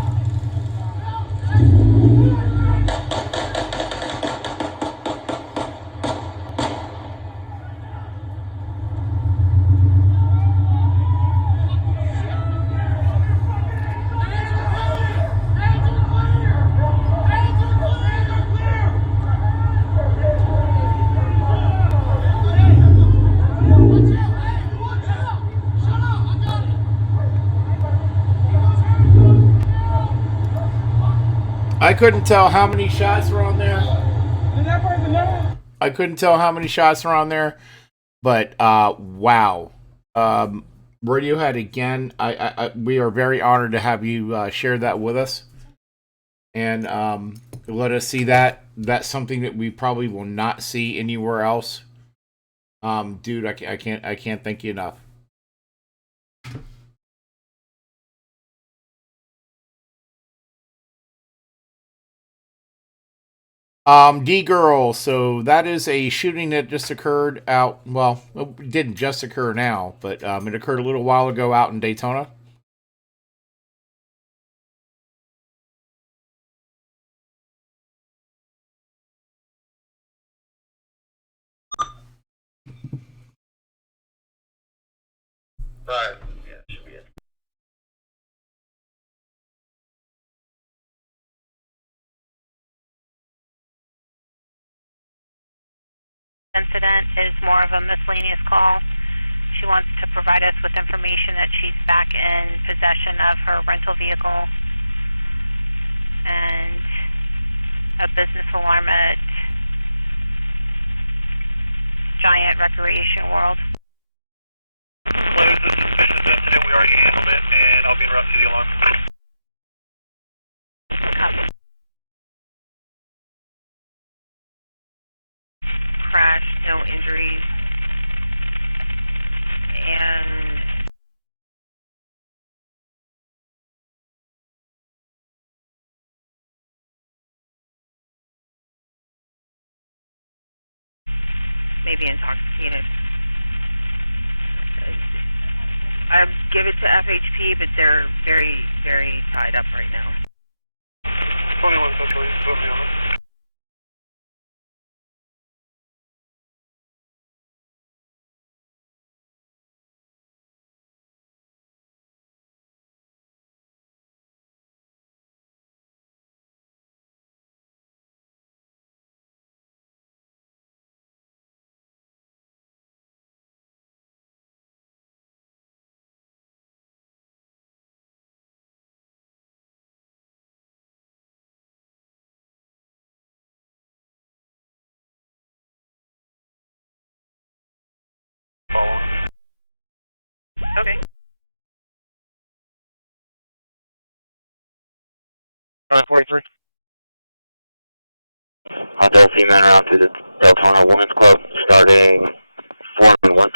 I couldn't tell how many shots were on there. I couldn't tell how many shots were on there, but wow. Radiohead again. We are very honored to have you share that with us, and let us see that. That's something that we probably will not see anywhere else. Dude, I can't thank you enough. D-Girl, so that is a shooting that just occurred out, well, it didn't just occur now, but it occurred a little while ago out in Daytona. Right. Yeah, should be it. Incident is more of a miscellaneous call. She wants to provide us with information that she's back in possession of her rental vehicle and a business alarm at Giant Recreation World. Well, it was a suspicious incident. We already handled it, and I'll be en route to the alarm. Copy. Crash, no injuries, and maybe intoxicated. I'd give it to FHP, but they're very, very tied up right now. 21 Central, you put me on. Okay. 43. Adult female around to the Deltona Women's Club, starting 4 and 1.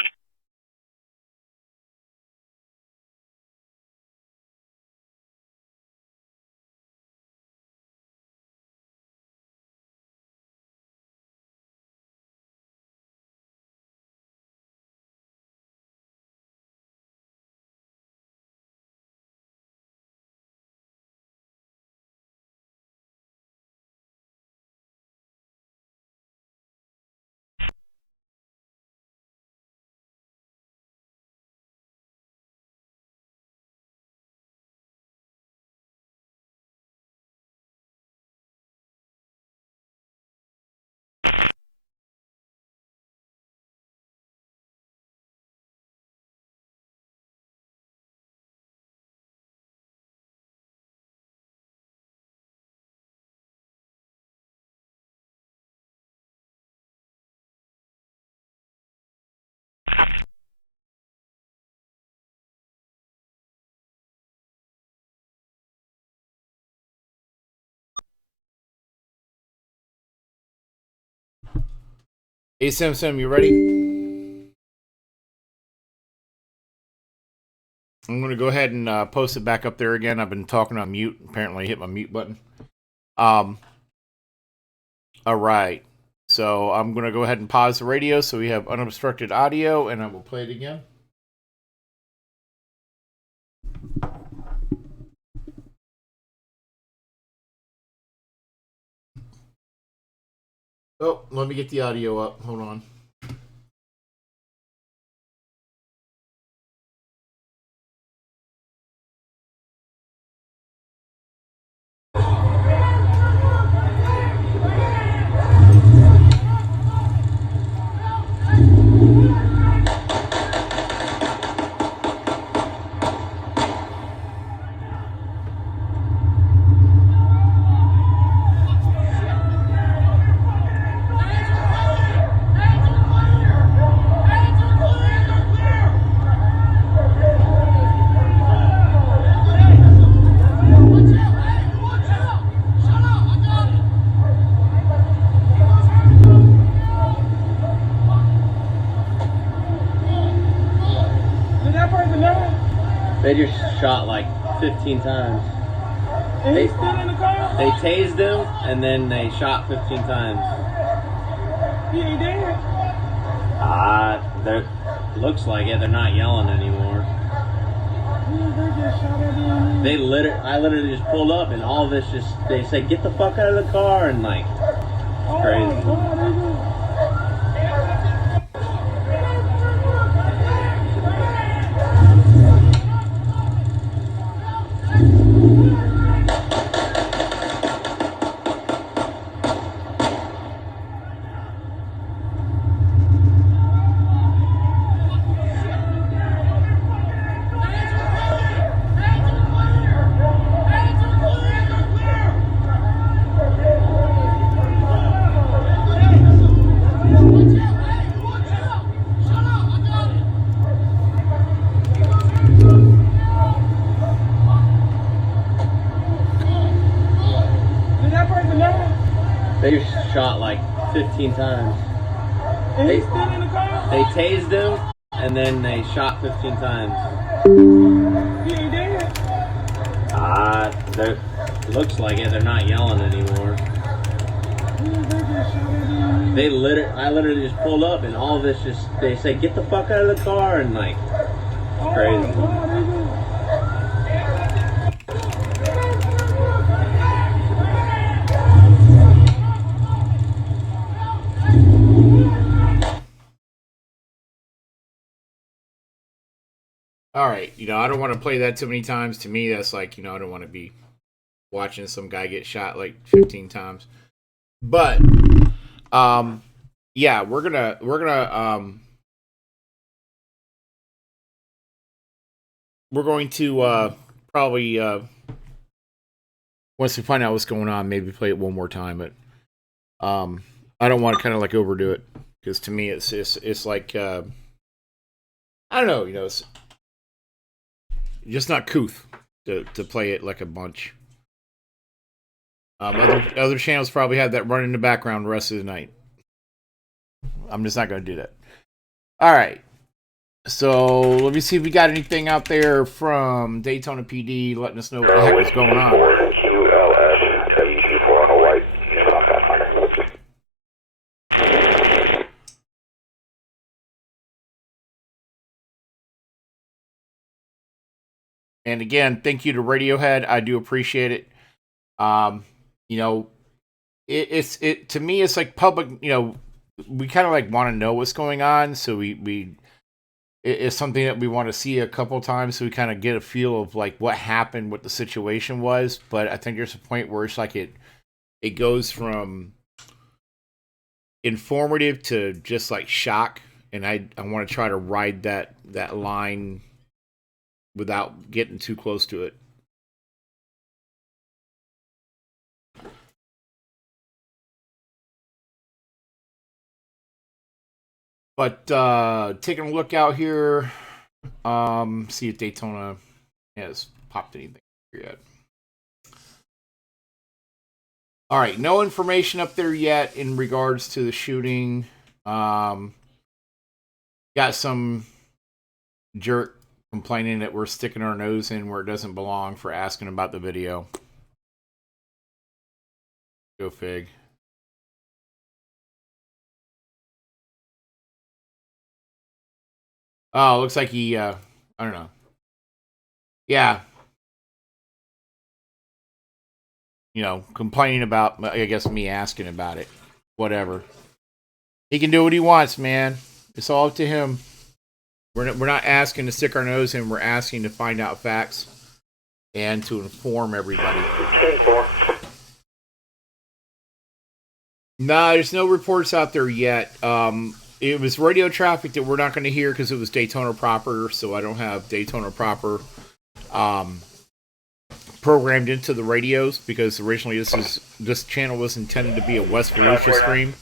Hey, Sim, you ready? I'm going to go ahead and post it back up there again. I've been talking on mute. Apparently I hit my mute button. All right. So I'm going to go ahead and pause the radio so we have unobstructed audio, and I will play it again. Oh, let me get the audio up. Hold on. They just shot like 15 times. And he's still in the car? They tased him and then they shot 15 times. He ain't dead? Looks like it. They're not yelling anymore. They just shot at him. I literally just pulled up and all this they said, get the fuck out of the car, and like, it's crazy. Oh my God, they just... They just shot like 15 times. And he's still in the car? They tased him and then they shot 15 times. He ain't dead? Looks like it. They're not yelling anymore. I literally just pulled up and all this they said, get the fuck out of the car, and like, it's It's crazy. All right, I don't want to play that too many times. To me, that's like, I don't want to be watching some guy get shot like 15 times. But yeah, we're gonna we're going to probably once we find out what's going on, maybe play it one more time. But I don't want to kind of like overdo it, because to me it's like I don't know, it's just not couth to play it like a bunch. Other channels probably have that run in the background the rest of the night. I'm just not going to do that. All right. So let me see if we got anything out there from Daytona PD letting us know what the heck is going on. QLS W24 all white, Nissan Pathfinder. And again, thank you to Radiohead. I do appreciate it. It's to me, it's like public. We kind of like want to know what's going on, so it's something that we want to see a couple times, so we kind of get a feel of like what happened, what the situation was. But I think there's a point where it's like it goes from informative to just like shock, and I want to try to ride that line without getting too close to it. But taking a look out here, see if Daytona has popped anything yet. All right, no information up there yet in regards to the shooting. Got some jerk complaining that we're sticking our nose in where it doesn't belong for asking about the video. Go fig. Oh, looks like he, I don't know. Yeah. Complaining about, I guess, me asking about it. Whatever. He can do what he wants, man. It's all up to him. We're not asking to stick our nose in. We're asking to find out facts and to inform everybody. 10-4. Nah, there's no reports out there yet. It was radio traffic that we're not going to hear because it was Daytona proper, so I don't have Daytona proper programmed into the radios, because originally this channel was intended to be a West Volusia stream.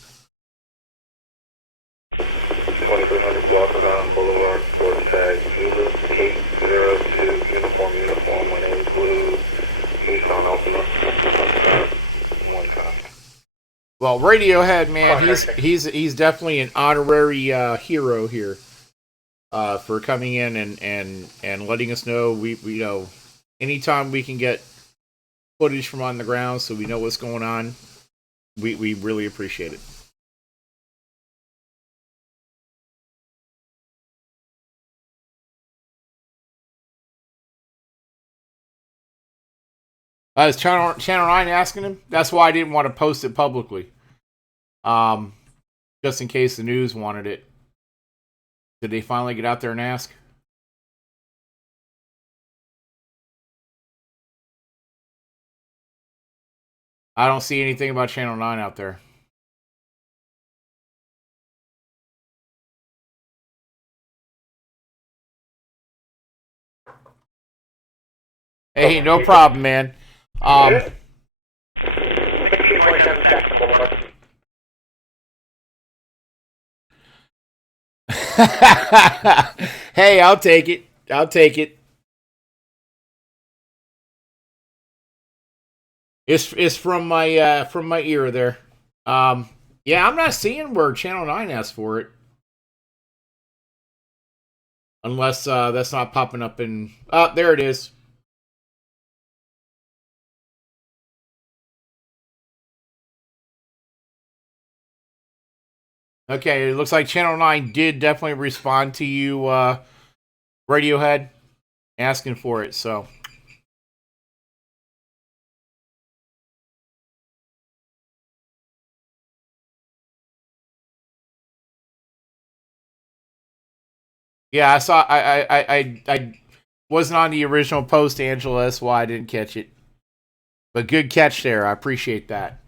Well, Radiohead, man, he's definitely an honorary hero here for coming in and letting us know. We anytime we can get footage from on the ground so we know what's going on, we really appreciate it. Is Channel 9 asking him? That's why I didn't want to post it publicly. Just in case the news wanted it. Did they finally get out there and ask? I don't see anything about Channel 9 out there. Hey, no problem, man. 1627 Saxon Boulevard. Hey, I'll take it. It's from my ear there. Yeah, I'm not seeing where Channel 9 asked for it. Unless that's not popping up in... Oh, there it is. Okay, it looks like Channel 9 did definitely respond to you Radiohead asking for it. So yeah, I saw. I wasn't on the original post, Angela. That's why I didn't catch it. But good catch there. I appreciate that.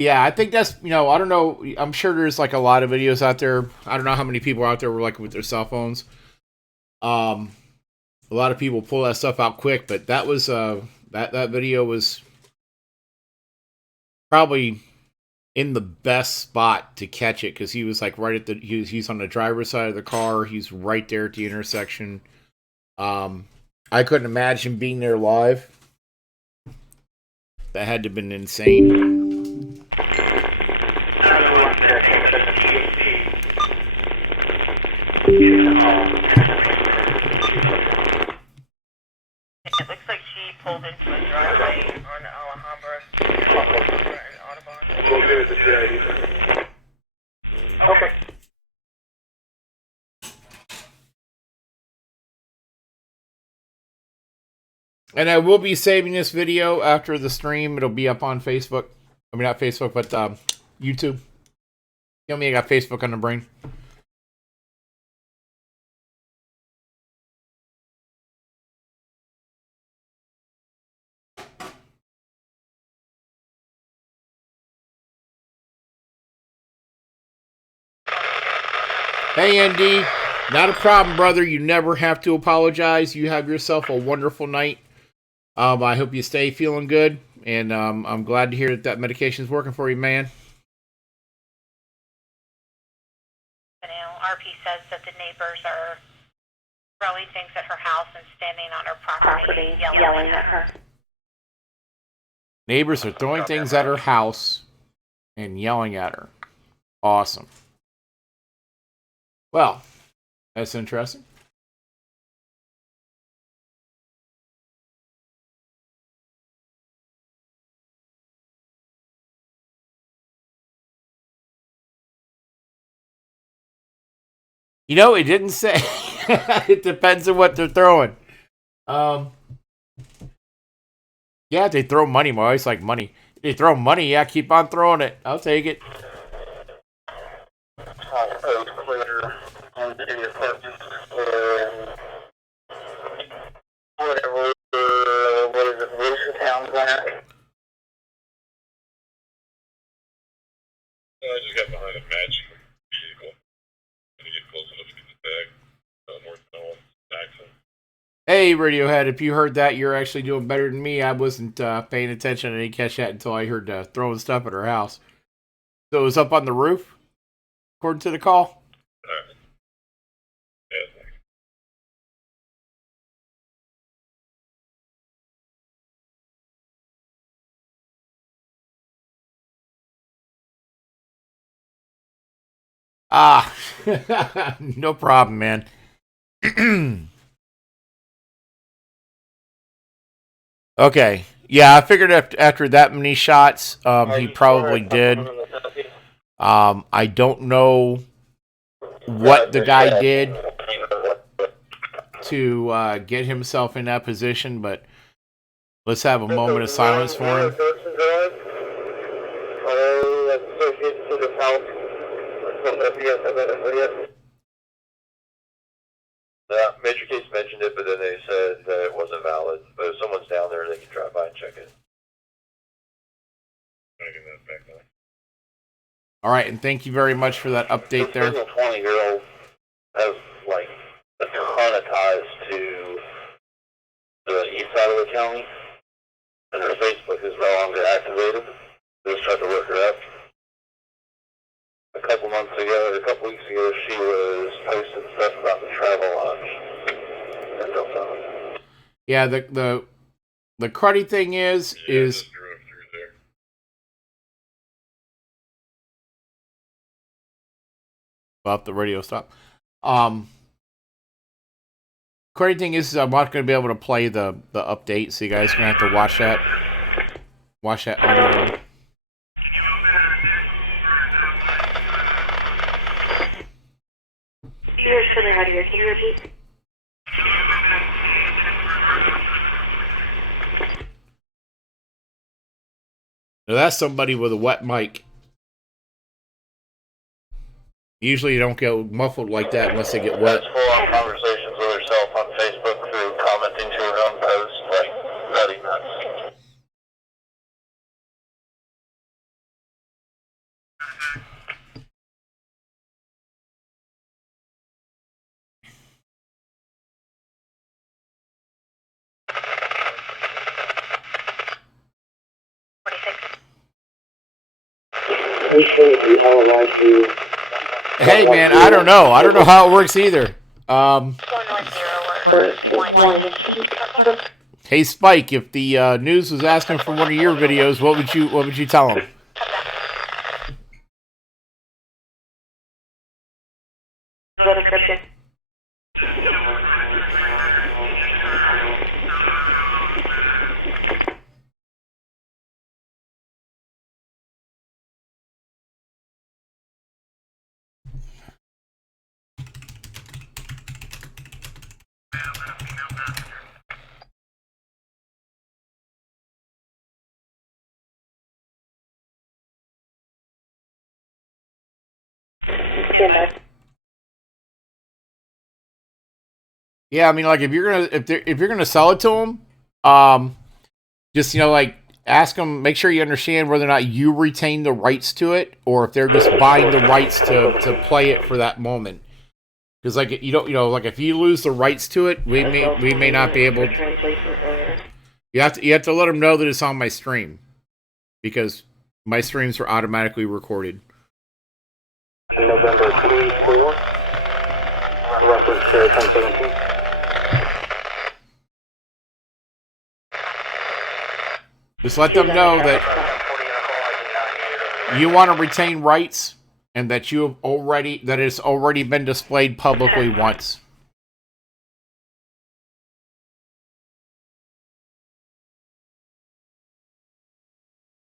Yeah, I think that's, I don't know. I'm sure there's like a lot of videos out there. I don't know how many people out there were like with their cell phones. A lot of people pull that stuff out quick, but that was that video was probably in the best spot to catch it because he was like right at the he's on the driver's side of the car. He's right there at the intersection. I couldn't imagine being there live. That had to have been insane. I don't know who wants to take a bit of THC. Give a call and then wait for her. It looks like she pulled into a driveway on Alhambra. We'll give it to CIA. Okay. And I will be saving this video after the stream. It'll be up on Facebook. I mean, not Facebook, but YouTube. You know me, I got Facebook on the brain. Hey, Andy. Not a problem, brother. You never have to apologize. You have yourself a wonderful night. I hope you stay feeling good. And I'm glad to hear that medication is working for you, man. RP says that the neighbors are throwing things at her house and standing on her property yelling at her. Neighbors are throwing things at her house and yelling at her. Awesome. Well, that's interesting. You know, it didn't say. It depends on what they're throwing. Yeah, they throw money. I always like money. They throw money. Yeah, keep on throwing it. I'll take it. Clear on the area purchase whatever, what is it, Volusia Town Center? I just got behind a matching vehicle. Trying to get close enough to get the tag. North Knoll, Jackson. Hey, Radiohead, if you heard that, you're actually doing better than me. I wasn't paying attention. I didn't catch that until I heard throwing stuff at her house. So it was up on the roof, according to the call? Ah, no problem, man. Okay. Yeah, I figured after that many shots, he probably did. I don't know what the guy did to get himself in that position, but let's have a moment of silence for him. Major Case mentioned it, but then they said that it wasn't valid. But if someone's down there, they can drive by and check it. All right, and thank you very much for that update there. This 20-year-old has like a ton of ties to the east side of the county, and her Facebook is no longer activated. They just tried to work her up. a couple months ago, or a couple weeks ago, she was posting stuff about the travel lodge in Deltona. Yeah, the cruddy thing is well, the radio stop. Cruddy thing is I'm not going to be able to play the update, so you guys are going to have to watch that. Watch that. You're shutting right here. Can you repeat? Now that's somebody with a wet mic. Usually you don't get muffled like that unless they get wet. That's full-on conversations with herself on Facebook through commenting to her own post, like nutty nuts. Hey man, I don't know. I don't know how it works either. Hey Spike, if the news was asking for one of your videos, what would you tell them? Description. Yeah, I mean, like if you're gonna sell it to them, just like ask them, make sure you understand whether or not you retain the rights to it, or if they're just buying the rights to play it for that moment. Because like you don't, like if you lose the rights to it, we may not be able to. You have to let them know that it's on my stream, because my streams are automatically recorded. November 3-4, reference to 1017. Just let them know that you want to retain rights and that it's already been displayed publicly once.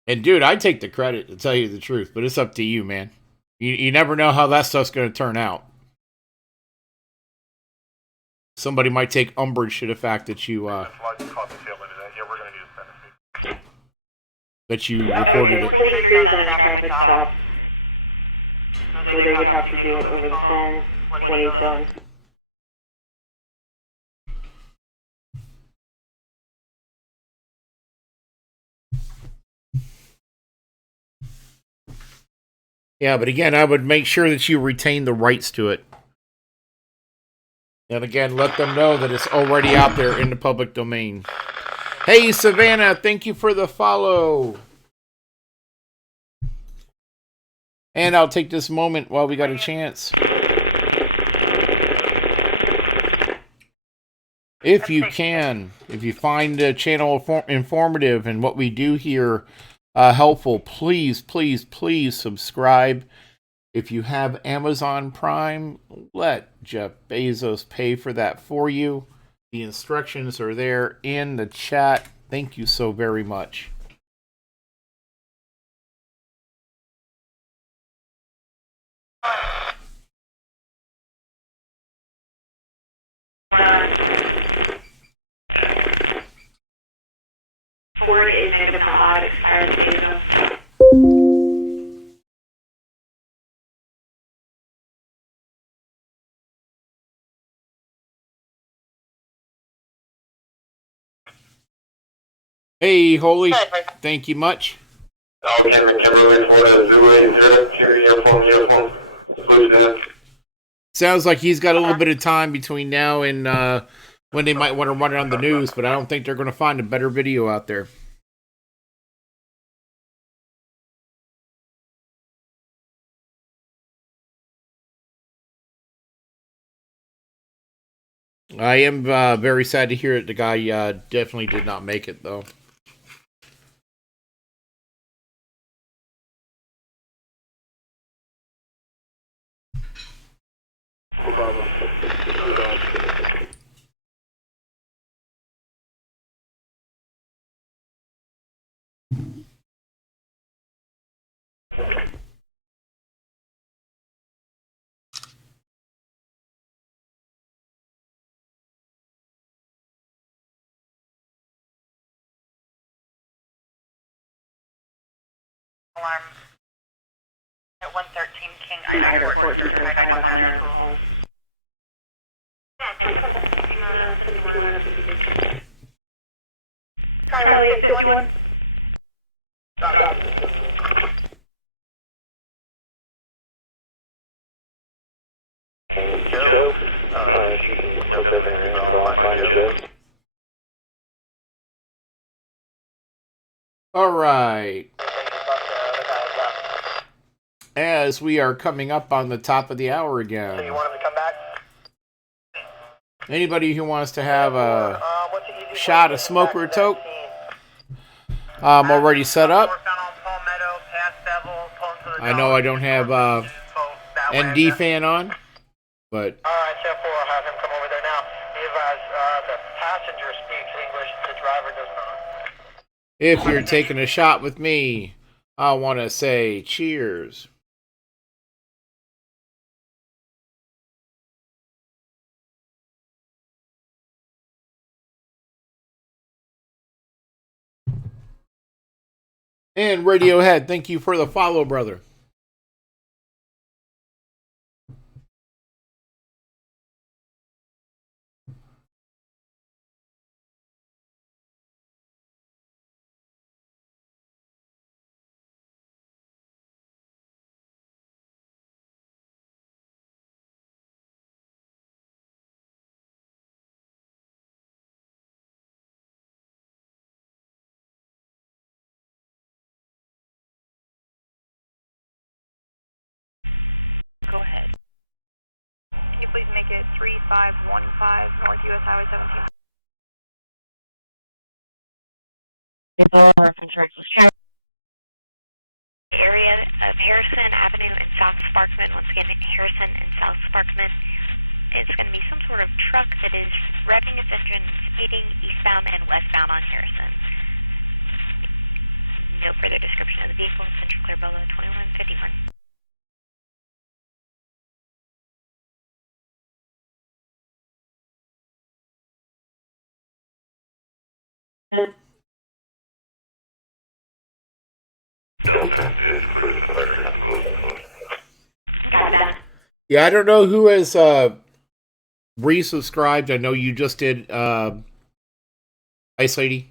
And dude, I take the credit, to tell you the truth, but it's up to you, man. You never know how that stuff's going to turn out. Somebody might take umbrage to the fact that you recorded it. 43 is on a traffic stop. So they would have to do it over the phone when he's done. Yeah, but again, I would make sure that you retain the rights to it. And again, let them know that it's already out there in the public domain. Hey, Savannah, thank you for the follow. And I'll take this moment while we got a chance. If you can, if you find the channel informative and what we do here helpful, please, please, please subscribe. If you have Amazon Prime, let Jeff Bezos pay for that for you. The instructions are there in the chat. Thank you so very much. Ford is negative not valid. It expired 2 days ago. Hey, Holy, thank you much. Okay, Kimberly, Florida, Zoo 80, uniform, Volusia. Sounds like he's got a little bit of time between now and when they might want to run it on the news, but I don't think they're going to find a better video out there. I am very sad to hear that the guy definitely did not make it, though. Alarm at 113 King. I heard 14 are tied up on there as a call. Charlie 51. Joe, if you can look up in the range, I'll find a Joe. All right. As we are coming up on the top of the hour again. So you want him to come back? Anybody who wants to have a shot of smoke or a toke, I'm already set up. I know I don't have ND fan on, but Alright, 10-4, I'll have him come over there now. Be advised, the passenger speaks English, the driver does not. if you're taking a shot with me, I want to say cheers. And Radiohead, thank you for the follow, brother. Go ahead. Can you please make it 3515 North US Highway 17? Area of Harrison Avenue and South Sparkman. Once again, Harrison and South Sparkman. It's going to be some sort of truck that is revving its engine and speeding eastbound and westbound on Harrison. No further description of the vehicle. Central Clear Bolo 2151. Delta is clear to close. Got that. Yeah, I don't know who has resubscribed. I know you just did, Ice Lady.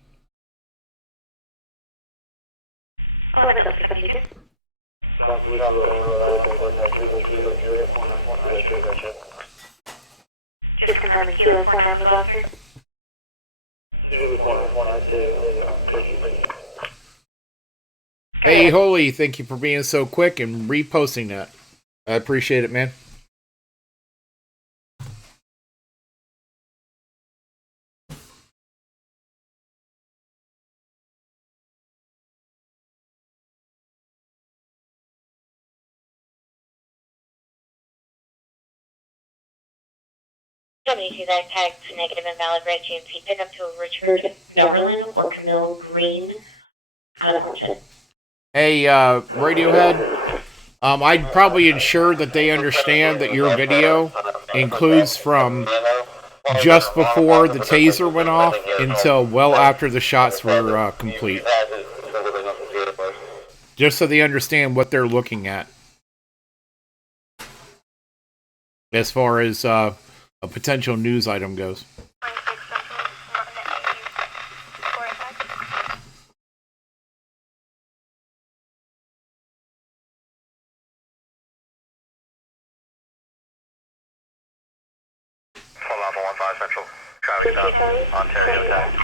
11 Delta 72. Just confirming Kilo 49 was last heard. Hey, Holy, thank you for being so quick and reposting that. I appreciate it, man. Somebody see that tags negative invalid red GMC pickup to a Richard Darlin or Camille Green out of Orchard. Hey, Radiohead, I'd probably ensure that they understand that your video includes from just before the taser went off until well after the shots were complete. Just so they understand what they're looking at. As far as a potential news item goes. Hold on for 15 Central. Traffic stop. Ontario.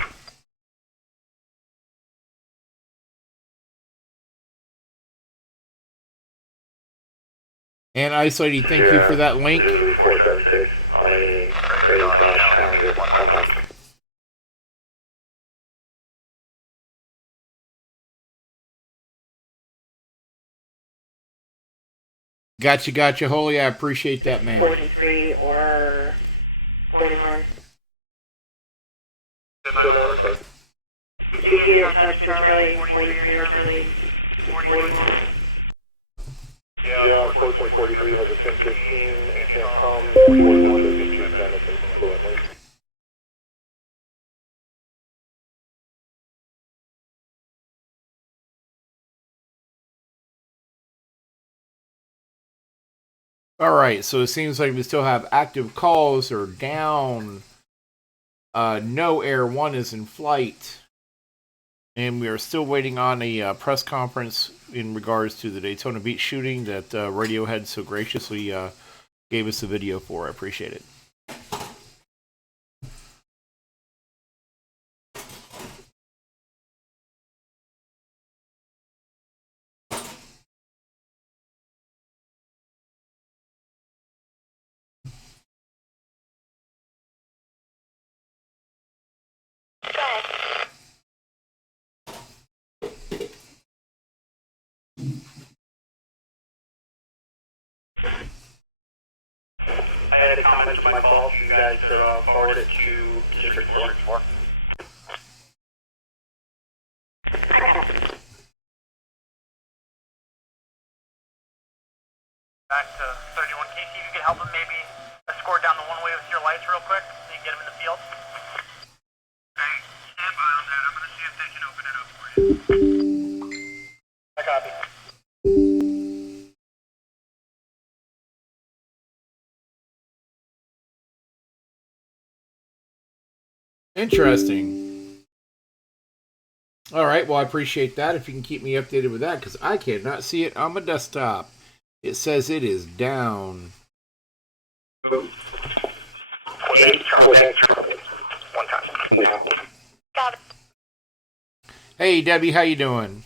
And Ice Lady, thank you for that link. Zulu 476 on a Dodge Challenger. Gotcha, Holy. I appreciate that, man. 43 or 41. Did you get in touch with Charlie 43 or Charlie 41? Yeah, unfortunately 43 has a 1015 and can't come, and 41 doesn't speak Spanish fluently. All right, so it seems like we still have active calls or down. No Air 1 is in flight. And we are still waiting on a press conference in regards to the Daytona Beach shooting that Radiohead so graciously gave us the video for. I appreciate it. I had a comment to my call, if you guys could forward it to District 4. I got it. Back to 31. Casey, if you could help him maybe escort down the one-way with your lights real quick, so you can get him in the field. Okay, stand by on that. I'm going to see if they can open it up for you. I copy. Interesting. All right, well, I appreciate that. If you can keep me updated with that, because I cannot see it on my desktop. It says it is down. 8 Quebec Charlie. One time. Got it. Hey, Debbie, how you doing?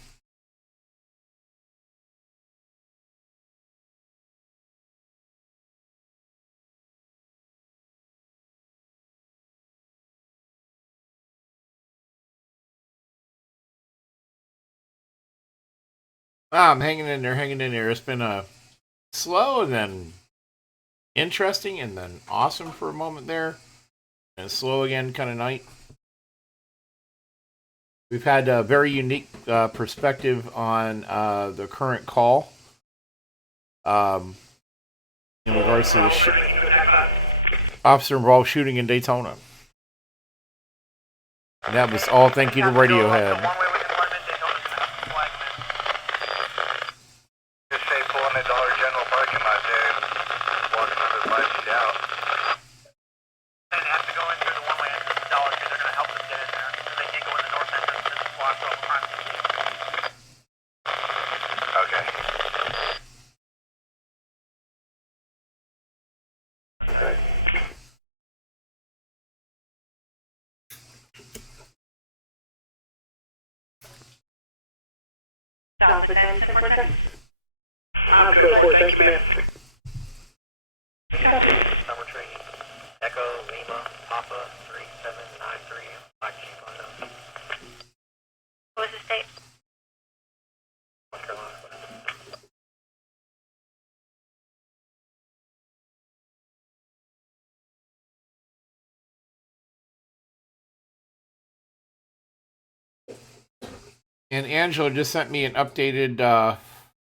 I'm hanging in there. It's been slow and then interesting and then awesome for a moment there. And slow again kind of night. We've had a very unique perspective on the current call. In regards to the officer involved shooting in Daytona. And that was all thank you to Radiohead. Just say pulling the Dollar General parking lot there and walking over the 5 feet out. And they have to go in through the one-way entrance to Dollar Tree. They're going to help them get in there. So they can't go in the north entrance because it's blocked off front. Okay. South of 10, 10 check. I'm code 4. Thank you, ma'am. Copy. Number 3. Echo Lima Papa 3793. Black Sheep on What was the state? North Carolina. And Angela just sent me an updated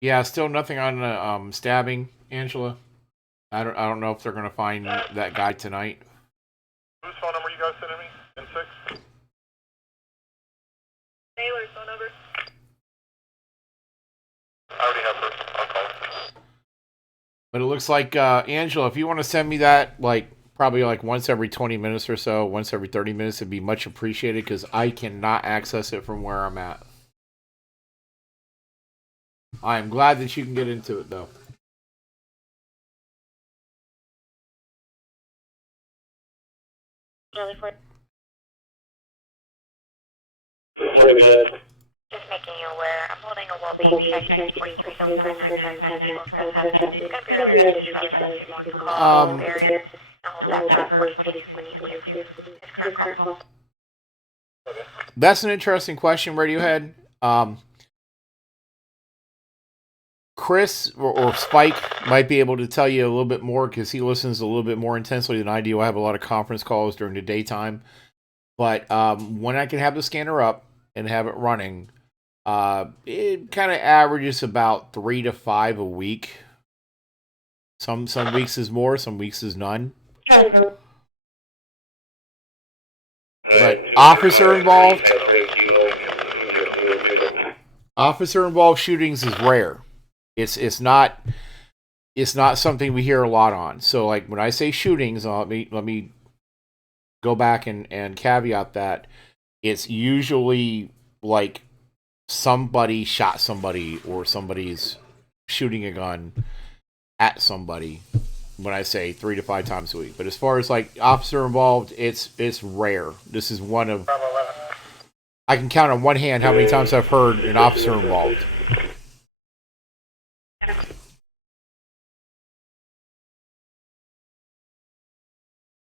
yeah, still nothing on the stabbing, Angela. I don't know if they're gonna find that guy tonight. Whose phone number you guys sending me? N6? Taylor's phone number. I already have her. I'll call her. But it looks like Angela, if you want to send me that probably once every 20 minutes or so, once every 30 minutes, it'd be much appreciated because I cannot access it from where I'm at. I am glad that you can get into it, though. Really for 40 good. just making you aware. I'm holding a well-being check. It's on for 959 Control 7. It's going to be related to Charlie 61. I'll let that for 42 and 23 for the current call. That's an interesting question, Radiohead. Chris or Spike might be able to tell you a little bit more because he listens a little bit more intensely than I do. I have a lot of conference calls during the daytime. But when I can have the scanner up and have it running, it kind of averages about 3 to 5 a week. Some weeks is more, some weeks is none. Officer involved. Officer involved shootings is rare. It's not something we hear a lot on. So like when I say shootings, let me go back and caveat that it's usually like somebody shot somebody or somebody's shooting a gun at somebody when I say 3 to 5 times a week. But as far as like officer involved, it's rare. This is one of, I can count on one hand how many times I've heard an officer involved.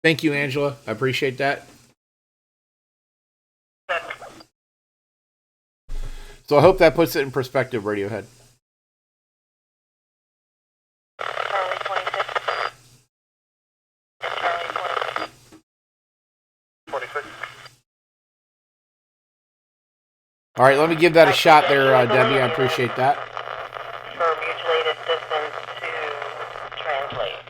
Thank you, Angela. I appreciate that. So I hope that puts it in perspective, Radiohead. Charlie 26. Charlie 26. All right, let me give that a shot there, Debbie. I appreciate that. For mutual aid assistance to translate.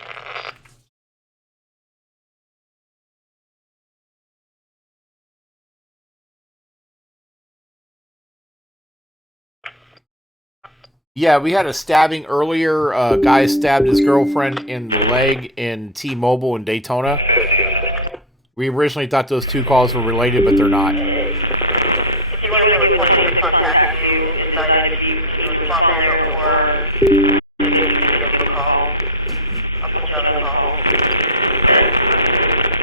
Yeah, we had a stabbing earlier. A guy stabbed his girlfriend in the leg in T-Mobile in Daytona. We originally thought those two calls were related, but they're not. If you want to get with 26, contact you and decide if you need to respond there or if you can just give them a call. I'll put you on the call.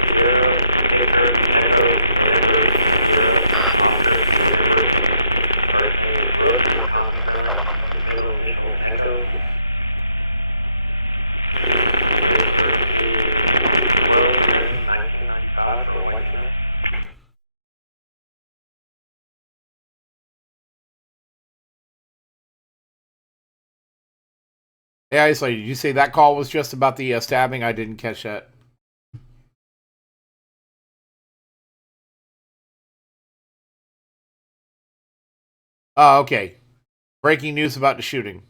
Sierra, Victor, Echo, November, Sierra, Oscar, November. First name is Brooks, common spelling. Middle initial Echo. Date of birth is 12/7/1995 for a white female. Yeah, Isley, did you say that call was just about the stabbing? I didn't catch that. Oh, okay. Breaking news about the shooting.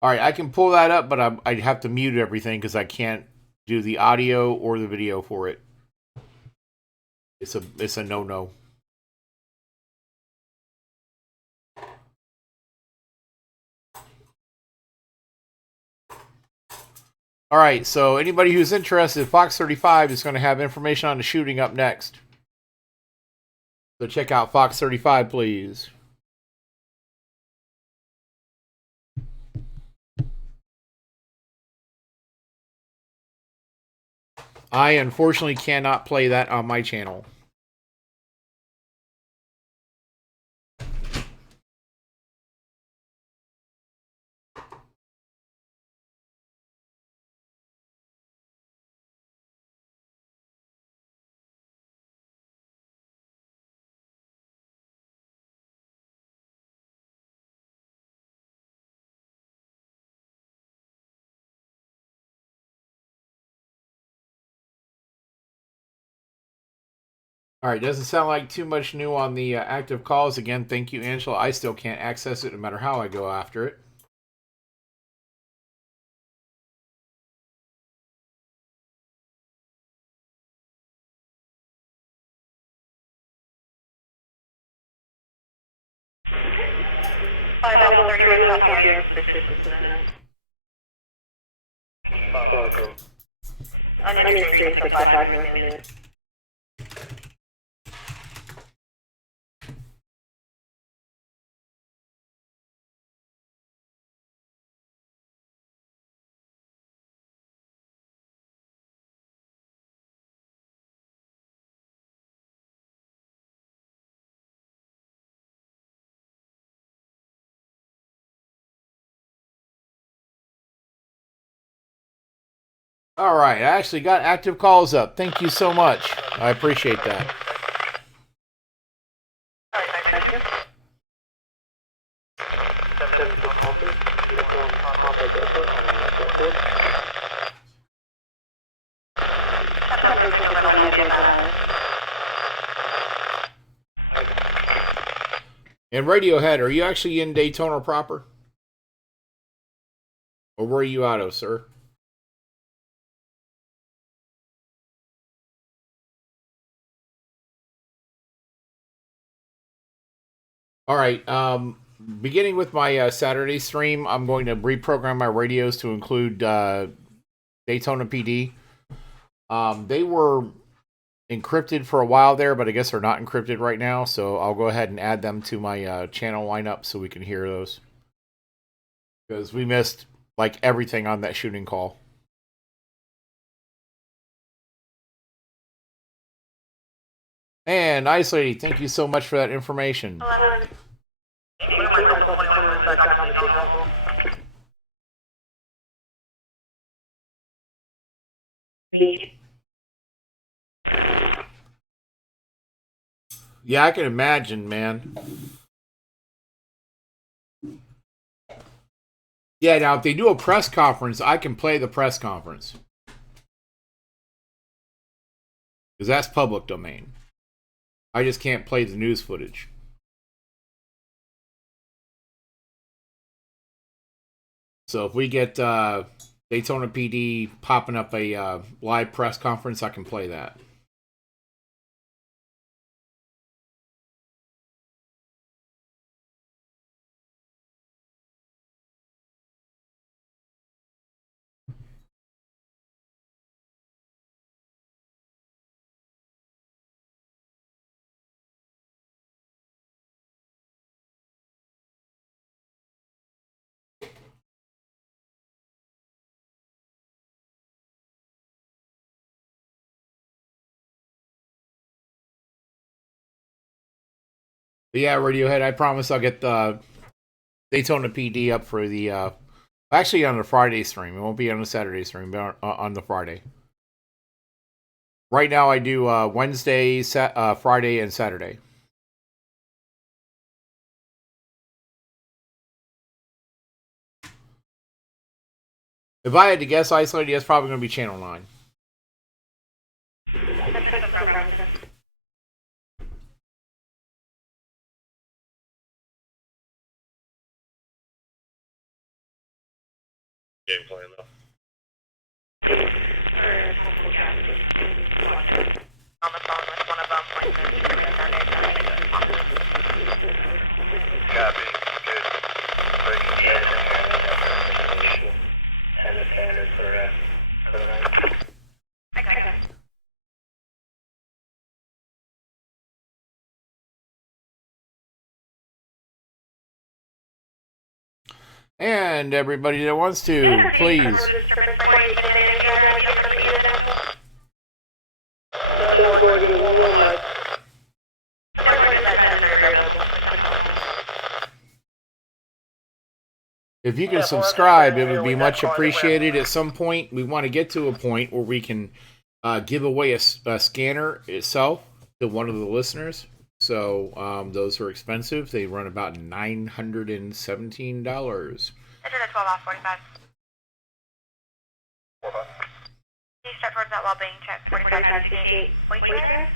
All right, I can pull that up, but I'd have to mute everything because I can't do the audio or the video for it. It's a no-no. All right, so anybody who's interested, Fox 35 is going to have information on the shooting up next. So check out Fox 35, please. I unfortunately cannot play that on my channel. All right, doesn't sound like too much new on the active calls. Again, thank you, Angela. I still can't access it no matter how I go after it. Five Alpha 31, copy X, suspicious incident. On your screen, 605 North Amelia. All right, I actually got active calls up. Thank you so much. I appreciate that. Thank you. rental vehicle valid. And Radiohead, are you actually in Daytona proper? Or where are you out of, sir? All right. Beginning with my Saturday stream, I'm going to reprogram my radios to include Daytona PD. They were encrypted for a while there, but I guess they're not encrypted right now, so I'll go ahead and add them to my channel lineup so we can hear those. Because we missed, like, everything on that shooting call. And Ice Lady, thank you so much for that information. 11. Include myself in 21 minutes back on the Daytona call. Yeah, I can imagine, man. Yeah, now if they do a press conference, I can play the press conference. Because that's public domain. I just can't play the news footage. So if we get Daytona PD popping up a live press conference, I can play that. But yeah, Radiohead, I promise I'll get the Daytona PD up for the actually on the Friday stream. It won't be on the Saturday stream, but on the Friday. Right now I do Wednesday, Friday, and Saturday. If I had to guess, Isolated, it's probably going to be Channel 9. Game plan though. Or possible gas leak. Watch it. On the phone with one of them, like, the rest started letting it go. Copy. Good. Breaking Yeah, and the standards for the line. I got it. And everybody that wants to, please. Disturbance 418 Manning Drive, unit number E is an echo. Board, give me one mic. Step board, just advise the number you're available. If you can subscribe, it would be much appreciated. At some point, we want to get to a point where we can give away a scanner itself to one of the listeners. So those are expensive. They run about $917. Enter the 12 off 45. Can you start towards that well-being check? 4568 Point Drive?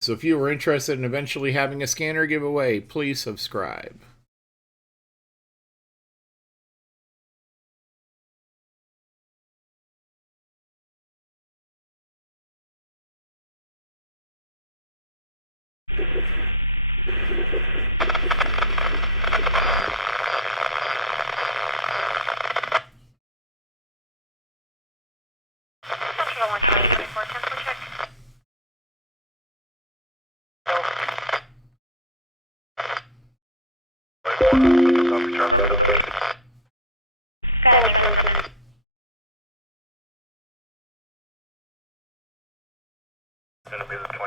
So if you were interested in eventually having a scanner giveaway, please subscribe.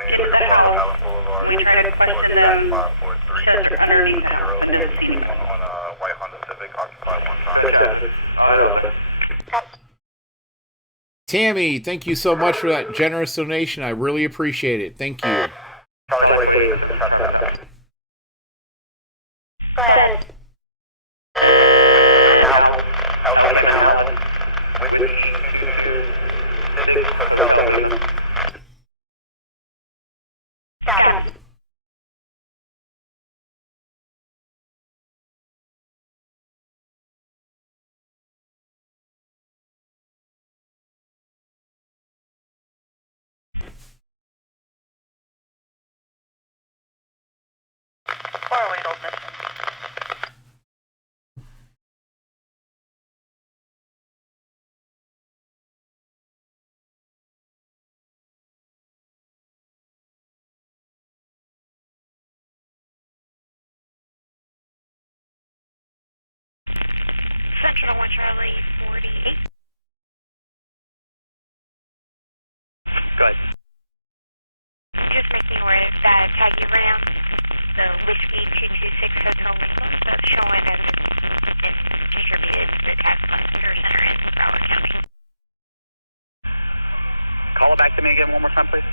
Get to the house. When we try to question them, shows they're underneath the house and doesn't see anybody. Fantastic. I'll head out there. Tammy, thank you so much for that generous donation. I really appreciate it. Thank you. Charlie 48 cents. Traffic stop. Go ahead. House. Came in house. Whiskey 226 Hotel Lima. Got it. Far away, don't listen. Central 1 Charlie 48. Go ahead. Just making where that tag you ran, the Whiskey 226 Hotel Lima, that's showing as it's been contributed to the tax collector center in Broward County. Call it back to me again one more time, please.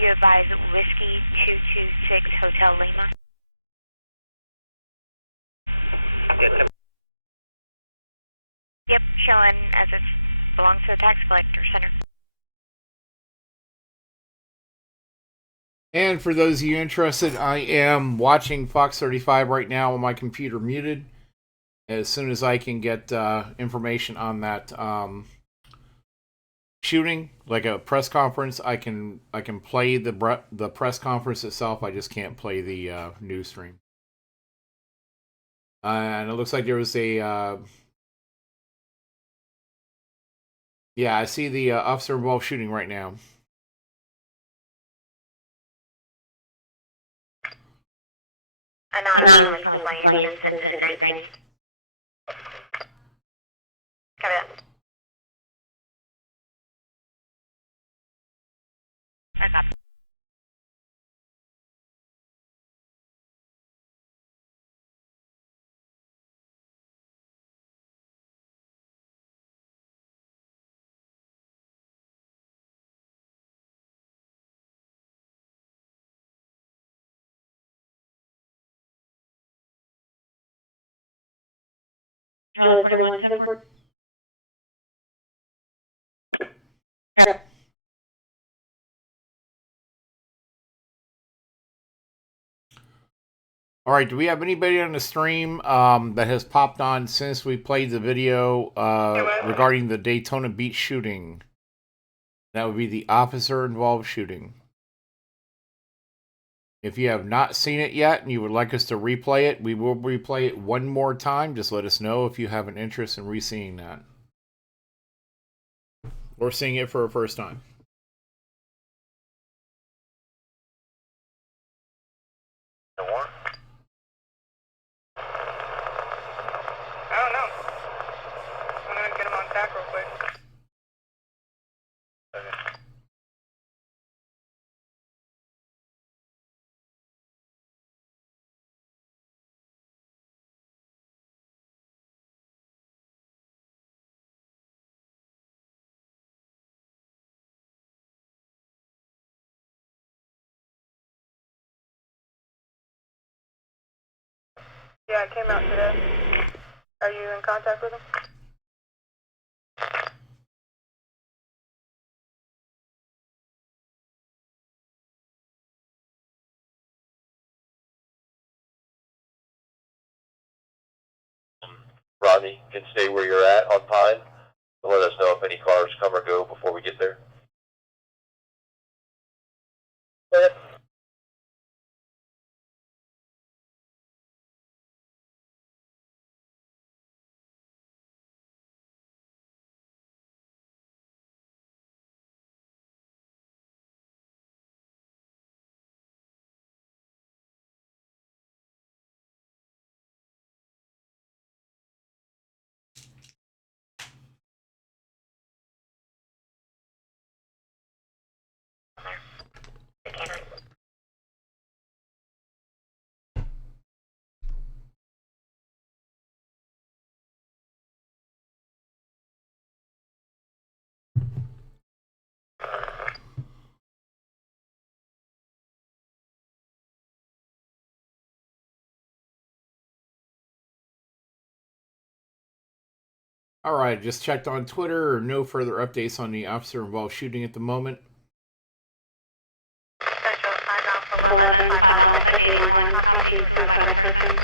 You advise Whiskey 226 Hotel Lima. Yeah, Yep, showing as it belongs to the tax collector center. And for those of you interested, I am watching Fox 35 right now on my computer muted. As soon as I can get information on that shooting, like a press conference, I can play the press conference itself. I just can't play the news stream. And it looks like there was a yeah, I see the officer involved shooting right now. Anonymous complaints and everything. Copy that. I copy. Charlie 41, 10 4. All right, do we have anybody on the stream that has popped on since we played the video regarding the Daytona Beach shooting? That would be the officer involved shooting. If you have not seen it yet and you would like us to replay it, we will replay it one more time. Just let us know if you have an interest in re-seeing that. Or seeing it for a first time. No more? I don't know. I'm gonna get him on tack real quick. Okay. Yeah, I came out today. Are you in contact with him? Rodney can stay where you're at on Pine and let us know if any cars come or go before we get there. Go ahead. All right, just checked on Twitter. No further updates on the officer involved shooting at the moment. 11, 5 Alpha 81, copy, suicidal person.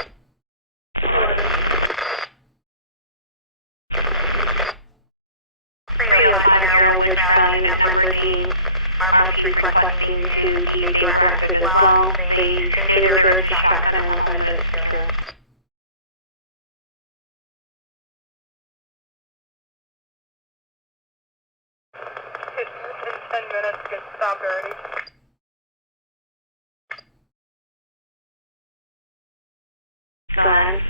305 Garrowwood Trail, unit number D. RP's requesting to be vaporized as well. They stated there is a shotgun in the home, but it's secure. In 10 minutes, get stopped already. Go ahead.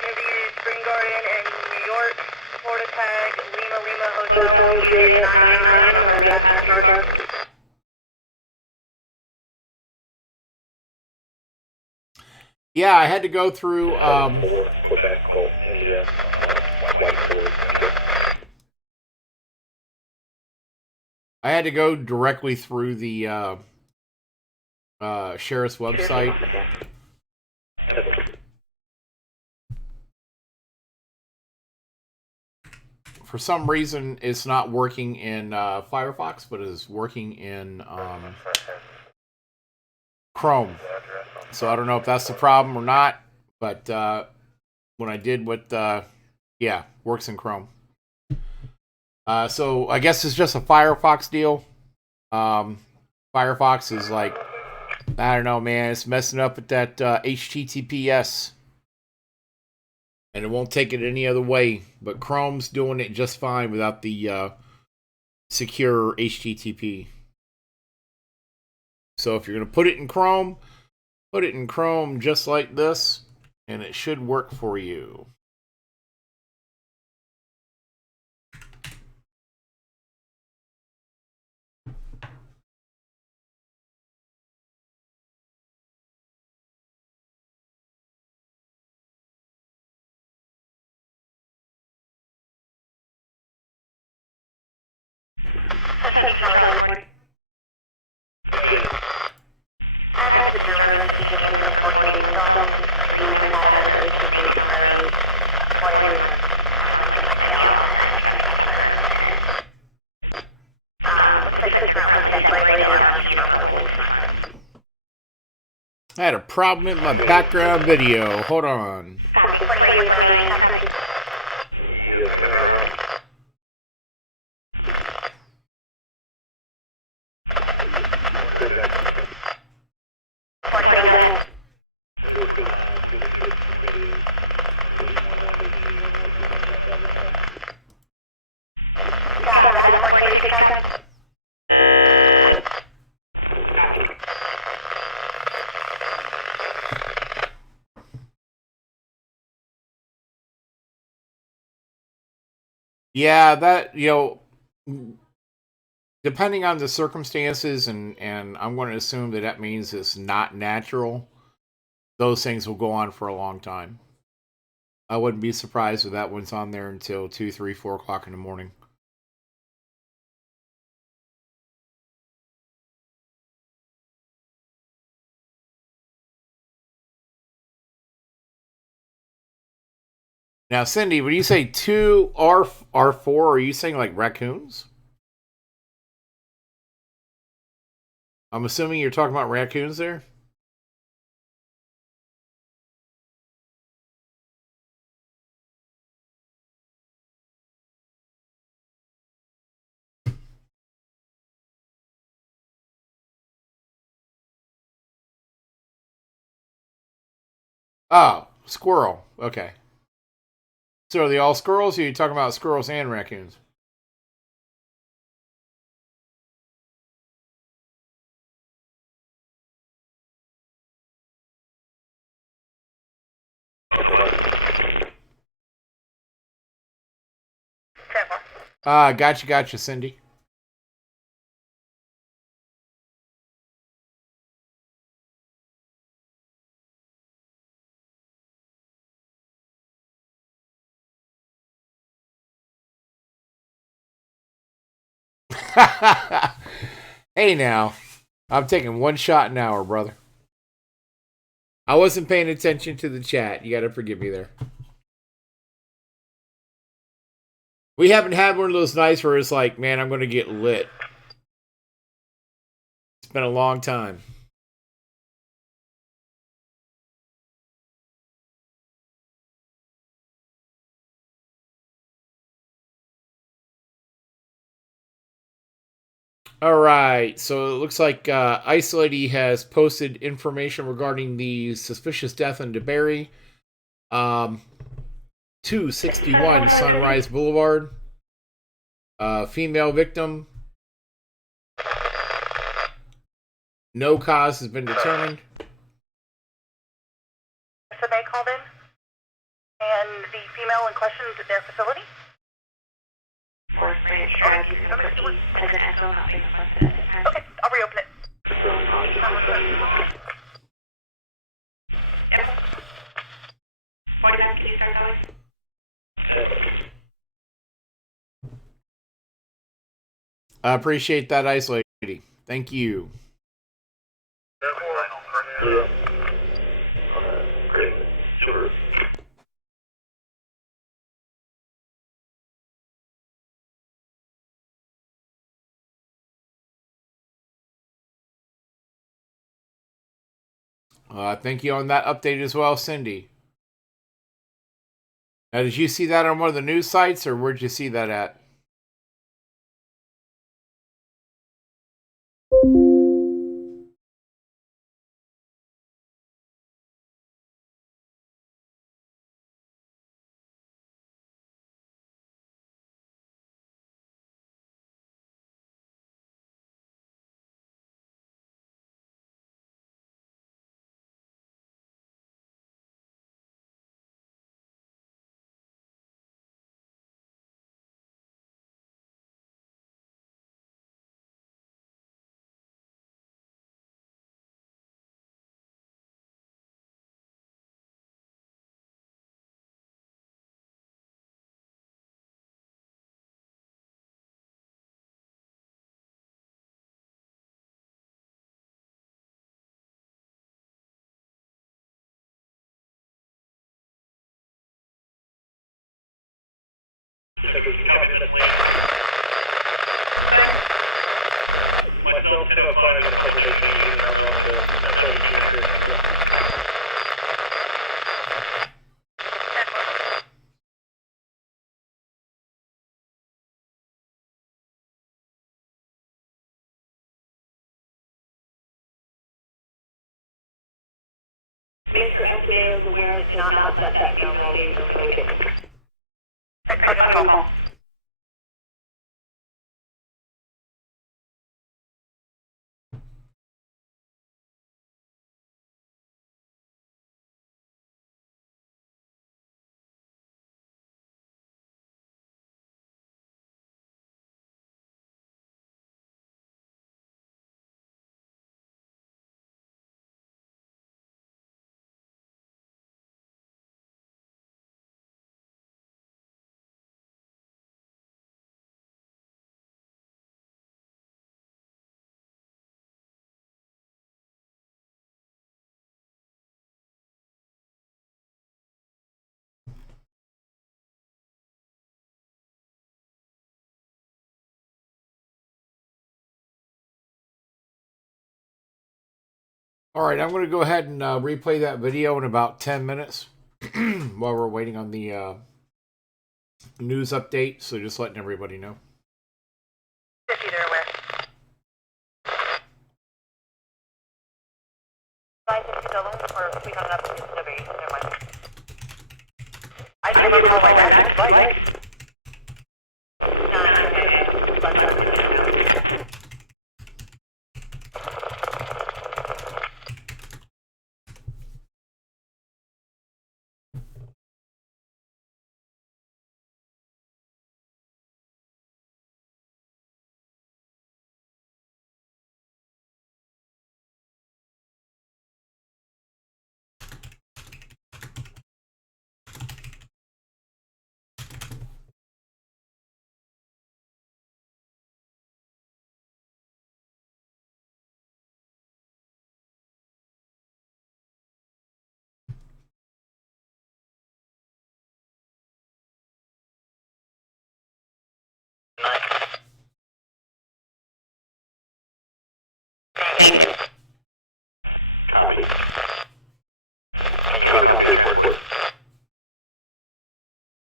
Maybe Spring Garden and New York, Florida tag, Lima, Hotel Juliet 99 on a red passenger car. Yeah, I had to go through. Quebec, Gulf, India, I had to go directly through the sheriff's website. For some reason, it's not working in Firefox, but it is working in Chrome. So I don't know if that's the problem or not, but when I did with, yeah, works in Chrome. So I guess it's just a Firefox deal. Firefox is like, I don't know, man, it's messing up with that HTTPS. And it won't take it any other way. But Chrome's doing it just fine without the secure HTTP. So if you're going to put it in Chrome just like this, and it should work for you. Central to Charlie 40. I have a disturbance that just came in for 41 Stone, 395 OC Baytown Road. 41. Sounds like it might be out on that traffic stop for a minute. Looks like they're currently separated. RP and a verbal was in front. I had a problem in my background video. Hold on. Copy. 4849. Copy. Yes, ma'am, en route. 40, go ahead. 49, 46, 48, 41. Copy that. 46, copy. Yeah, that, depending on the circumstances, and I'm going to assume that means it's not natural, those things will go on for a long time. I wouldn't be surprised if that one's on there until 2, 3, 4 o'clock in the morning. Now, Cindy, when you say 2 R4, are you saying like raccoons? I'm assuming you're talking about raccoons there? Oh, squirrel. Okay. So are they all squirrels, or are you talking about squirrels and raccoons? Gotcha, Cindy. Hey now, I'm taking one shot an hour, brother. I wasn't paying attention to the chat. You gotta forgive me there. We haven't had one of those nights where it's like, man, I'm going to get lit. It's been a long time. All right, so it looks like Ice Lady has posted information regarding the suspicious death in DeBerry. 261 Sunrise Boulevard. Female victim. No cause has been determined. Survey called in, and the female in question is at their facility. Forest Branch Strategies number 8 as an echo not being requested at this time. Okay, I'll reopen it. Yep. 45, can you start that way? I appreciate that, Ice Lady. Thank you. Great. Super. Thank you on that update as well, Cindy. Now, did you see that on one of the news sites, or where'd you see that at? Copy, Miss Lane. Thanks. Myself, 1005, and a couple of Daytona units around the 17 here. Make sure SMA is aware that they not let that female leave until we get her. I'll give him a call. All right, I'm going to go ahead and replay that video in about 10 minutes while we're waiting on the news update. So just letting everybody know. If they're aware. 557, or we hung up in the survey. Never mind. I can give her a call right back if you'd like. No, it's okay. Let's talk to the now. Negative. Copy. Can you copy the transport?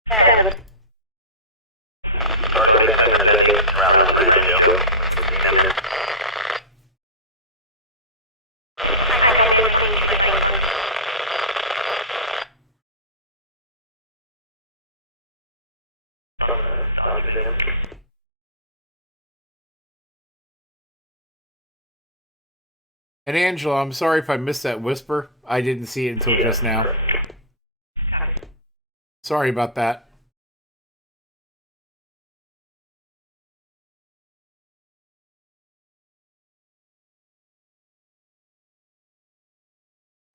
Got it. Starting sim and ending route to the branch, Joe. Sim in. I copy at 2221. Dodge sim. And Angela, I'm sorry if I missed that whisper. I didn't see it until just now. Sorry about that.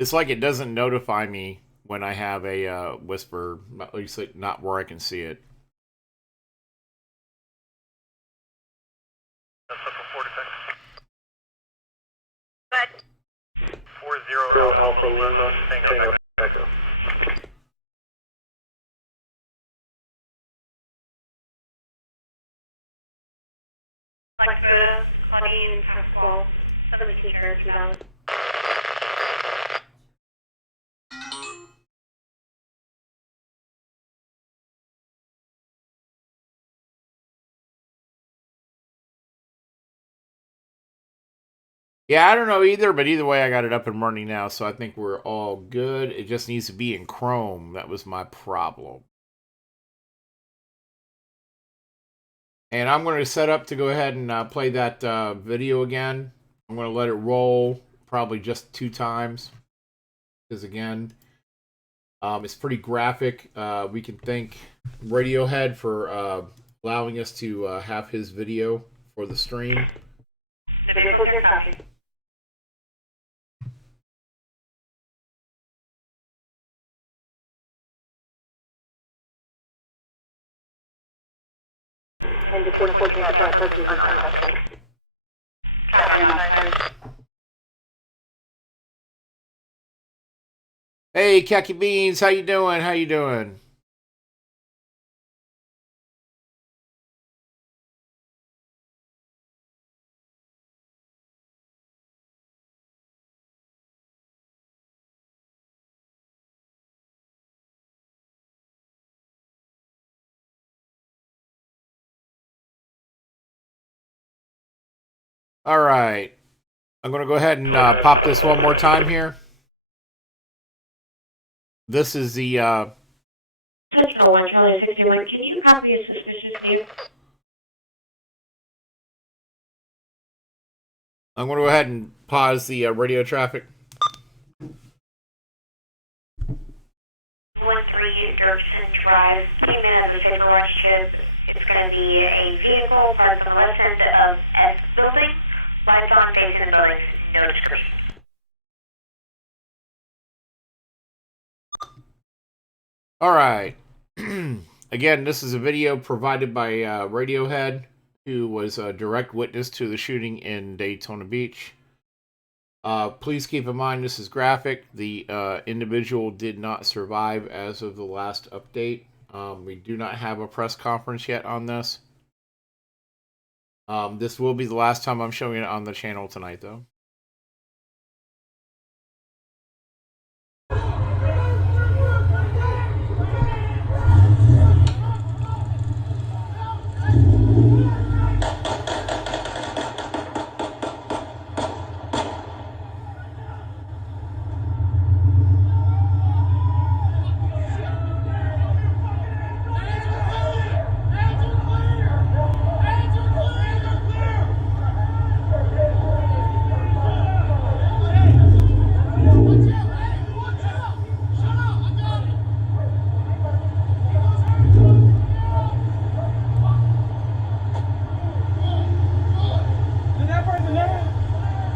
It's like it doesn't notify me when I have a whisper, at least not where I can see it. But 40 Alpha Lima, Tango Mexico. Black Toyota, Claudine, Pasquale, 17 Cherokee Valley. Yeah, I don't know either, but either way, I got it up and running now, so I think we're all good. It just needs to be in Chrome. That was my problem. And I'm going to set up to go ahead and play that video again. I'm going to let it roll probably just 2 times. Because again, it's pretty graphic. We can thank Radiohead for allowing us to have his video for the stream. The vehicle's here, copy. And the 214 that person is unoccupied. Copy, unoccupied. Hey, Khaki Beans, how you doing? How you doing? All right. I'm going to go ahead and pop this one more time here. This is the... Central 1, Charlie 61. Can you copy a suspicious vehicle? I'm going to go ahead and pause the radio traffic. 13 Dirksen Drive came in as a safer watch chip. It's going to be a vehicle parked on the west end of F building. Lights on, facing the buildings, no description. All right. Again, this is a video provided by Radiohead, who was a direct witness to the shooting in Daytona Beach. Please keep in mind this is graphic. The individual did not survive as of the last update. We do not have a press conference yet on this. This will be the last time I'm showing it on the channel tonight, though.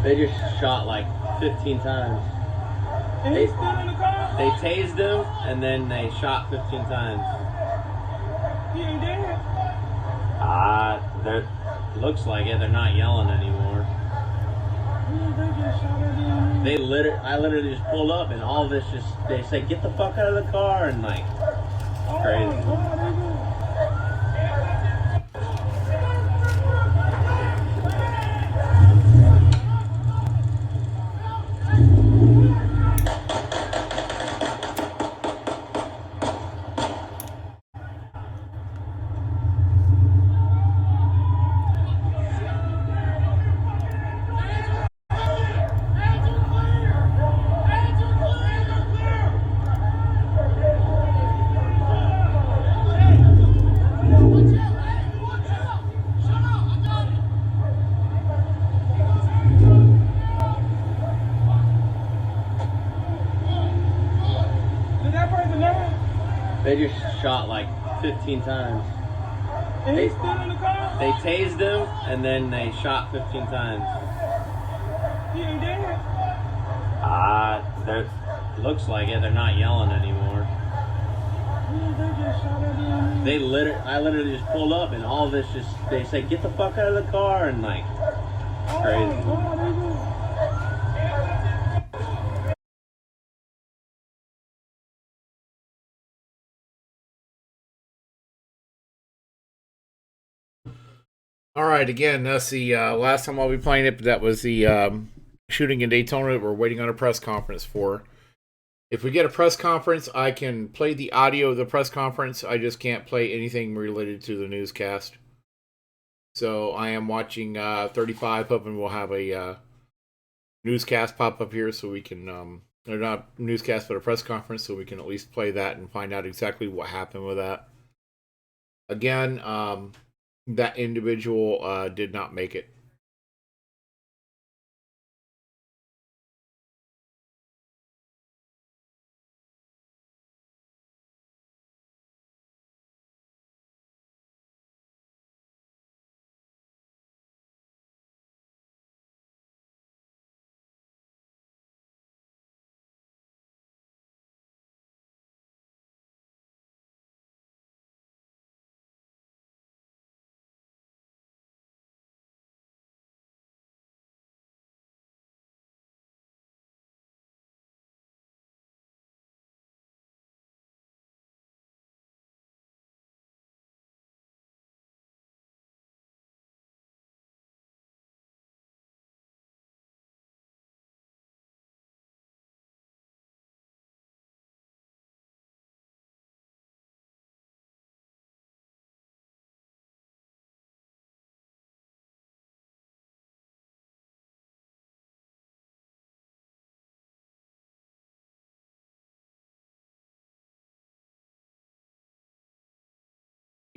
They just shot like 15 times. And he's still in the car? They tased him and then they shot 15 times. He ain't dead? Looks like it. They're not yelling anymore. They just shot at him. I literally just pulled up and all of this just, they say, get the fuck out of the car, and like, it's crazy. They just shot like 15 times. And he's still in the car? They tased him and then they shot 15 times. He ain't dead? Looks like it. They're not yelling anymore. They just shot at him. I literally just pulled up and all this they say, get the fuck out of the car, and like, crazy. All right, again, that's the last time I'll be playing it, but that was the shooting in Daytona that we're waiting on a press conference for. If we get a press conference, I can play the audio of the press conference. I just can't play anything related to the newscast. So I am watching 35 up, and we'll have a newscast pop up here so we can, or not newscast, but a press conference, so we can at least play that and find out exactly what happened with that. Again, that individual did not make it.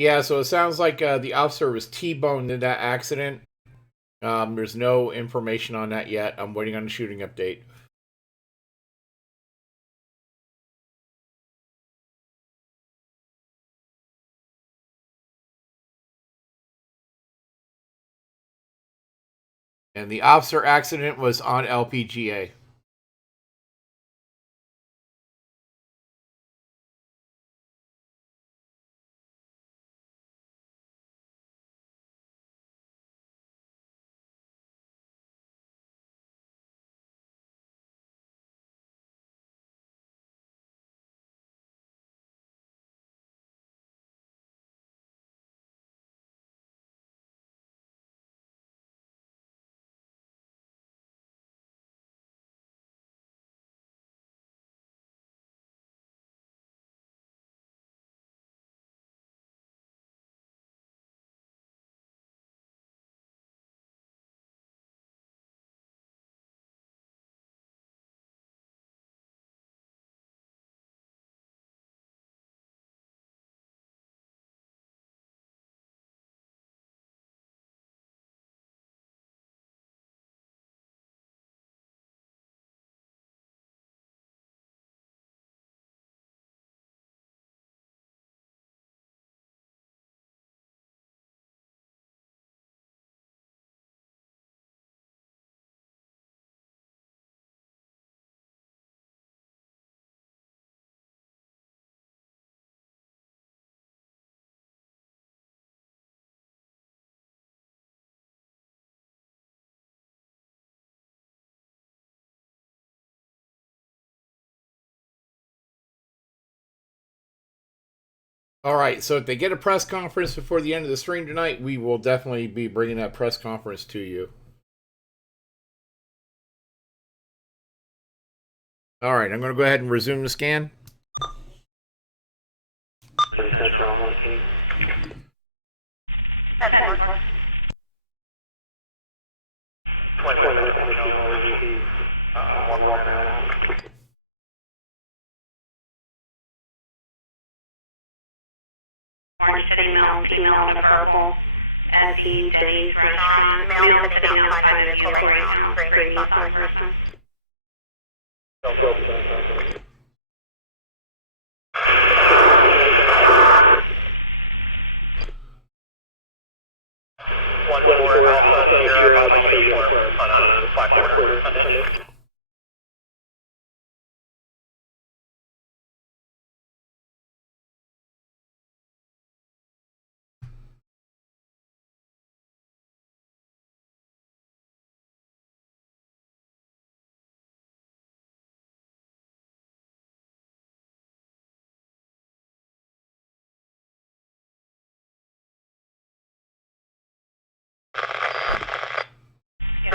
Yeah, so it sounds like the officer was T-boned in that accident. There's no information on that yet. I'm waiting on the shooting update. And the officer accident was on LPGA. All right, so if they get a press conference before the end of the stream tonight, we will definitely be bringing that press conference to you. All right, I'm going to go ahead and resume the scan. Orange sitting male, female, and a verbal at the Denny's restaurant. Male sitting outside the vehicle right now. It's gray Nissan person.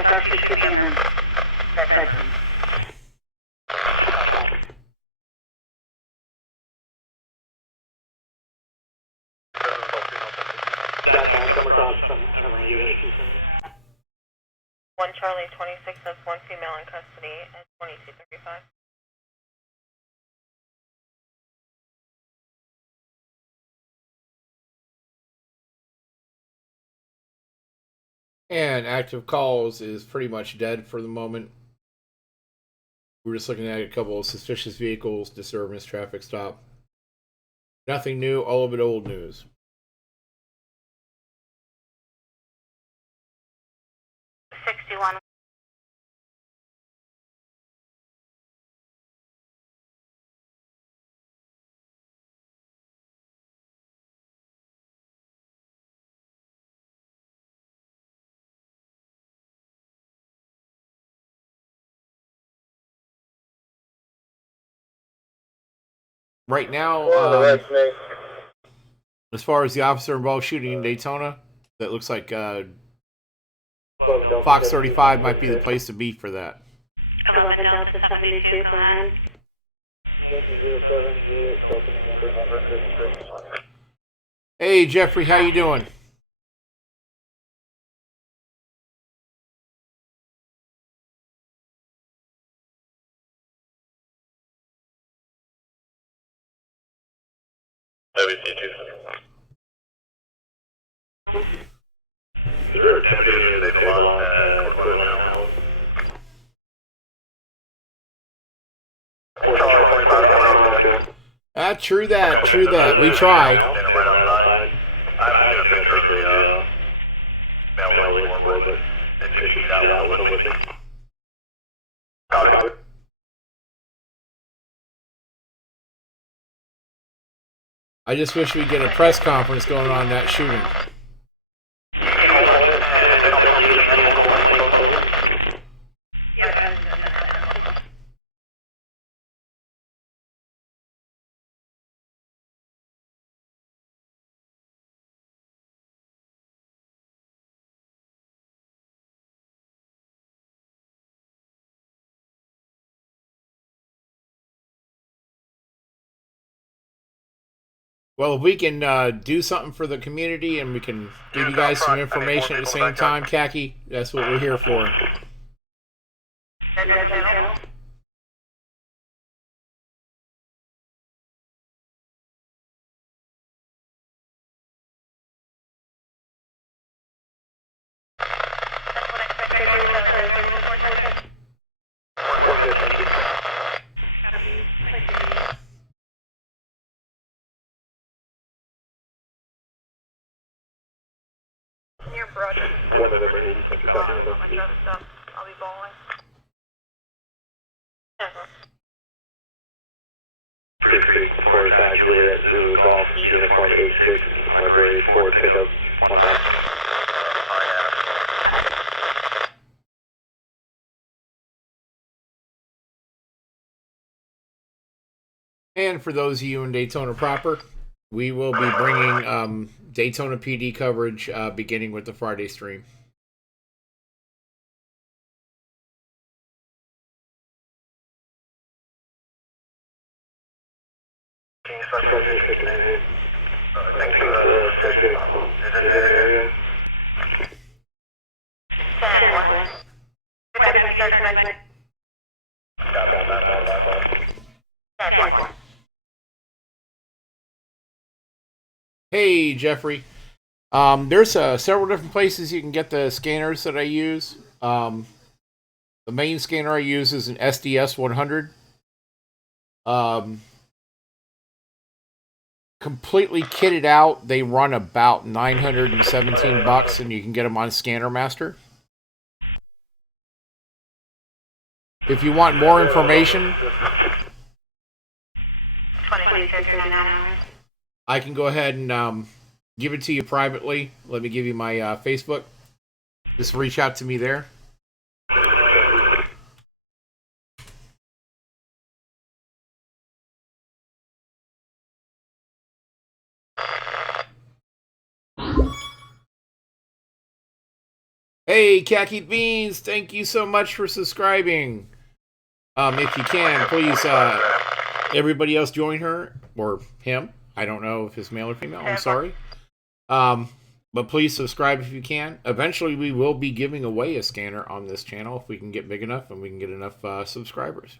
Darcy should be in her bedroom. That tag come across some radio issues. 1 Charlie 26, that's 1 female in custody at 2235. And active calls is pretty much dead for the moment. We're just looking at a couple of suspicious vehicles, disturbance, traffic stop. Nothing new, all of it old news. Right now, as far as the officer involved shooting in Daytona, that looks like Fox 35 might be the place to be for that. 11 Delta 72, go ahead. Hey Jeffrey, how you doing? Is there a deputy near the stable lot at Cortland and Allen? Charlie 45, come out there. True that, Okay, true so that. there's We a tried. male standing right outside. I haven't seen a picture of the male we're looking for, but if you can get out with him with me. I just wish we'd get a press conference going on that shooting. You can hold it, and if they don't need us for the animal complaint, close them. Yeah, I'm just gonna head out. Well, if we can do something for the community and we can give you guys some information at the same time, Khaki, that's what we're here for. You guys on the channel? We're good, thank you. One November, copy November. I'll be bowling. Pretty Creek, Florida Tag, Juliet, Zulu Golf, uniform 86, on a gray Ford pickup, 15. And for those of you in Daytona proper, we will be bringing Daytona PD coverage beginning with the Friday stream. I think the subject is in the area. 10-4. 45, can you start us back? 10-4. Hey, Jeffrey. There's several different places you can get the scanners that I use. The main scanner I use is an SDS 100. Completely kitted out, they run about $917, and you can get them on Scanner Master. If you want more information, 2239 hours. I can go ahead and give it to you privately. Let me give you my Facebook. Just reach out to me there. Hey, Khaki Beans, thank you so much for subscribing. If you can, please, everybody else join her, or him. I don't know if it's male or female, I'm sorry. But please subscribe if you can. Eventually, we will be giving away a scanner on this channel if we can get big enough and we can get enough subscribers.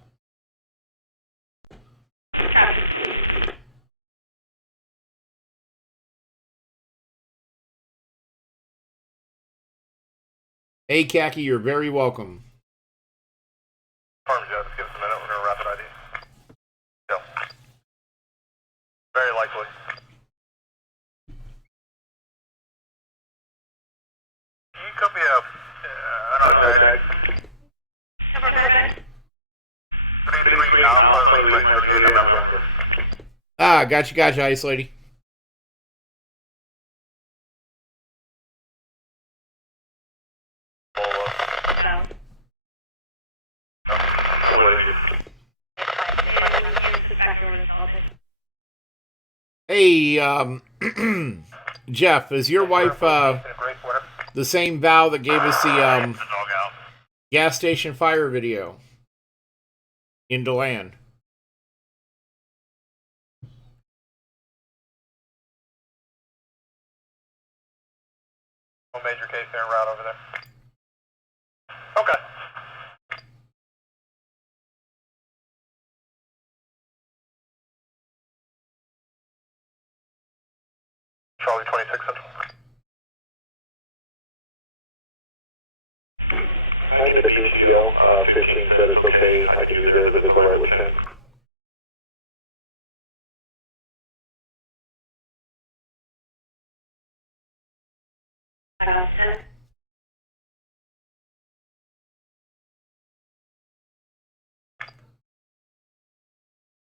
Hey, Khaki, you're very welcome. Farm Joe, just give us a minute. We're going to rapid ID. Go. Very likely. Can you copy another tag? Number red. 33 Alpha Lima Julia November. Ah, gotcha, Ice Lady. Hey, Jeff, is your wife the same Val that gave us the gas station fire video in DeLand? No major case there en route over there. Okay. Charlie 26 Central. I need a BTO. 15 said it's okay. I could use theirs if it's alright with 10. I got 10.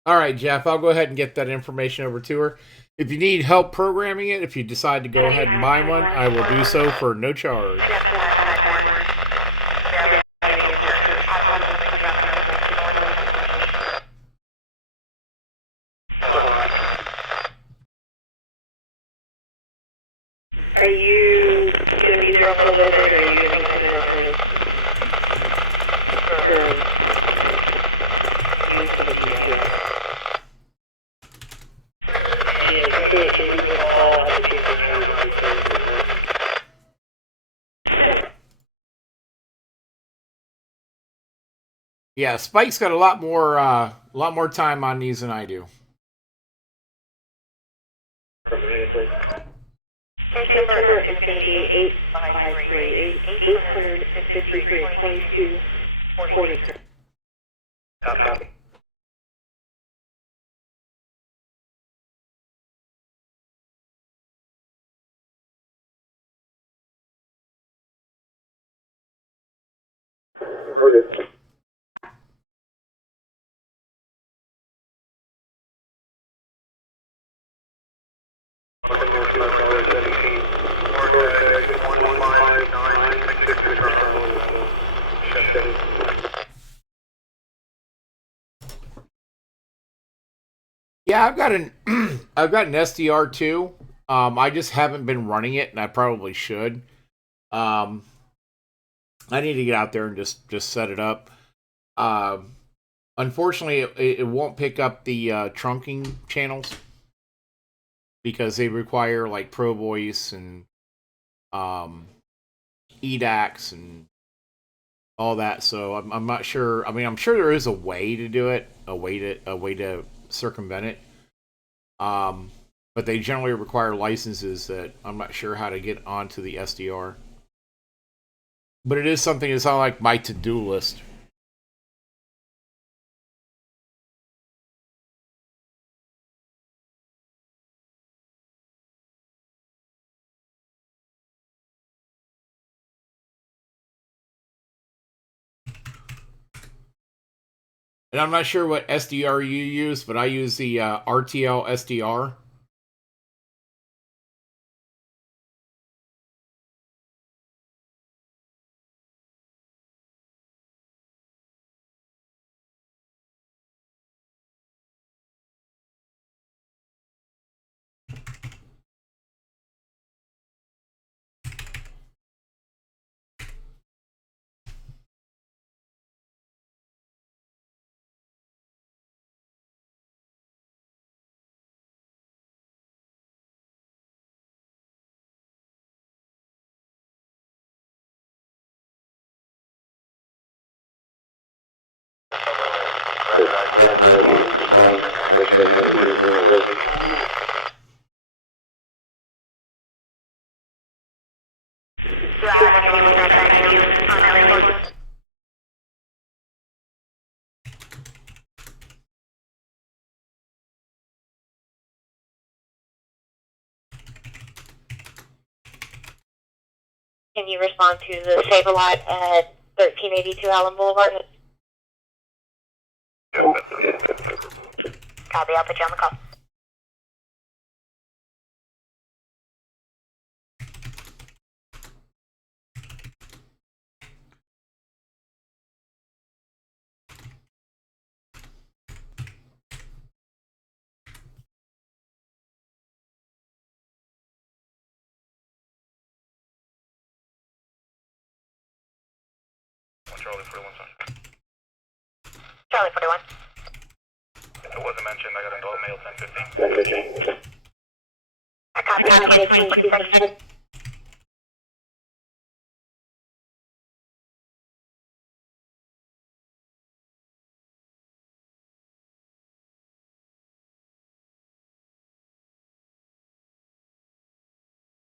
All right, Jeff, I'll go ahead and get that information over to her. If you need help programming it, if you decide to go ahead and buy one, I will do so for no charge. Are you going to be there for a little bit, or are you going to be coming in service for use of a BPO? Yeah, Spike's got a lot more time on these than I do. Case number is going to be 853-2243. Copy. Yeah, I've got an SDR too. I just haven't been running it, and I probably should. I need to get out there and just set it up. Unfortunately, it won't pick up the trunking channels because they require like Pro Voice and EDAX and all that. So I'm not sure. I mean, I'm sure there is a way to do it, a way to circumvent it. But they generally require licenses that I'm not sure how to get onto the SDR. But it is something that's on like my to-do list. And I'm not sure what SDR you use, but I use the RTL SDR. recognizing response, X-ray man using the working. Do you have anyone with that ID on this on LA1? Can you respond to the Save-A-Lot at 1382 Allen Boulevard? Copy, I'll put you on the call. Charlie 41, sorry. Charlie 41. If it wasn't mentioned, I got an adult male 1015. I copy at 2246.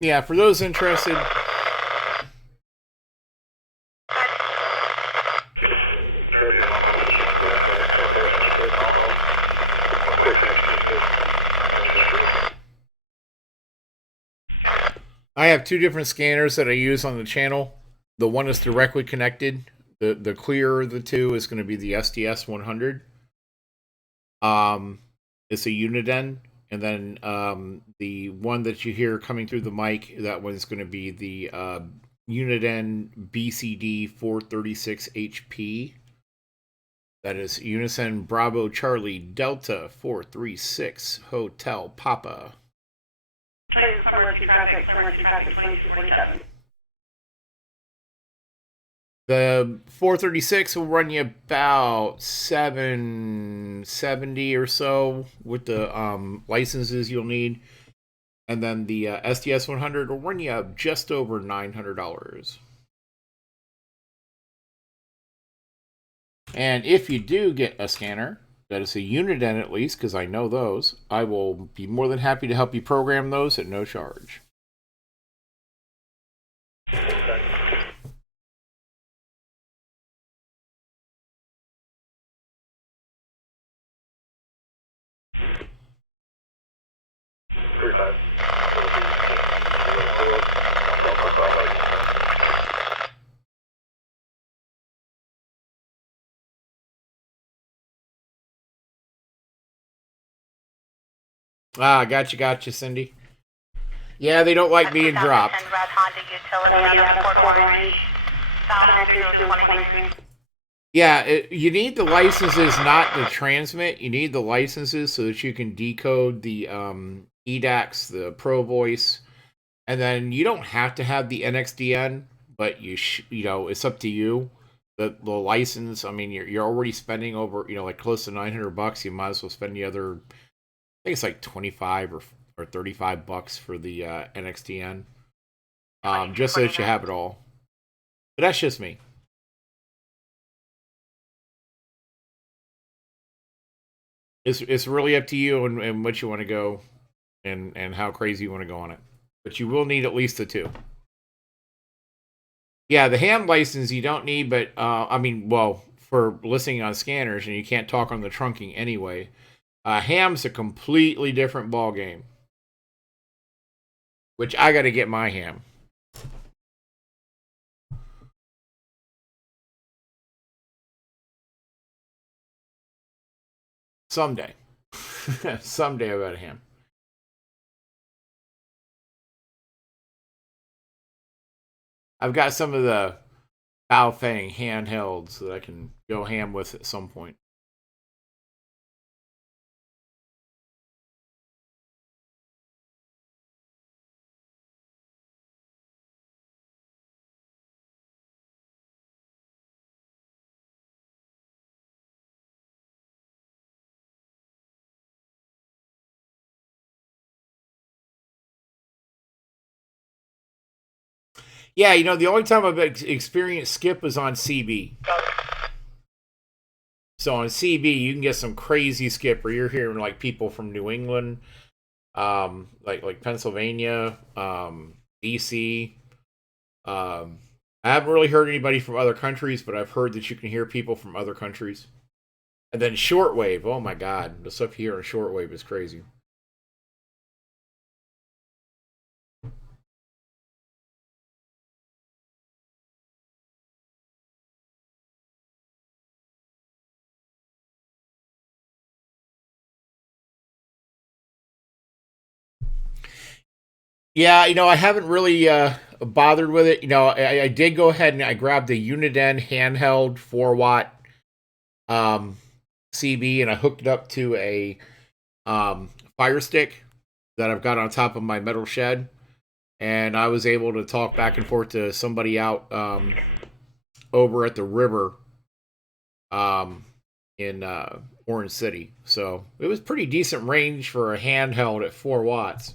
Yeah, for those interested, I have two different scanners that I use on the channel. The one is directly connected. The clearer of the two is going to be the SDS 100. It's a Uniden. And then the one that you hear coming through the mic, that one's going to be the Uniden BCD 436 HP. That is Unison Bravo Charlie Delta 436 Hotel Papa. Please, clear mercy traffic 2247. The 436 will run you about 770 or so with the licenses you'll need. And then the SDS 100 will run you up just over $900. And if you do get a scanner, that is a Uniden at least, because I know those, I will be more than happy to help you program those at no charge. Ah, gotcha, Cindy. Yeah, they don't like being dropped. Utility out of Port Orange, bound through 223. Yeah, you need the licenses, not the transmit. You need the licenses so that you can decode the EDAX, the Pro Voice, and then you don't have to have the NXDN, but you know, it's up to you. The license, I mean, you're already spending over, you know, like close to $900. You might as well spend the other, I think it's like 25 or 35 bucks for the NXDN, just so that you have it all. But that's just me. It's really up to you and what you want to go and how crazy you want to go on it. But you will need at least the two. Yeah, the ham license you don't need, but I mean, well, for listening on scanners, and you can't talk on the trunking anyway. Ham's a completely different ball game. Which I got to get my ham. Someday. Someday I got a ham. I've got some of the Baofeng handhelds that I can go ham with at some point. Yeah, you know, the only time I've experienced skip was on CB. So on CB, you can get some crazy skipper. You're hearing like people from New England, like Pennsylvania, DC. I haven't really heard anybody from other countries, but I've heard that you can hear people from other countries. And then shortwave. Oh my God, the stuff here on shortwave is crazy. Yeah, I haven't really bothered with it. I did go ahead and I grabbed the Uniden handheld 4-watt CB and I hooked it up to a fire stick that I've got on top of my metal shed. And I was able to talk back and forth to somebody out over at the river in Orange City. So it was pretty decent range for a handheld at 4 watts.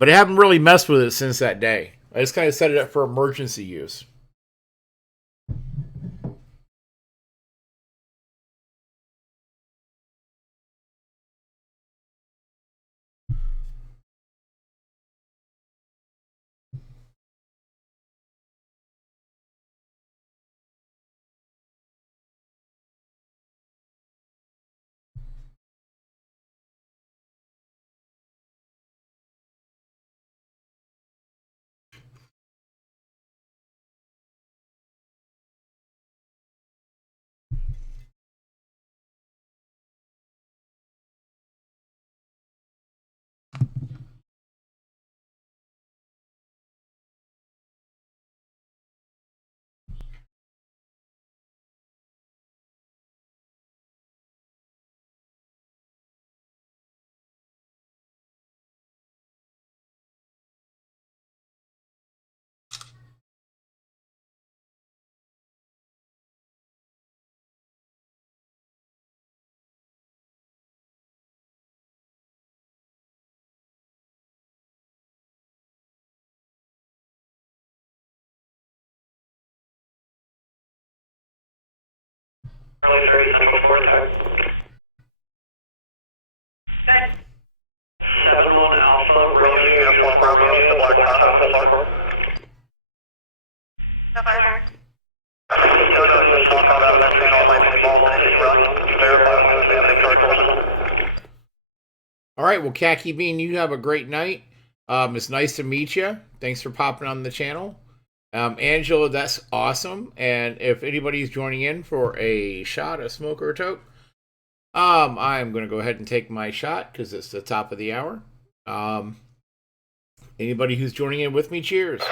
But I haven't really messed with it since that day. I just kind of set it up for emergency use. Early 30 Central Florida tag. Good. 7-1 Alpha Romeo, Uniform Romeo, it's a black Tahoe so far. So far. Daytona was just talking about their channel might be involved in a hit and run. Can you verify with me if they have any charges on it? All right, well, Khaki Bean, you have a great night. It's nice to meet you. Thanks for popping on the channel. Angela, that's awesome. And if anybody's joining in for a shot, a smoke, or a toke, I'm going to go ahead and take my shot because it's the top of the hour. Anybody who's joining in with me, cheers. Be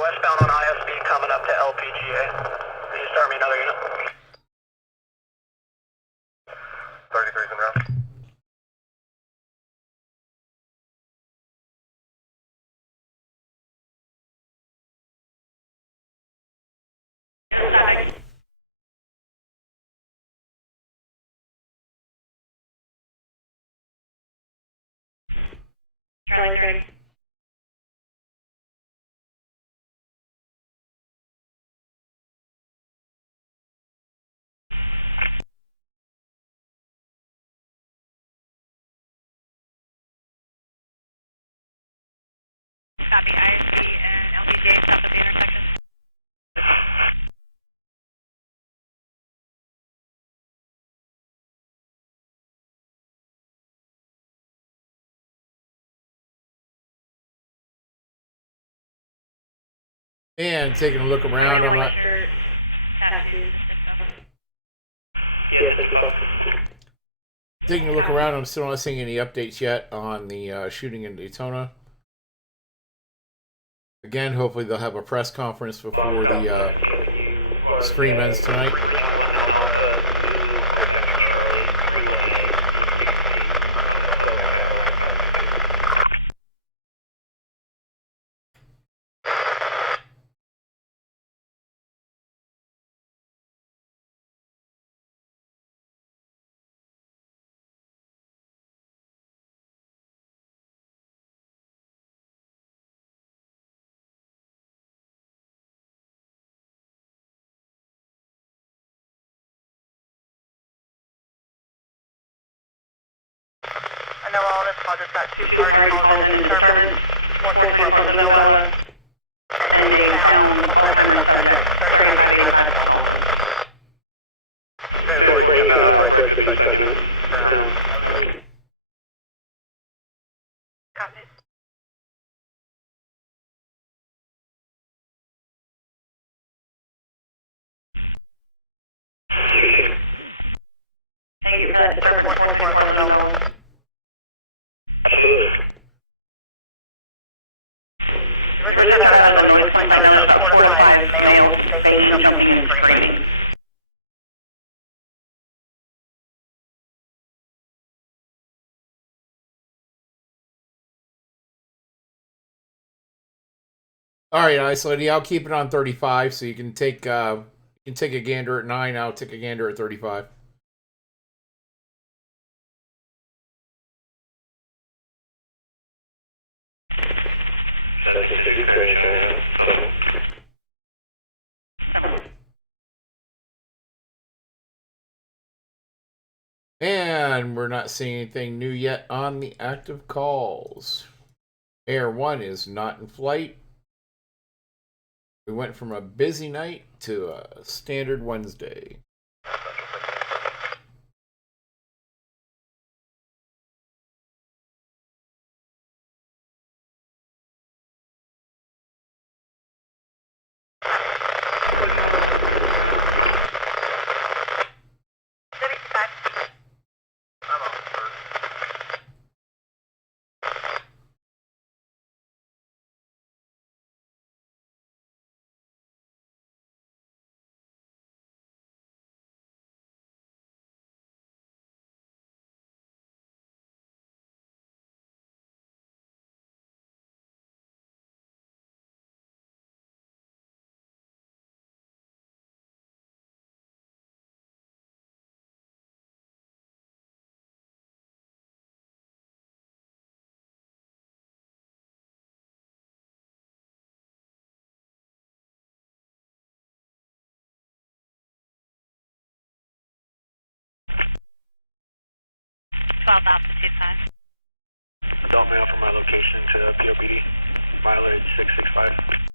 westbound on ISB coming up to LPGA. Can you start me another unit? 33's en route. Stopping. Charlie 30. Copy. ISB and LBJ south of the intersection. And taking a look around. White on white shirt, tattoo, Yeah, 55. Taking a look around, I'm still not seeing any updates yet on the shooting in Daytona. Again, hopefully they'll have a press conference before the stream ends tonight. 3-1 Alpha, Zulu, quarterback Charlie, 3-1A. Two parties called in a disturbance, 434 Lunavella, and a found Alzheimer's subject, 3585 at the call center. 10-4, you can break the beachside unit for now. Thank you for that disturbance, 434 Lunavella. Absolutely. We originally started out as a noise complaint, now there's about 4 to 5 males banging, jumping, and screaming. All right, Isolady, I'll keep it on 35, so you can take a gander at 9. I'll take a gander at 35. And we're not seeing anything new yet on the active calls. Air 1 is not in flight. We went from a busy night to a standard Wednesday. Alpha 25. Adult male from my location to POPD, mileage 665.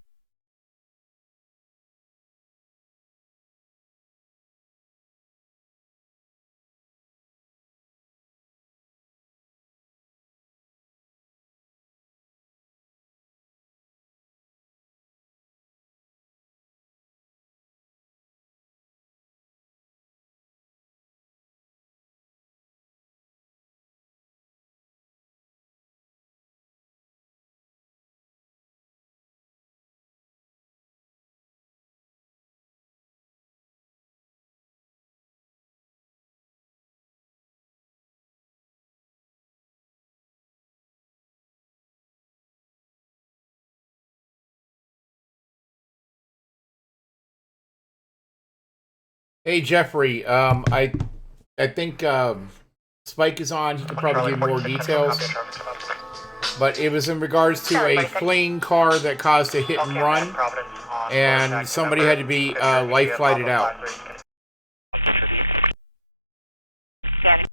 Hey Jeffrey, I think Spike is on. He could probably give more details. But it was in regards to a fleeing car that caused a hit and run, and somebody had to be life flighted out. Danny.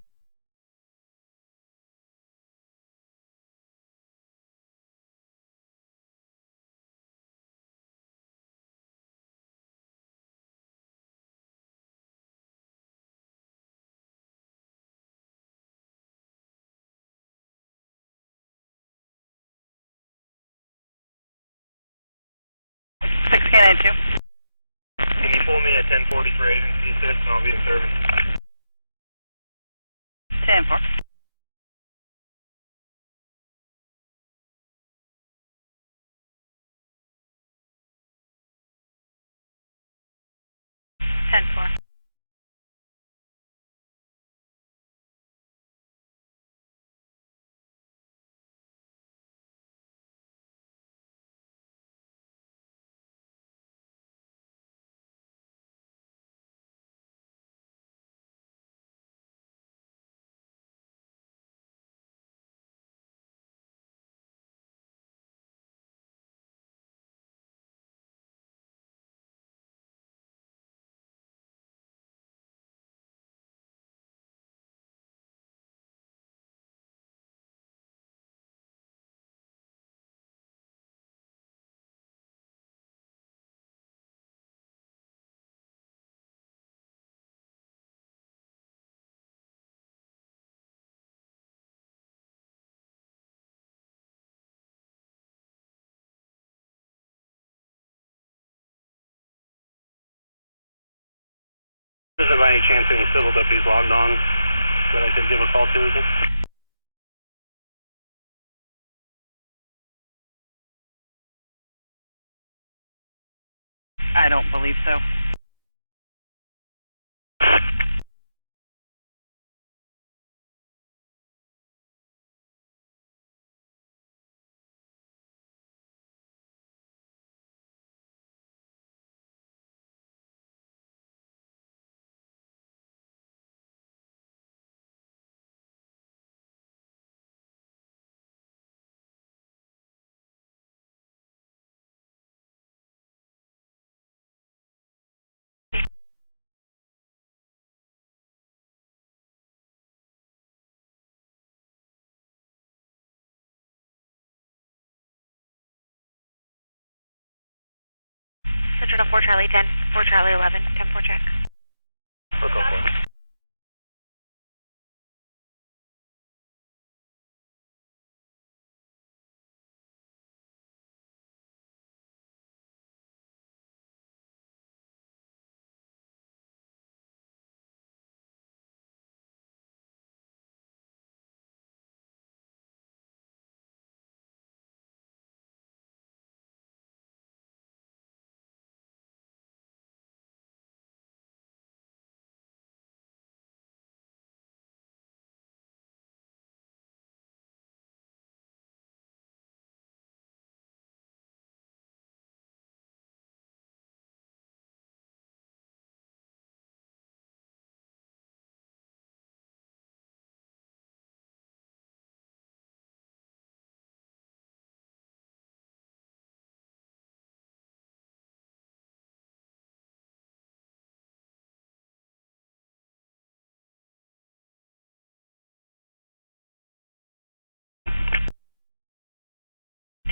Can you pull me at 1040 for agency assist and I'll be in service? 10-4. Isn't by any chance any civil deputies logged on that I could give a call to? Is it? I don't believe so. Central 4 Charlie 10, 4 Charlie 11, 10-4 check. Look over.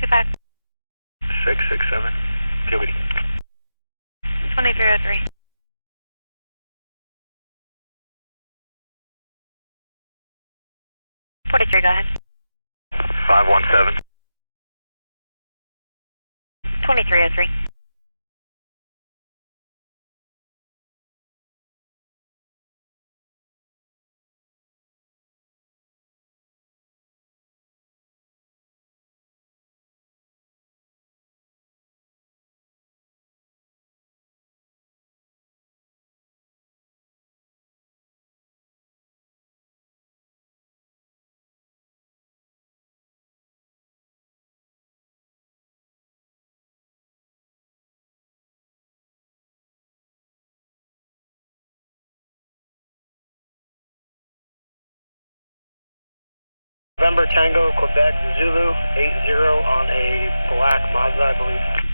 Two five. 667. Activity. 2303. 43, go ahead. 517. 2303. November Tango, Quebec, Zulu, 80 on a black Mazda, I believe.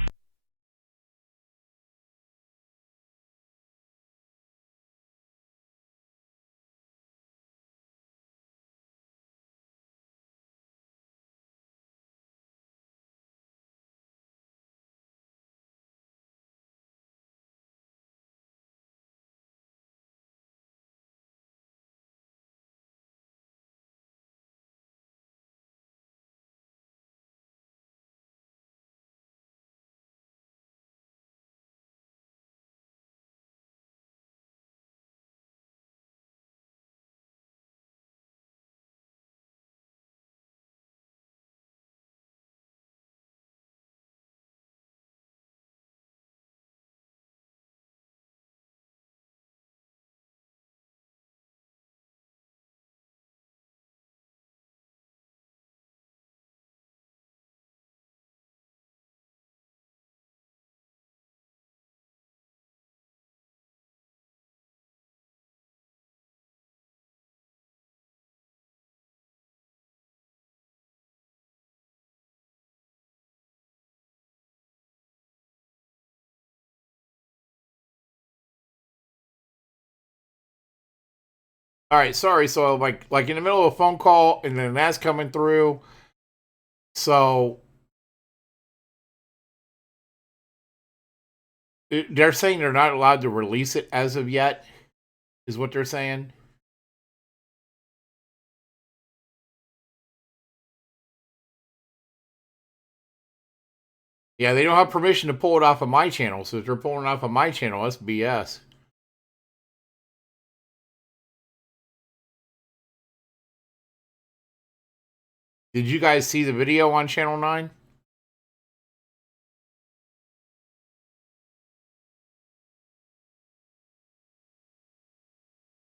All right, sorry. So like in the middle of a phone call, and then that's coming through. So they're saying they're not allowed to release it as of yet, is what they're saying. Yeah, they don't have permission to pull it off of my channel. So if they're pulling it off of my channel, that's BS. Did you guys see the video on Channel 9?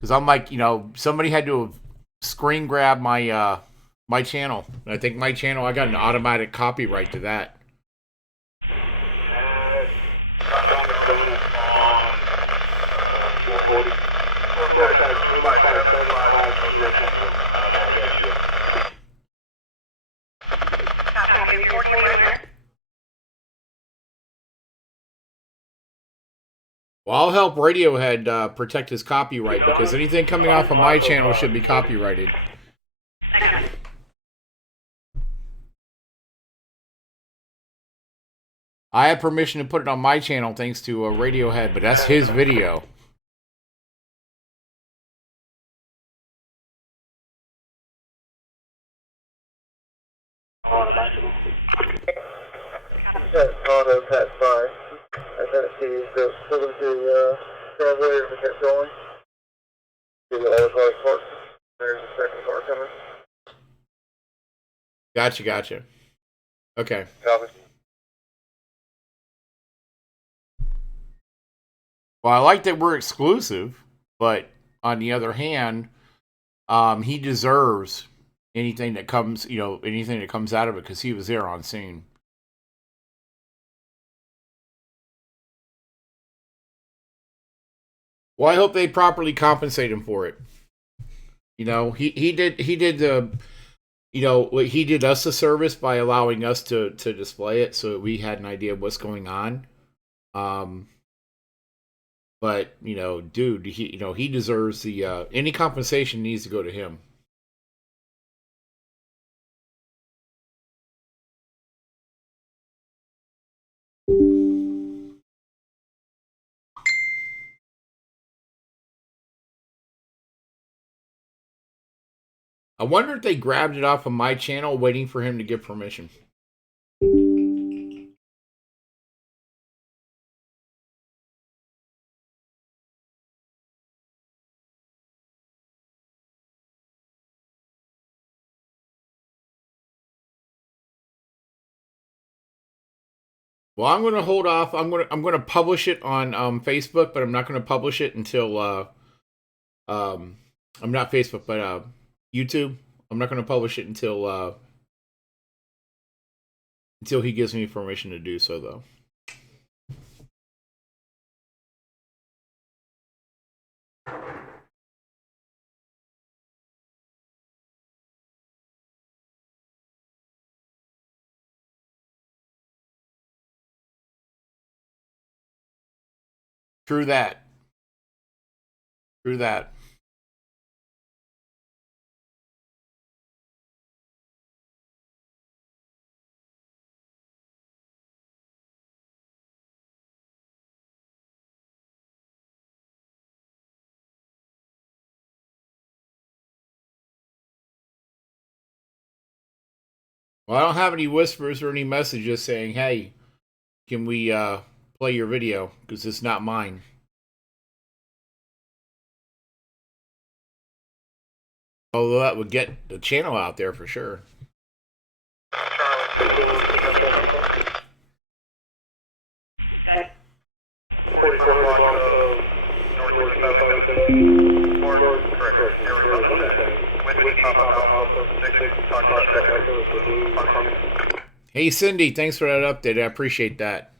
Because I'm like, somebody had to screen grab my my channel. I think my channel, I got an automatic copyright to that. Copy of your 40 and where? Well, I'll help Radiohead protect his copyright, because anything coming off of my channel should be copyrighted. I got it. I have permission to put it on my channel thanks to Radiohead, but that's his video. Auto pass by. I sent it to you, so pull them to translator and get going. See the other cars parked. There's a second car coming. Gotcha. Okay. Copy. Well, I like that we're exclusive, but on the other hand, he deserves anything that comes, anything that comes out of it, because he was there on scene. Well, I hope they properly compensate him for it. He did the, he did us a service by allowing us to display it, so we had an idea of what's going on. But dude, he deserves the any compensation needs to go to him. I wonder if they grabbed it off of my channel waiting for him to give permission. Well, I'm going to hold off. I'm going to publish it on Facebook, but I'm not going to publish it until I'm not Facebook, but YouTube. I'm not going to publish it until he gives me permission to do so, though. True that. Well, I don't have any whispers or any messages saying, hey, can we play your video? Because it's not mine. Although that would get the channel out there for sure. Okay. 4400 block of North 2017, correct, Arizona tag, Whiskey Papa Alpha 6, Foxtrot Echo, the blue Pontiac. Hey, Cindy, thanks for that update. I appreciate that.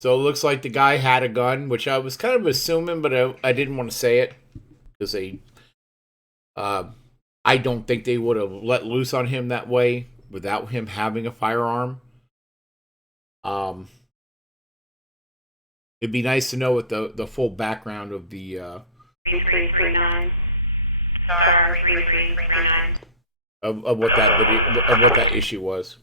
So it looks like the guy had a gun, which I was kind of assuming, but I didn't want to say it because I don't think they would have let loose on him that way without him having a firearm. It'd be nice to know what the full background of the 3339 star 3339 of what that issue was.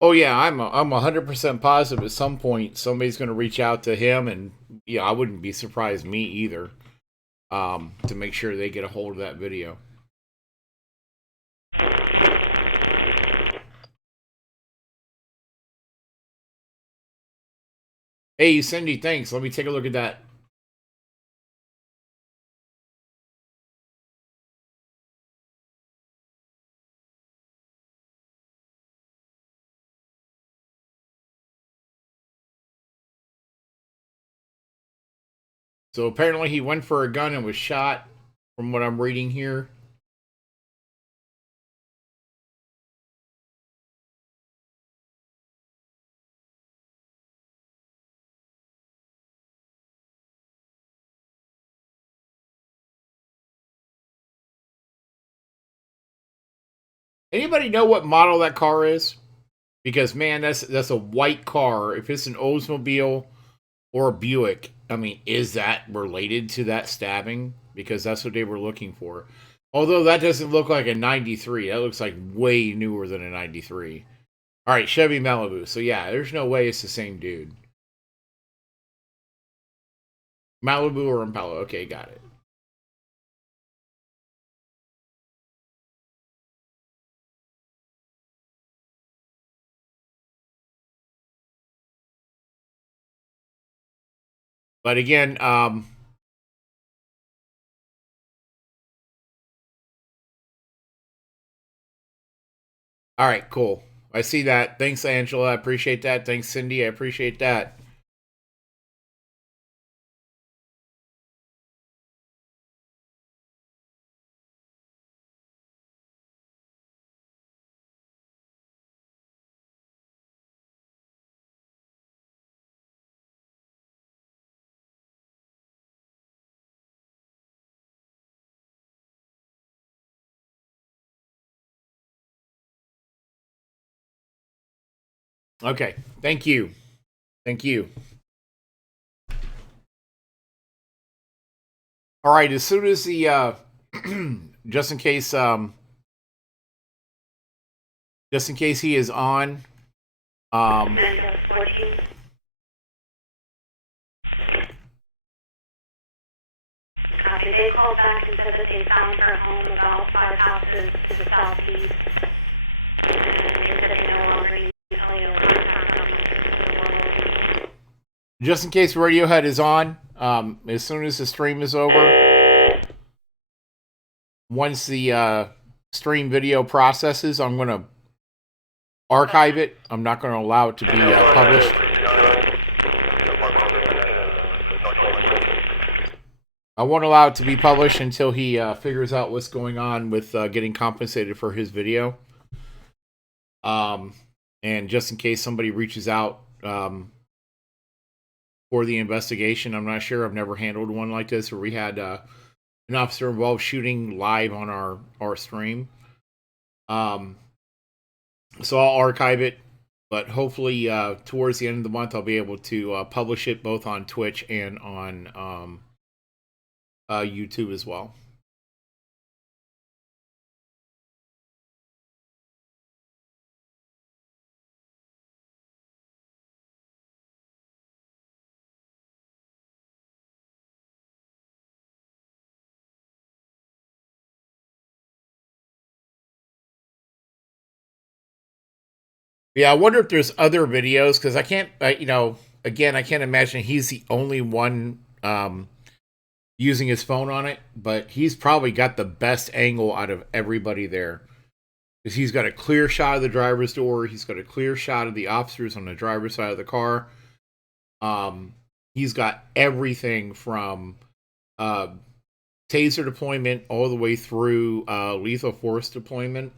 Oh yeah, I'm 100% positive at some point somebody's going to reach out to him, and yeah, I wouldn't be surprised, me either, to make sure they get a hold of that video. Hey Cindy, thanks. Let me take a look at that. So apparently he went for a gun and was shot, from what I'm reading here. Anybody know what model that car is? Because man, that's a white car. If it's an Oldsmobile or a Buick, I mean, is that related to that stabbing? Because that's what they were looking for. Although that doesn't look like a 93. That looks like way newer than a 93. All right, Chevy Malibu. So yeah, there's no way it's the same dude. Malibu or Impala. Okay, got it. But again, all right, cool. I see that. Thanks, Angela. I appreciate that. Thanks, Cindy. I appreciate that. Okay, thank you. Thank you. All right, as soon as the just in case he is on 9-14. Copy. They called back and said that they found her home about 5 houses to the southeast, and they said they no longer need LEO contact on them. just in case Radiohead is on, as soon as the stream is over, once the stream video processes, I'm going to archive it. I'm not going to allow it to be published. I won't allow it to be published until he figures out what's going on with getting compensated for his video. And just in case somebody reaches out for the investigation, I'm not sure. I've never handled one like this where we had an officer involved shooting live on our stream. So I'll archive it, but hopefully towards the end of the month I'll be able to publish it both on Twitch and on YouTube as well. Yeah, I wonder if there's other videos, because I can't, again, I can't imagine he's the only one using his phone on it, but he's probably got the best angle out of everybody there. Because he's got a clear shot of the driver's door, he's got a clear shot of the officers on the driver's side of the car. He's got everything from taser deployment all the way through lethal force deployment.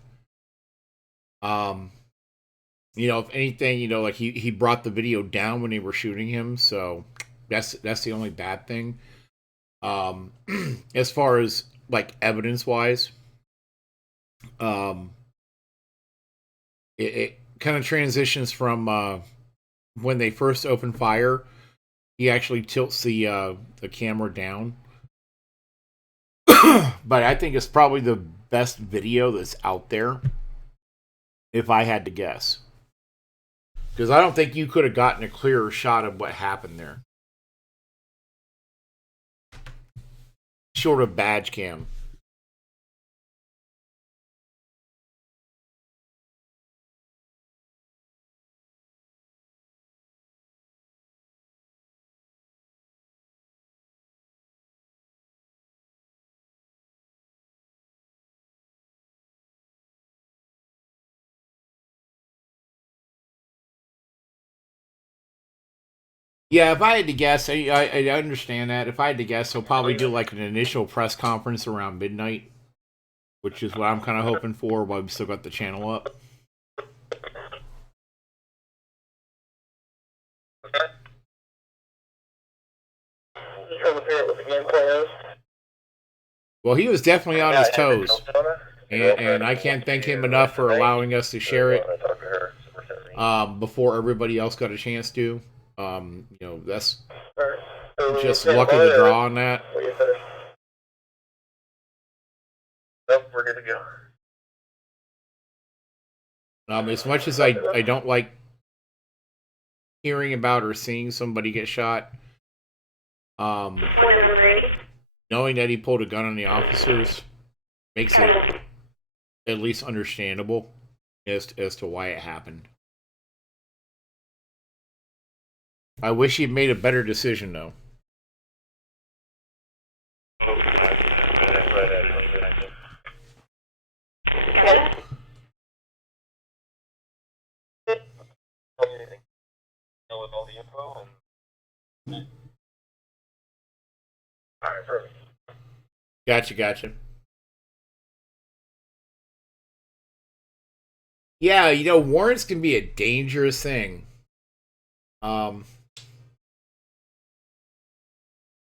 If anything, like he brought the video down when they were shooting him, so that's the only bad thing. As far as like evidence wise, it kind of transitions from when they first open fire. He actually tilts the camera down, but I think it's probably the best video that's out there, if I had to guess. Because I don't think you could have gotten a clearer shot of what happened there. Short of badge cam. Yeah, if I had to guess, I understand that. If I had to guess, he'll probably do like an initial press conference around midnight, which is what I'm kind of hoping for while we've still got the channel up. Well, he was definitely on his toes, and I can't thank him enough for allowing us to share it before everybody else got a chance to. You know, that's just luck of the draw on that. Nope, we're good to go. As much as I don't like hearing about or seeing somebody get shot, One November 80. knowing that he pulled a gun on the officers makes it at least understandable as to why it happened. I wish he'd made a better decision, though. Got that? With all the info and... Alright, perfect. Gotcha. Yeah, you know, warrants can be a dangerous thing.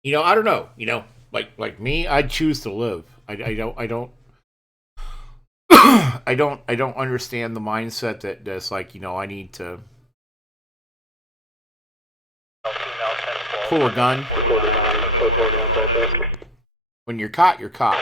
You know, I don't know. You know, like me, I'd choose to live. I don't I don't understand the mindset that's like, you know, I need to pull a gun. When you're caught, you're caught.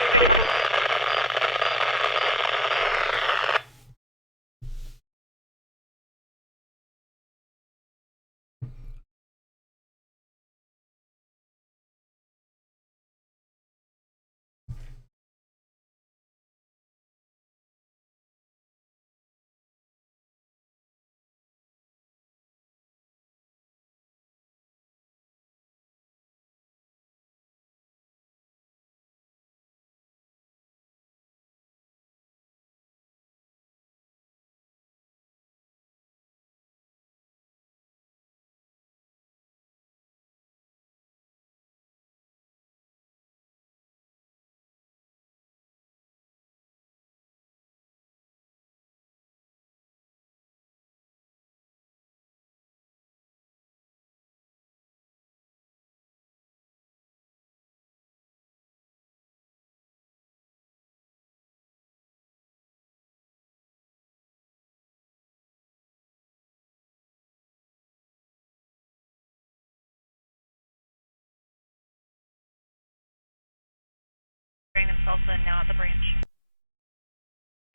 Bring themselves in now at the branch.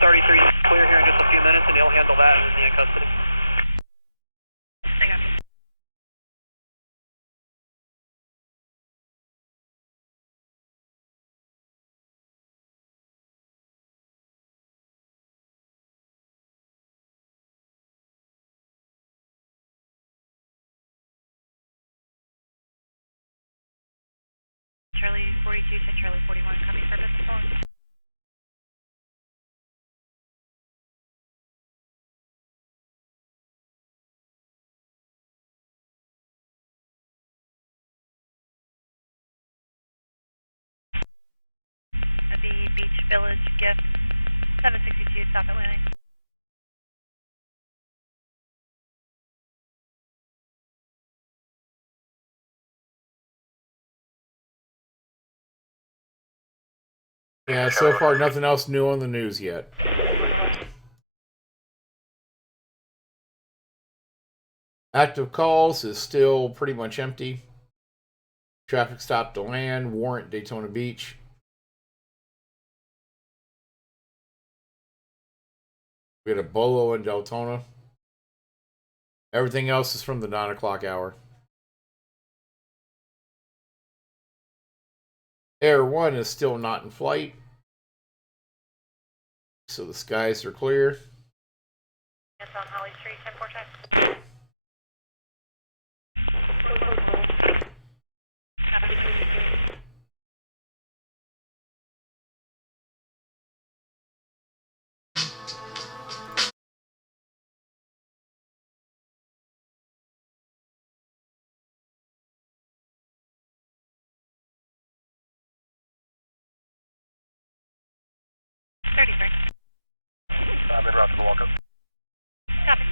33 clear here in just a few minutes, and they'll handle that and in custody. I got you. Charlie 42 to Charlie 41, copy for business phone. At the Beach Village gift, 762 South Atlantic. Yeah, so far nothing else new on the news yet. Active calls is still pretty much empty. Traffic stop to land, warrant Daytona Beach. We had a bolo in Deltona. Everything else is from the 9 o'clock hour. Air 1 is still not in flight. So the skies are clear. Yes, on Holly Street, 10-4 check. Copy, 10-4. I'm en route to the walk-up. Copy.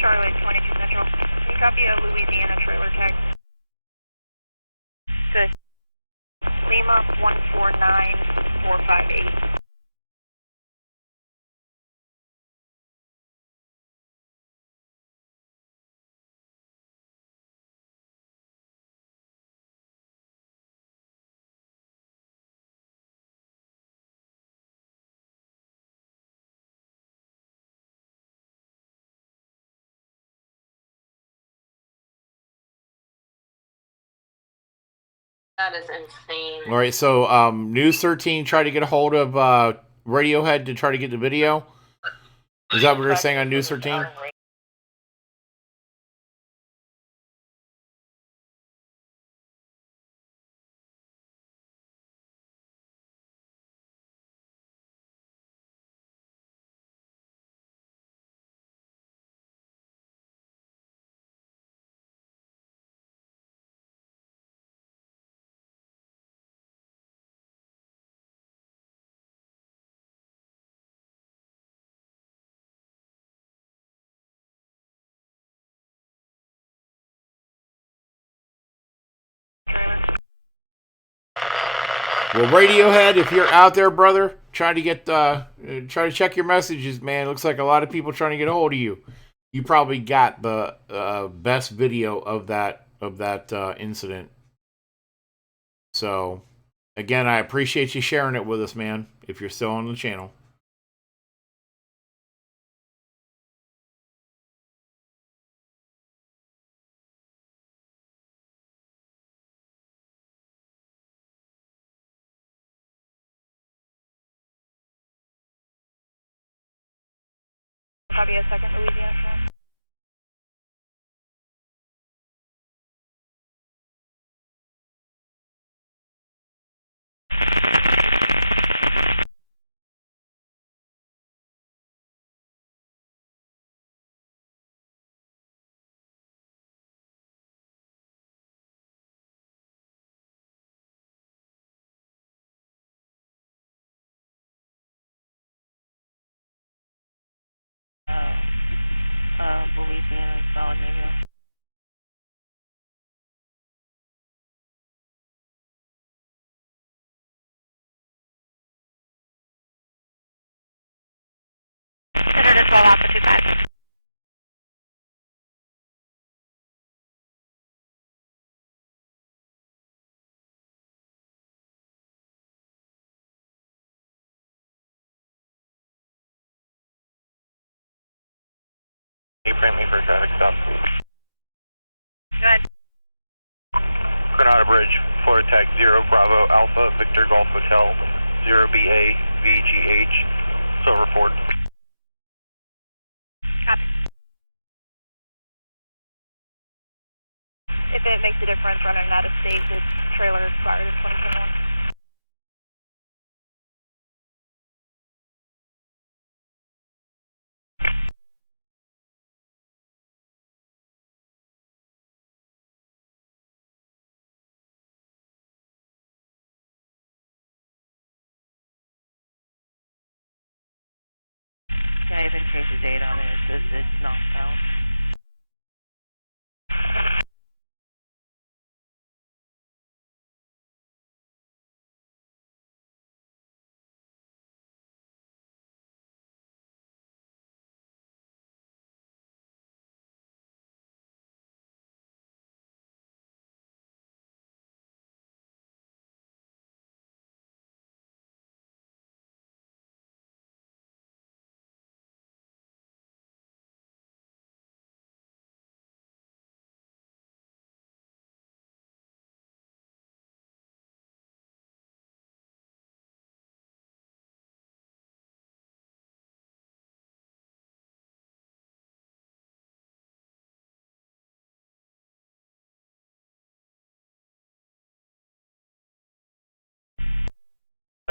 Charlotte 22 Central. Can you copy a Louisiana trailer tag? Good. Lima 149458. That is insane. All right, so News 13 tried to get a hold of Radiohead to try to get the video. Is that what they're saying on News 13? Well, Radiohead, if you're out there, brother, try to check your messages, man. It looks like a lot of people trying to get a hold of you. You probably got the best video of that incident. So, again, I appreciate you sharing it with us, man. If you're still on the channel. Copy a second Louisiana trail. Delta 12 Alpha 25. Can you frame me for a traffic stop? Go ahead. Granada Bridge, Florida Tag 0 Bravo Alpha Victor Golf Hotel 0BA VGH Silver Ford. Copy. If it makes a difference running out of state, this trailer expired in 2021. Can I even change the date on it? It says it's not found.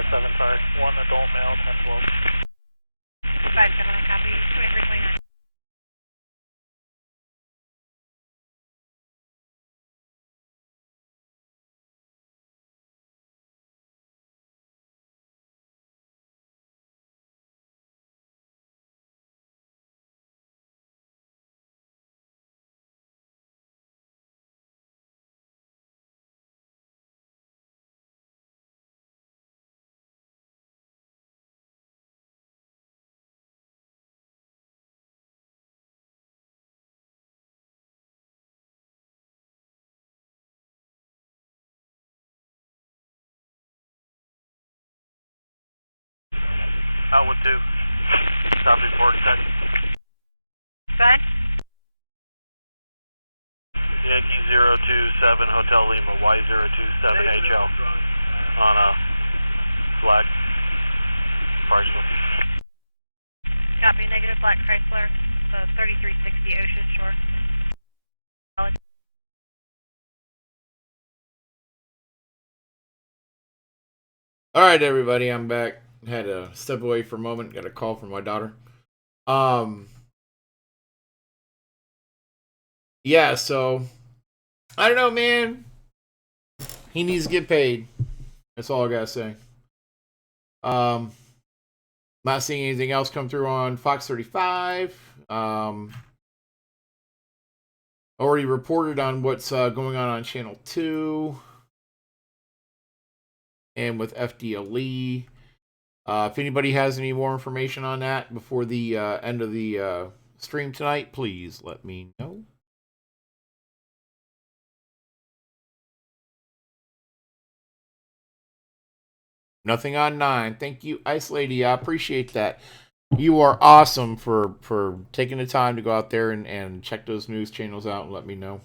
Seven, sorry. One adult male, 1012. 5-7, copy. 2329. Outwood 2. Copy, Florida Tag. Go ahead. Yankee 027 Hotel Lima, Y027HL. On a black Chrysler. Copy. Negative black Chrysler. 3360 Ocean Shore. Solid. All right, everybody, I'm back. Had to step away for a moment. Got a call from my daughter. Yeah, so I don't know, man. He needs to get paid. That's all I gotta say. Not seeing anything else come through on Fox 35. Already reported on what's going on Channel 2 and with FDLE. If anybody has any more information on that before the end of the stream tonight, please let me know. Nothing on 9. Thank you, Ice Lady. I appreciate that. You are awesome for taking the time to go out there and check those news channels out and let me know.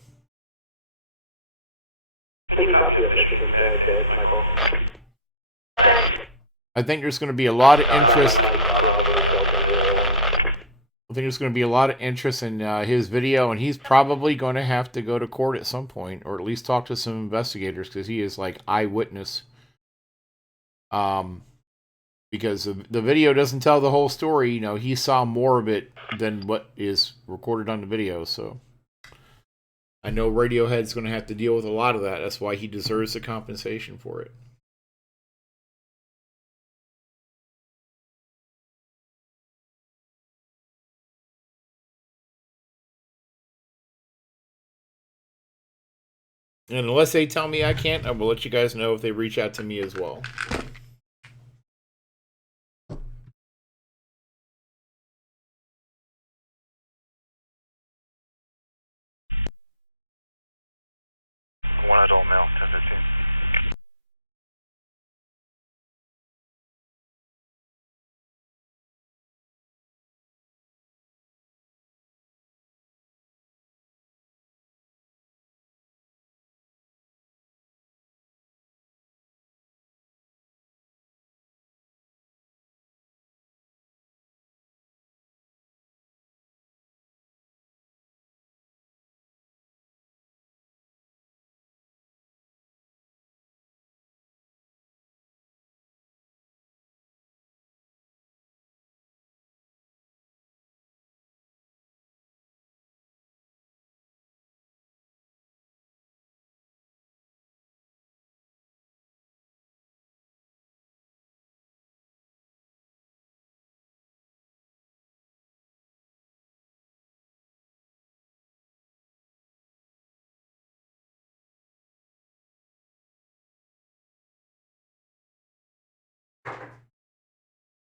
Can you copy of Michigan Tag? That's my call. I think there's going to be a lot of interest. I think there's going to be a lot of interest in his video, and he's probably going to have to go to court at some point, or at least talk to some investigators, because he is like eyewitness. Because the video doesn't tell the whole story. You know, he saw more of it than what is recorded on the video. So I know Radiohead's going to have to deal with a lot of that. That's why he deserves the compensation for it. And unless they tell me I can't, I will let you guys know if they reach out to me as well. one adult male, 1015.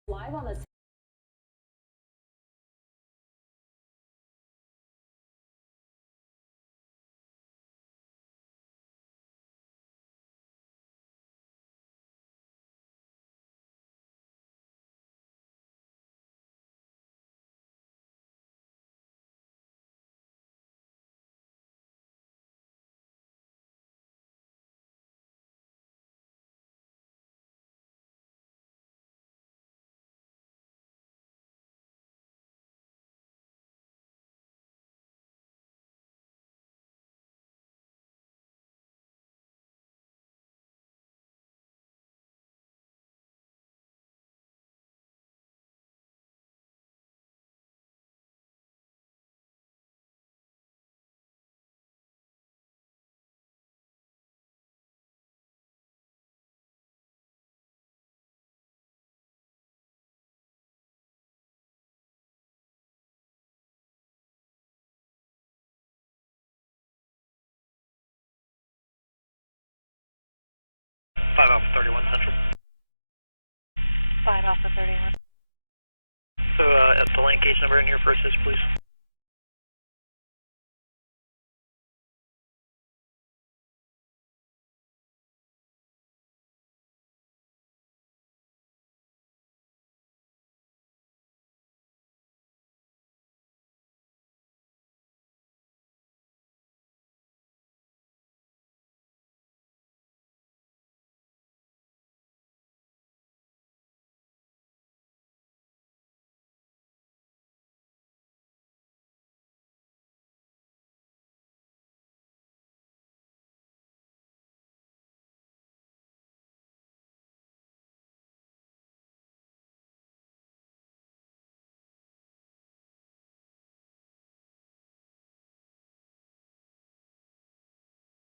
Live on the Five Alpha 31 Central. 5 Alpha 31. So, at the lane cage number in here for assist, please.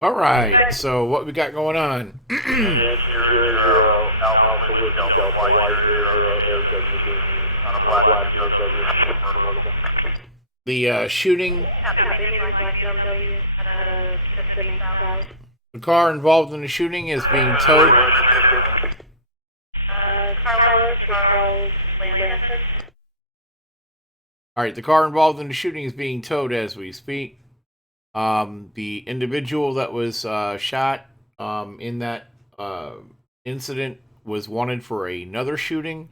All right, so what we got going on? Alpha with Delta, The shooting. Copy, negative black BMW at a Pacific South. The car involved in the shooting is being towed. Carlos or Charles Lantis. All right, the car involved in the shooting is being towed as we speak. The individual that was shot in that incident was wanted for another shooting.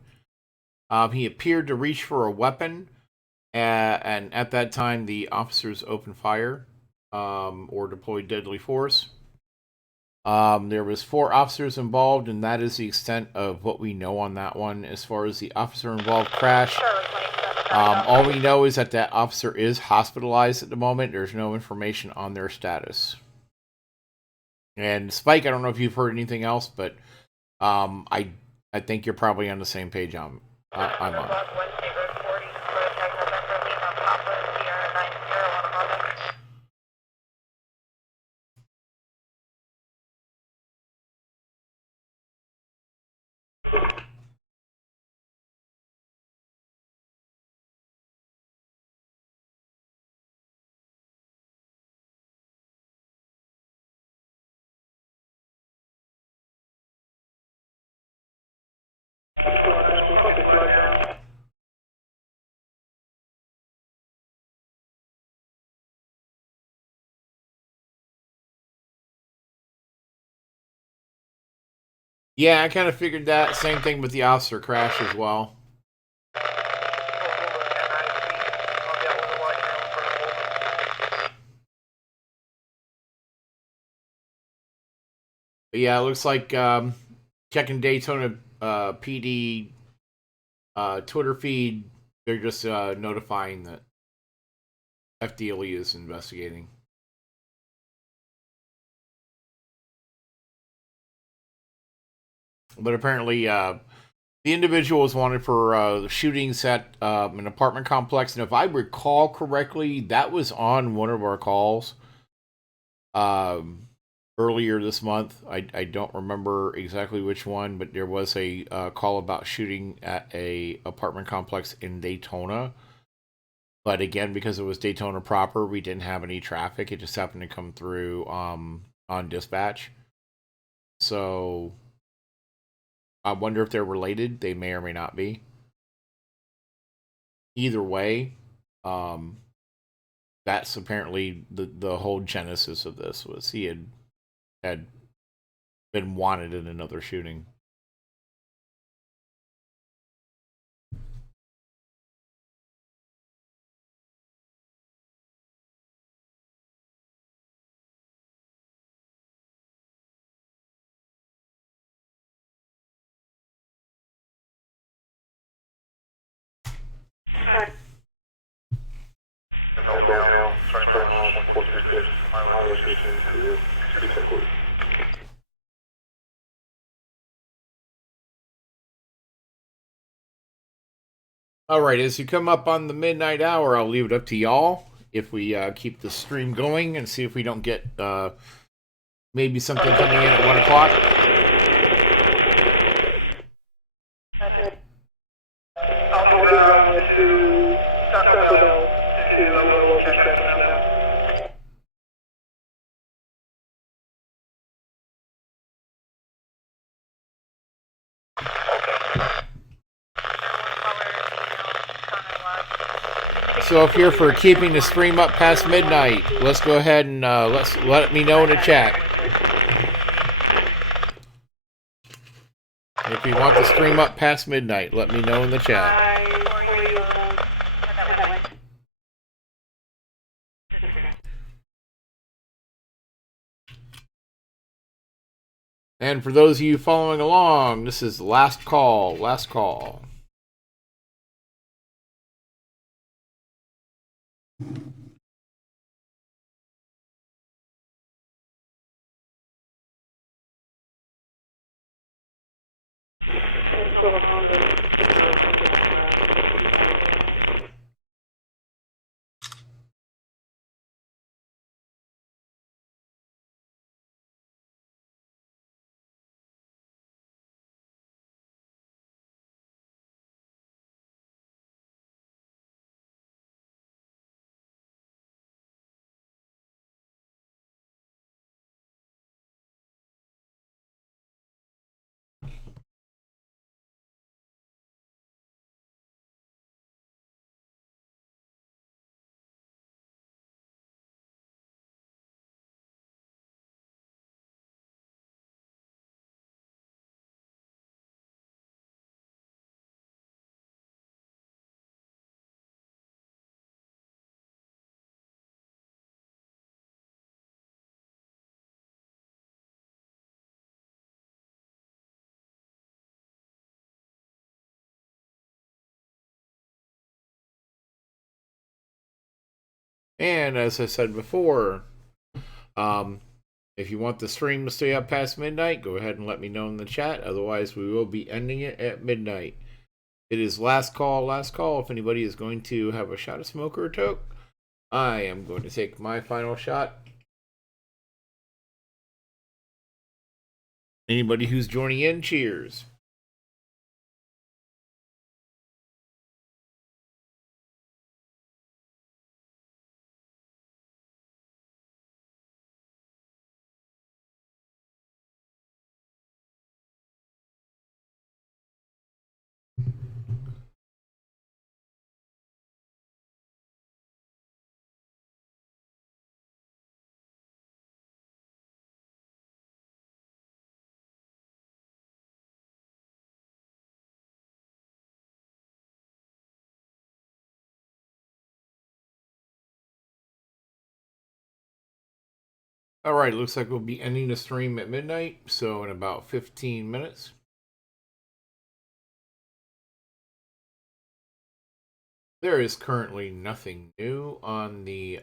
He appeared to reach for a weapon, and at that time, the officers opened fire or deployed deadly force. There was 4 officers involved, and that is the extent of what we know on that one. As far as the officer-involved crash, all we know is that that officer is hospitalized at the moment. There's no information on their status. And Spike, I don't know if you've heard anything else, but I think you're probably on the same page I'm on. Yeah, I kind of figured that. Same thing with the officer crash as well. But yeah, it looks like checking Daytona PD Twitter feed, they're just notifying that FDLE is investigating. But apparently, the individual was wanted for shootings at an apartment complex, and if I recall correctly, that was on one of our calls earlier this month. I don't remember exactly which one, but there was a call about shooting at a apartment complex in Daytona. But again, because it was Daytona proper, we didn't have any traffic. It just happened to come through on dispatch. So I wonder if they're related. They may or may not be. Either way, that's apparently the whole genesis of this was he had been wanted in another shooting. Okay. Adult male, starting on 426, my location to 2 All right, as you come up on the midnight hour, I'll leave it up to y'all if we keep the stream going and see if we don't get maybe something coming in at 1 o'clock. I'll be around to Taco Bell to do a little check on email. So if you're for keeping the stream up past midnight, let's go ahead and let me know in the chat. If you want the stream up past midnight, let me know in the chat. For you, that way. And for those of you following along, this is last call, last call. And as I said before, if you want the stream to stay up past midnight, go ahead and let me know in the chat. Otherwise, we will be ending it at midnight. It is last call, last call. If anybody is going to have a shot of smoke or a toke, I am going to take my final shot. Anybody who's joining in, cheers. All right, looks like we'll be ending the stream at midnight, so in about 15 minutes. There is currently nothing new on the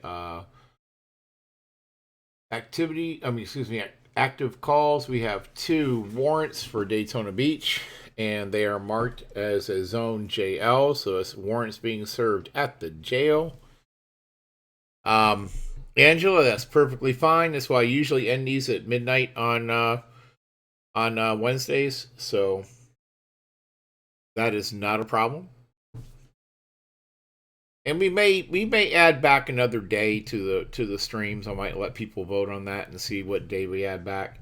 active calls. We have 2 warrants for Daytona Beach, and they are marked as a zone JL, so it's warrants being served at the jail. Angela, that's perfectly fine. That's why I usually end these at midnight on Wednesdays, so that is not a problem. And we may add back another day to the streams. I might let people vote on that and see what day we add back.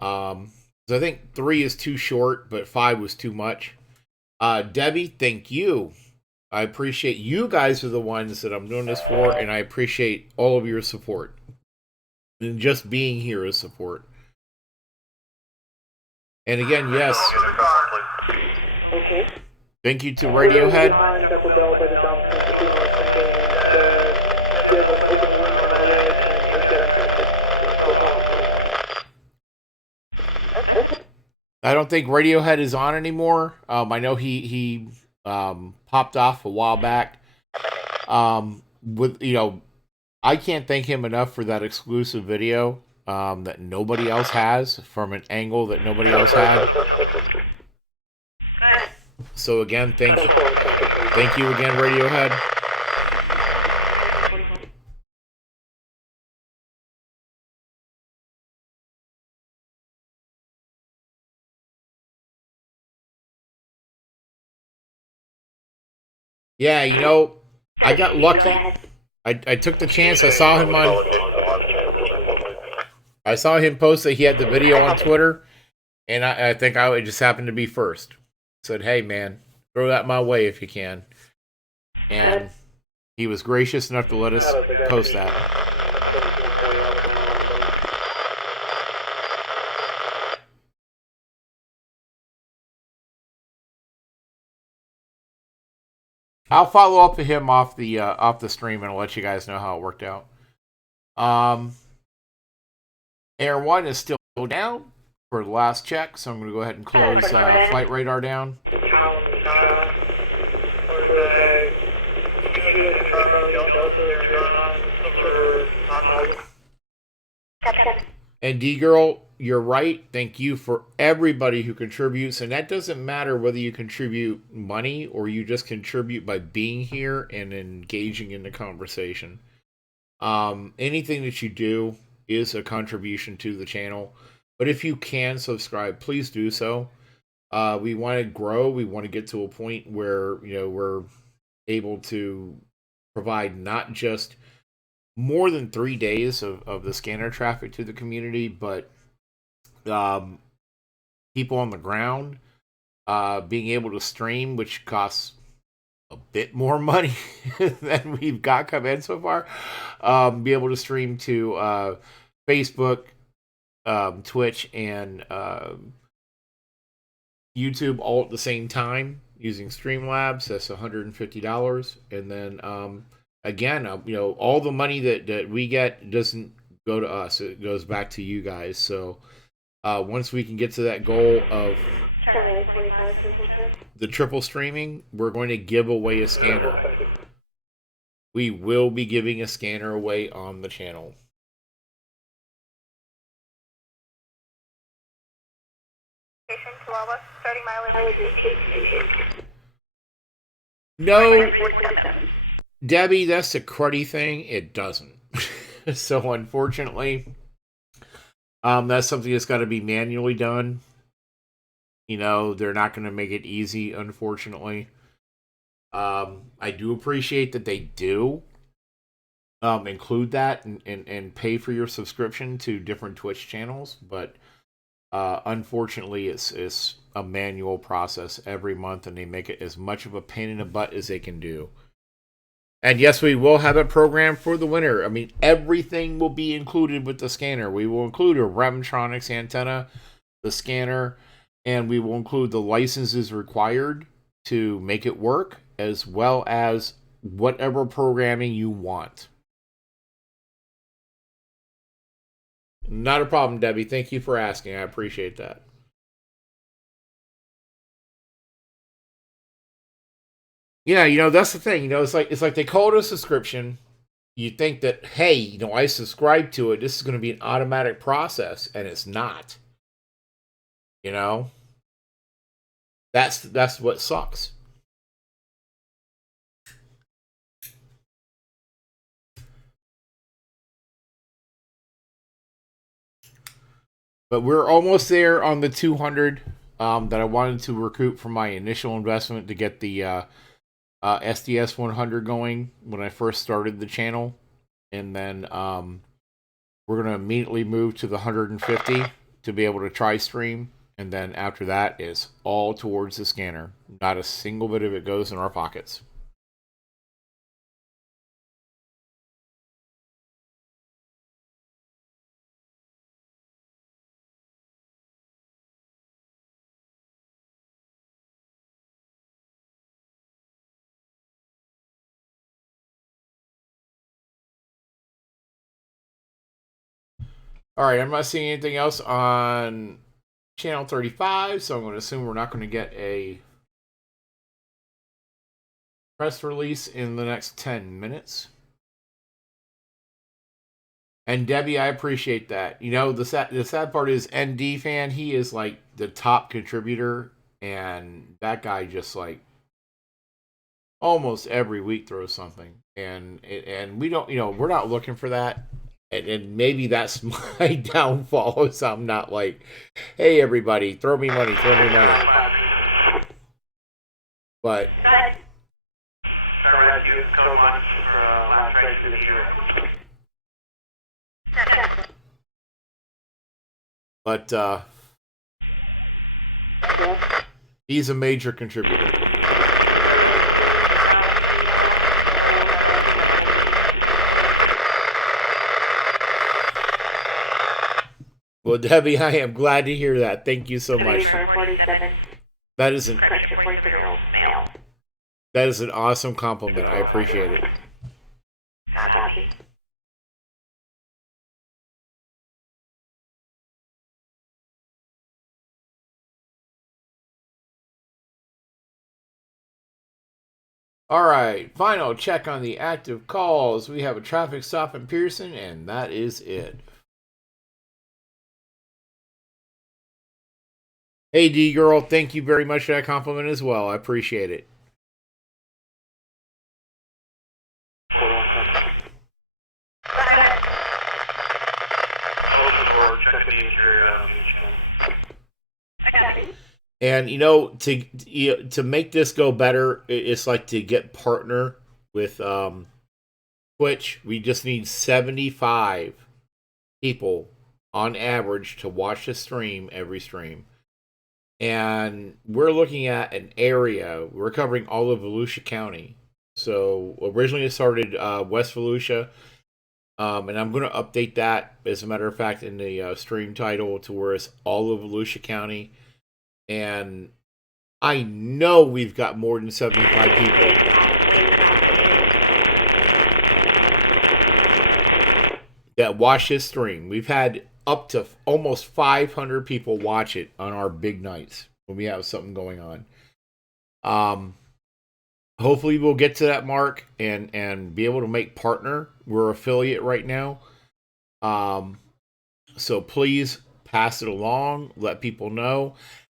So I think 3 is too short, but 5 was too much. Debbie, thank you. I appreciate you guys are the ones that I'm doing this for, and I appreciate all of your support. And just being here is support. And again, yes. Okay. Thank you to Radiohead. I don't think Radiohead is on anymore. I know he popped off a while back. I can't thank him enough for that exclusive video that nobody else has, from an angle that nobody else has. Good. So again, thank you again, Radiohead. Yeah, I got lucky. I took the chance. I saw him post that he had the video on Twitter, and I think I just happened to be first. Said, hey man, throw that my way if you can. And he was gracious enough to let us post that. I'll follow up with him off the stream, and I'll let you guys know how it worked out. Air 1 is still down for the last check, so I'm going to go ahead and close flight radar down. And D-Girl, you're right. Thank you for everybody who contributes. And that doesn't matter whether you contribute money or you just contribute by being here and engaging in the conversation. Anything that you do is a contribution to the channel. But if you can subscribe, please do so. We want to grow. We want to get to a point where we're able to provide not just more than 3 days of the scanner traffic to the community, but people on the ground being able to stream, which costs a bit more money than we've got come in so far. Be able to stream to Facebook, Twitch, and YouTube all at the same time using Streamlabs. That's $150. And then again, all the money that we get doesn't go to us. It goes back to you guys. So once we can get to that goal of Charlie 25, the triple streaming, we're going to give away a scanner. We will be giving a scanner away on the channel. No, Debbie, that's the cruddy thing. It doesn't. So unfortunately, that's something that's got to be manually done. They're not going to make it easy, unfortunately. I do appreciate that they do include that and pay for your subscription to different Twitch channels, but unfortunately, it's a manual process every month, and they make it as much of a pain in the butt as they can do. And yes, we will have a program for the winter. I mean, everything will be included with the scanner. We will include a Remtronics antenna, the scanner, and we will include the licenses required to make it work, as well as whatever programming you want. Not a problem, Debbie. Thank you for asking. I appreciate that. Yeah, that's the thing. It's like they call it a subscription. You think that, hey, I subscribe to it. This is going to be an automatic process, and it's not. That's what sucks. But we're almost there on the 200 that I wanted to recoup from my initial investment to get the SDS 100 going when I first started the channel. And then we're going to immediately move to the 150 to be able to try stream. And then after that is all towards the scanner. Not a single bit of it goes in our pockets. All right, I'm not seeing anything else on channel 35, so I'm going to assume we're not going to get a press release in the next 10 minutes. And Debbie, I appreciate that. The sad part is ND fan, he is like the top contributor, and that guy just like almost every week throws something. And we don't, we're not looking for that. And maybe that's my downfall, is I'm not like, hey, everybody, throw me money, But... Side rescue, code 1 for last rescue of the year. But, he's a major contributor. Well, Debbie, I am glad to hear that. Thank you so much. 47. That is Correction, 47-year-old male. That is an awesome compliment. I appreciate it. Happy. All right, final check on the active calls. We have a traffic stop in Pearson, and that is it. Hey, D-Girl, thank you very much for that compliment as well. I appreciate it. Go ahead. Open the door, checking the interior, I don't need the channel. I got it. And, to make this go better, it's like to get partner with Twitch. We just need 75 people on average to watch the stream every stream. And we're looking at an area, we're covering all of Volusia County. So originally it started West Volusia, and I'm going to update that, as a matter of fact, in the stream title to where it's all of Volusia County. And I know we've got more than 75 people that watch this stream. We've had up to almost 500 people watch it on our big nights when we have something going on. Hopefully we'll get to that mark and be able to make partner. We're affiliate right now. So please pass it along. Let people know.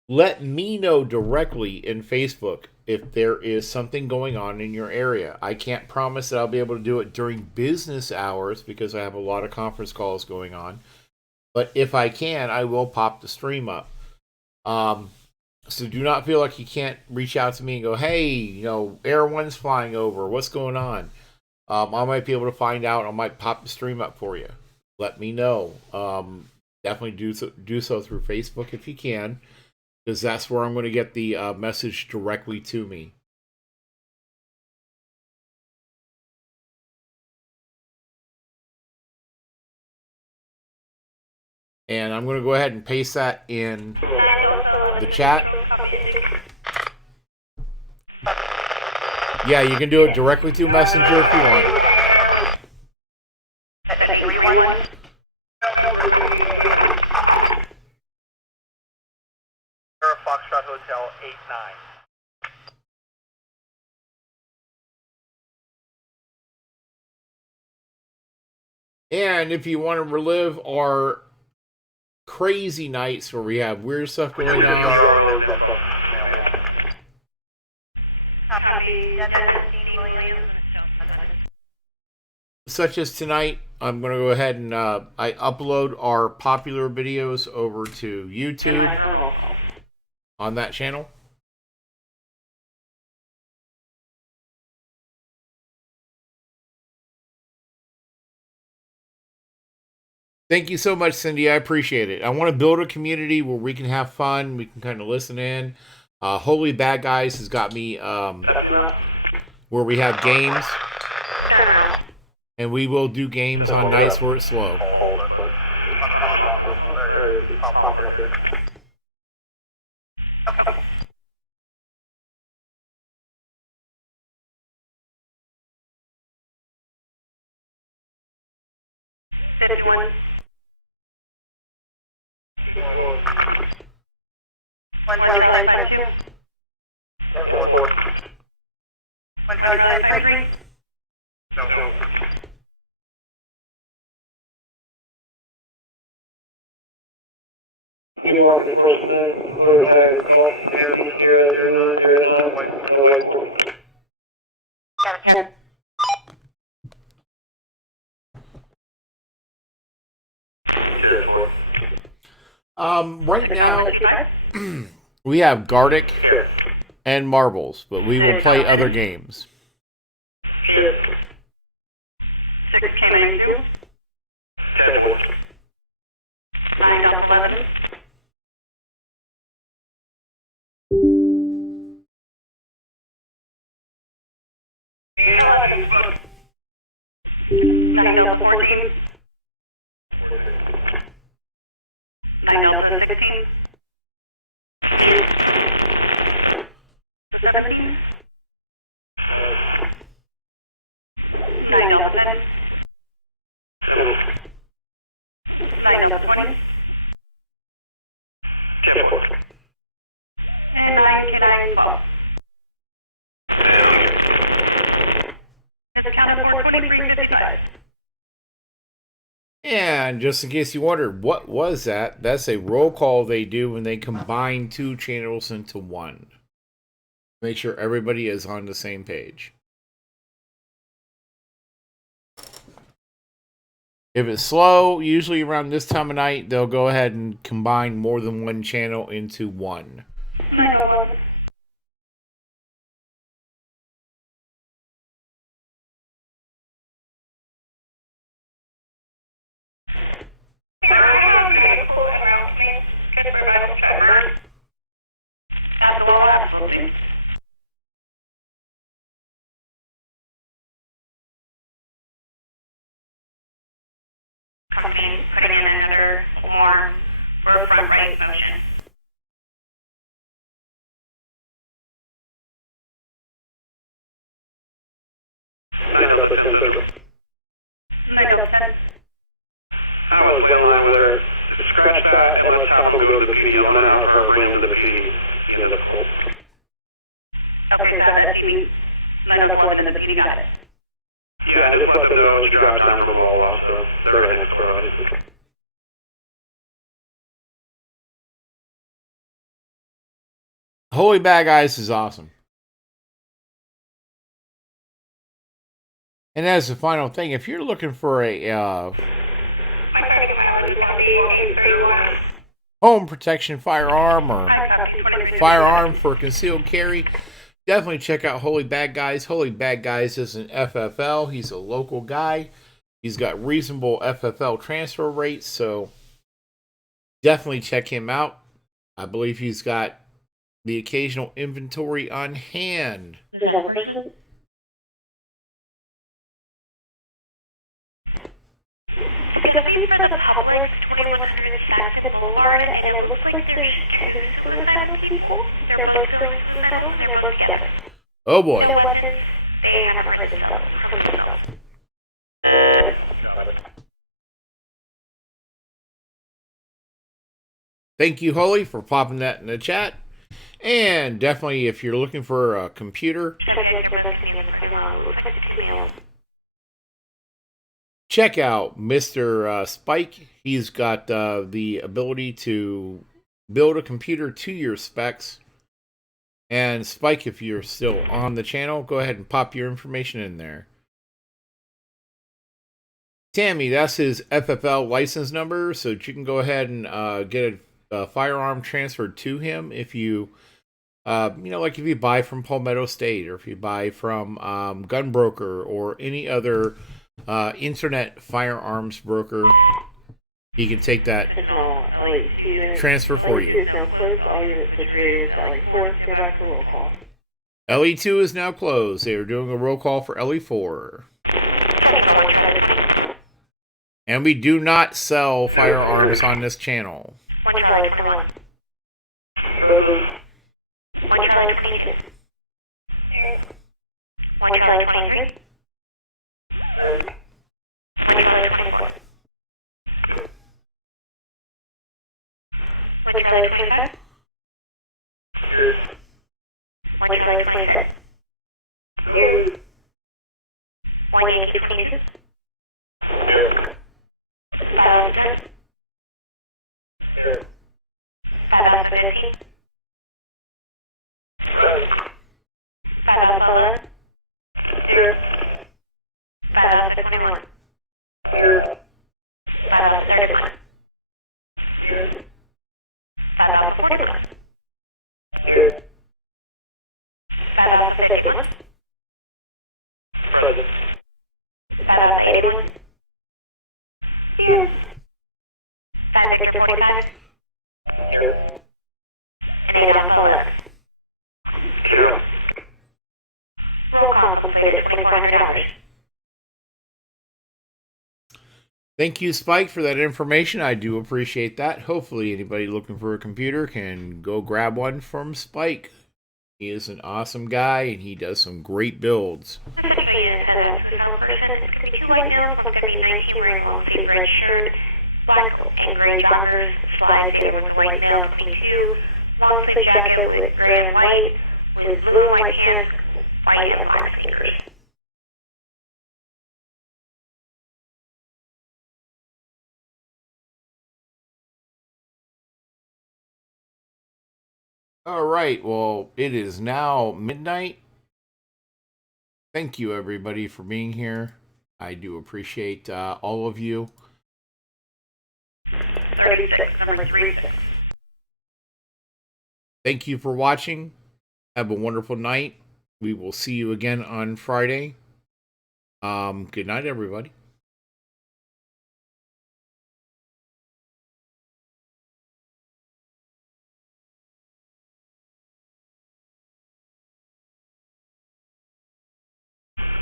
Let me know directly in Facebook if there is something going on in your area. I can't promise that I'll be able to do it during business hours because I have a lot of conference calls going on. But if I can, I will pop the stream up. So do not feel like you can't reach out to me and go, hey, Air 1's flying over. What's going on? I might be able to find out. I might pop the stream up for you. Let me know. Definitely do so through Facebook if you can, because that's where I'm going to get the message directly to me. And I'm going to go ahead and paste that in the chat. Yeah, you can do it directly through Messenger if you want. Is that 831? Foxtrot Hotel 89. And if you want to relive our crazy nights where we have weird stuff going on. Copy, Dennis Dean Williams, and it's Jones Nevada. Such as tonight, I'm going to go ahead and I upload our popular videos over to YouTube on that channel. Thank you so much, Cindy. I appreciate it. I want to build a community where we can have fun. We can kind of listen in. Holy Bad Guys has got me where we have games. Turn around. And we will do games on nights where it's slow. One Charlie 52. 1 Charlie 53. New Mark Enforcement, Florida Tag, Golf, Sierra 0009, no way for Right now, we have Gardic and Marbles, but we will play other games. 6K92. 10-4. 9.11. 11. 9 Delta 14. 9 Delta 16. 17. 9 Delta 10. 9 Delta 20. 10-4. And 9K9 12. It's accounted for 2355. And just in case you wondered, what was that? That's a roll call they do when they combine two channels into one. Make sure everybody is on the same page. If it's slow, usually around this time of night, they'll go ahead and combine more than one channel into one. 911. I have medical en route to me. Good for vital check. At the wall, absolutely. Company putting in another alarm for front right motion. Nine Delta 10 Central. 9 Delta 10. I was laying in line with her. Scratch that and let's have them go to the PD. I'm going to have her bring him to the PD the end of the call. Okay, so have that TV. 9 Delta 11 is the PD, got it. Yeah, just let them know it's drive time from Wawa, so they're right next door, obviously. Holy Bad Guys is awesome. And as the final thing, if you're looking for a My target mileage is going to be 831. home protection firearm or I copy 2357. firearm for concealed carry, definitely check out Holy Bad Guys. Holy Bad Guys is an FFL. He's a local guy. He's got reasonable FFL transfer rates, so definitely check him out. I believe he's got the occasional inventory on hand. Is that a person? It's going to be for the Publix, 2100 Saxon Boulevard, and it looks like there's two suicidal people. They're both feeling suicidal, and they're both together. Oh boy. No weapons. They haven't hurt themselves from themselves. Copy. Thank you, Holly, for popping that in the chat. And definitely, if you're looking for a computer, Subject, they're both to be in the parking lot. Looks like it's 2 males. check out Mr. Spike. He's got the ability to build a computer to your specs. And Spike, if you're still on the channel, go ahead and pop your information in there. Tammy, that's his FFL license number, so you can go ahead and get a firearm transferred to him if you, like if you buy from Palmetto State, or if you buy from Gunbroker or any other internet firearms broker, he can take that transfer for you. LE2 is now closed. They are doing a roll call for LE4. And we do not sell firearms on this channel. 1 Charlie 21. 1 Charlie 22. 1 Charlie 23. 1 Charlie 24. 1 Charlie 25. 1 Charlie 26. 1 Yankee 22. 5 Alpha 10. 5 Alpha 15. 5 Alpha 11. 5 Alpha 21. 5 Alpha 31. 5 Alpha 41. 5 Alpha 51. 5 Alpha 81. 5 Victor 45. And 8 Alpha 11. Roll call completed, 2400 hours. Thank you, Spike, for that information. I do appreciate that. Hopefully anybody looking for a computer can go grab one from Spike. He is an awesome guy, and he does some great builds. Central unit has that suicidal person. It's going to be 2 white males. One's going to be 19 wearing a long sleeve red shirt, black and gray joggers, slides. The other one's a white male, 22. Long sleeve jacket with gray and white, with blue and white pants, white and black sneakers. All right, well, it is now midnight. Thank you, everybody, for being here. I do appreciate all of you. 36, number 36. Thank you for watching. Have a wonderful night. We will see you again on Friday. Good night, everybody.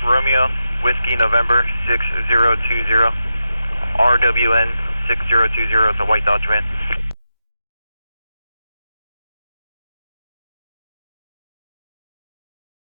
Romeo, Whiskey, November 6020, RWN 6020, it's a white Dodge van.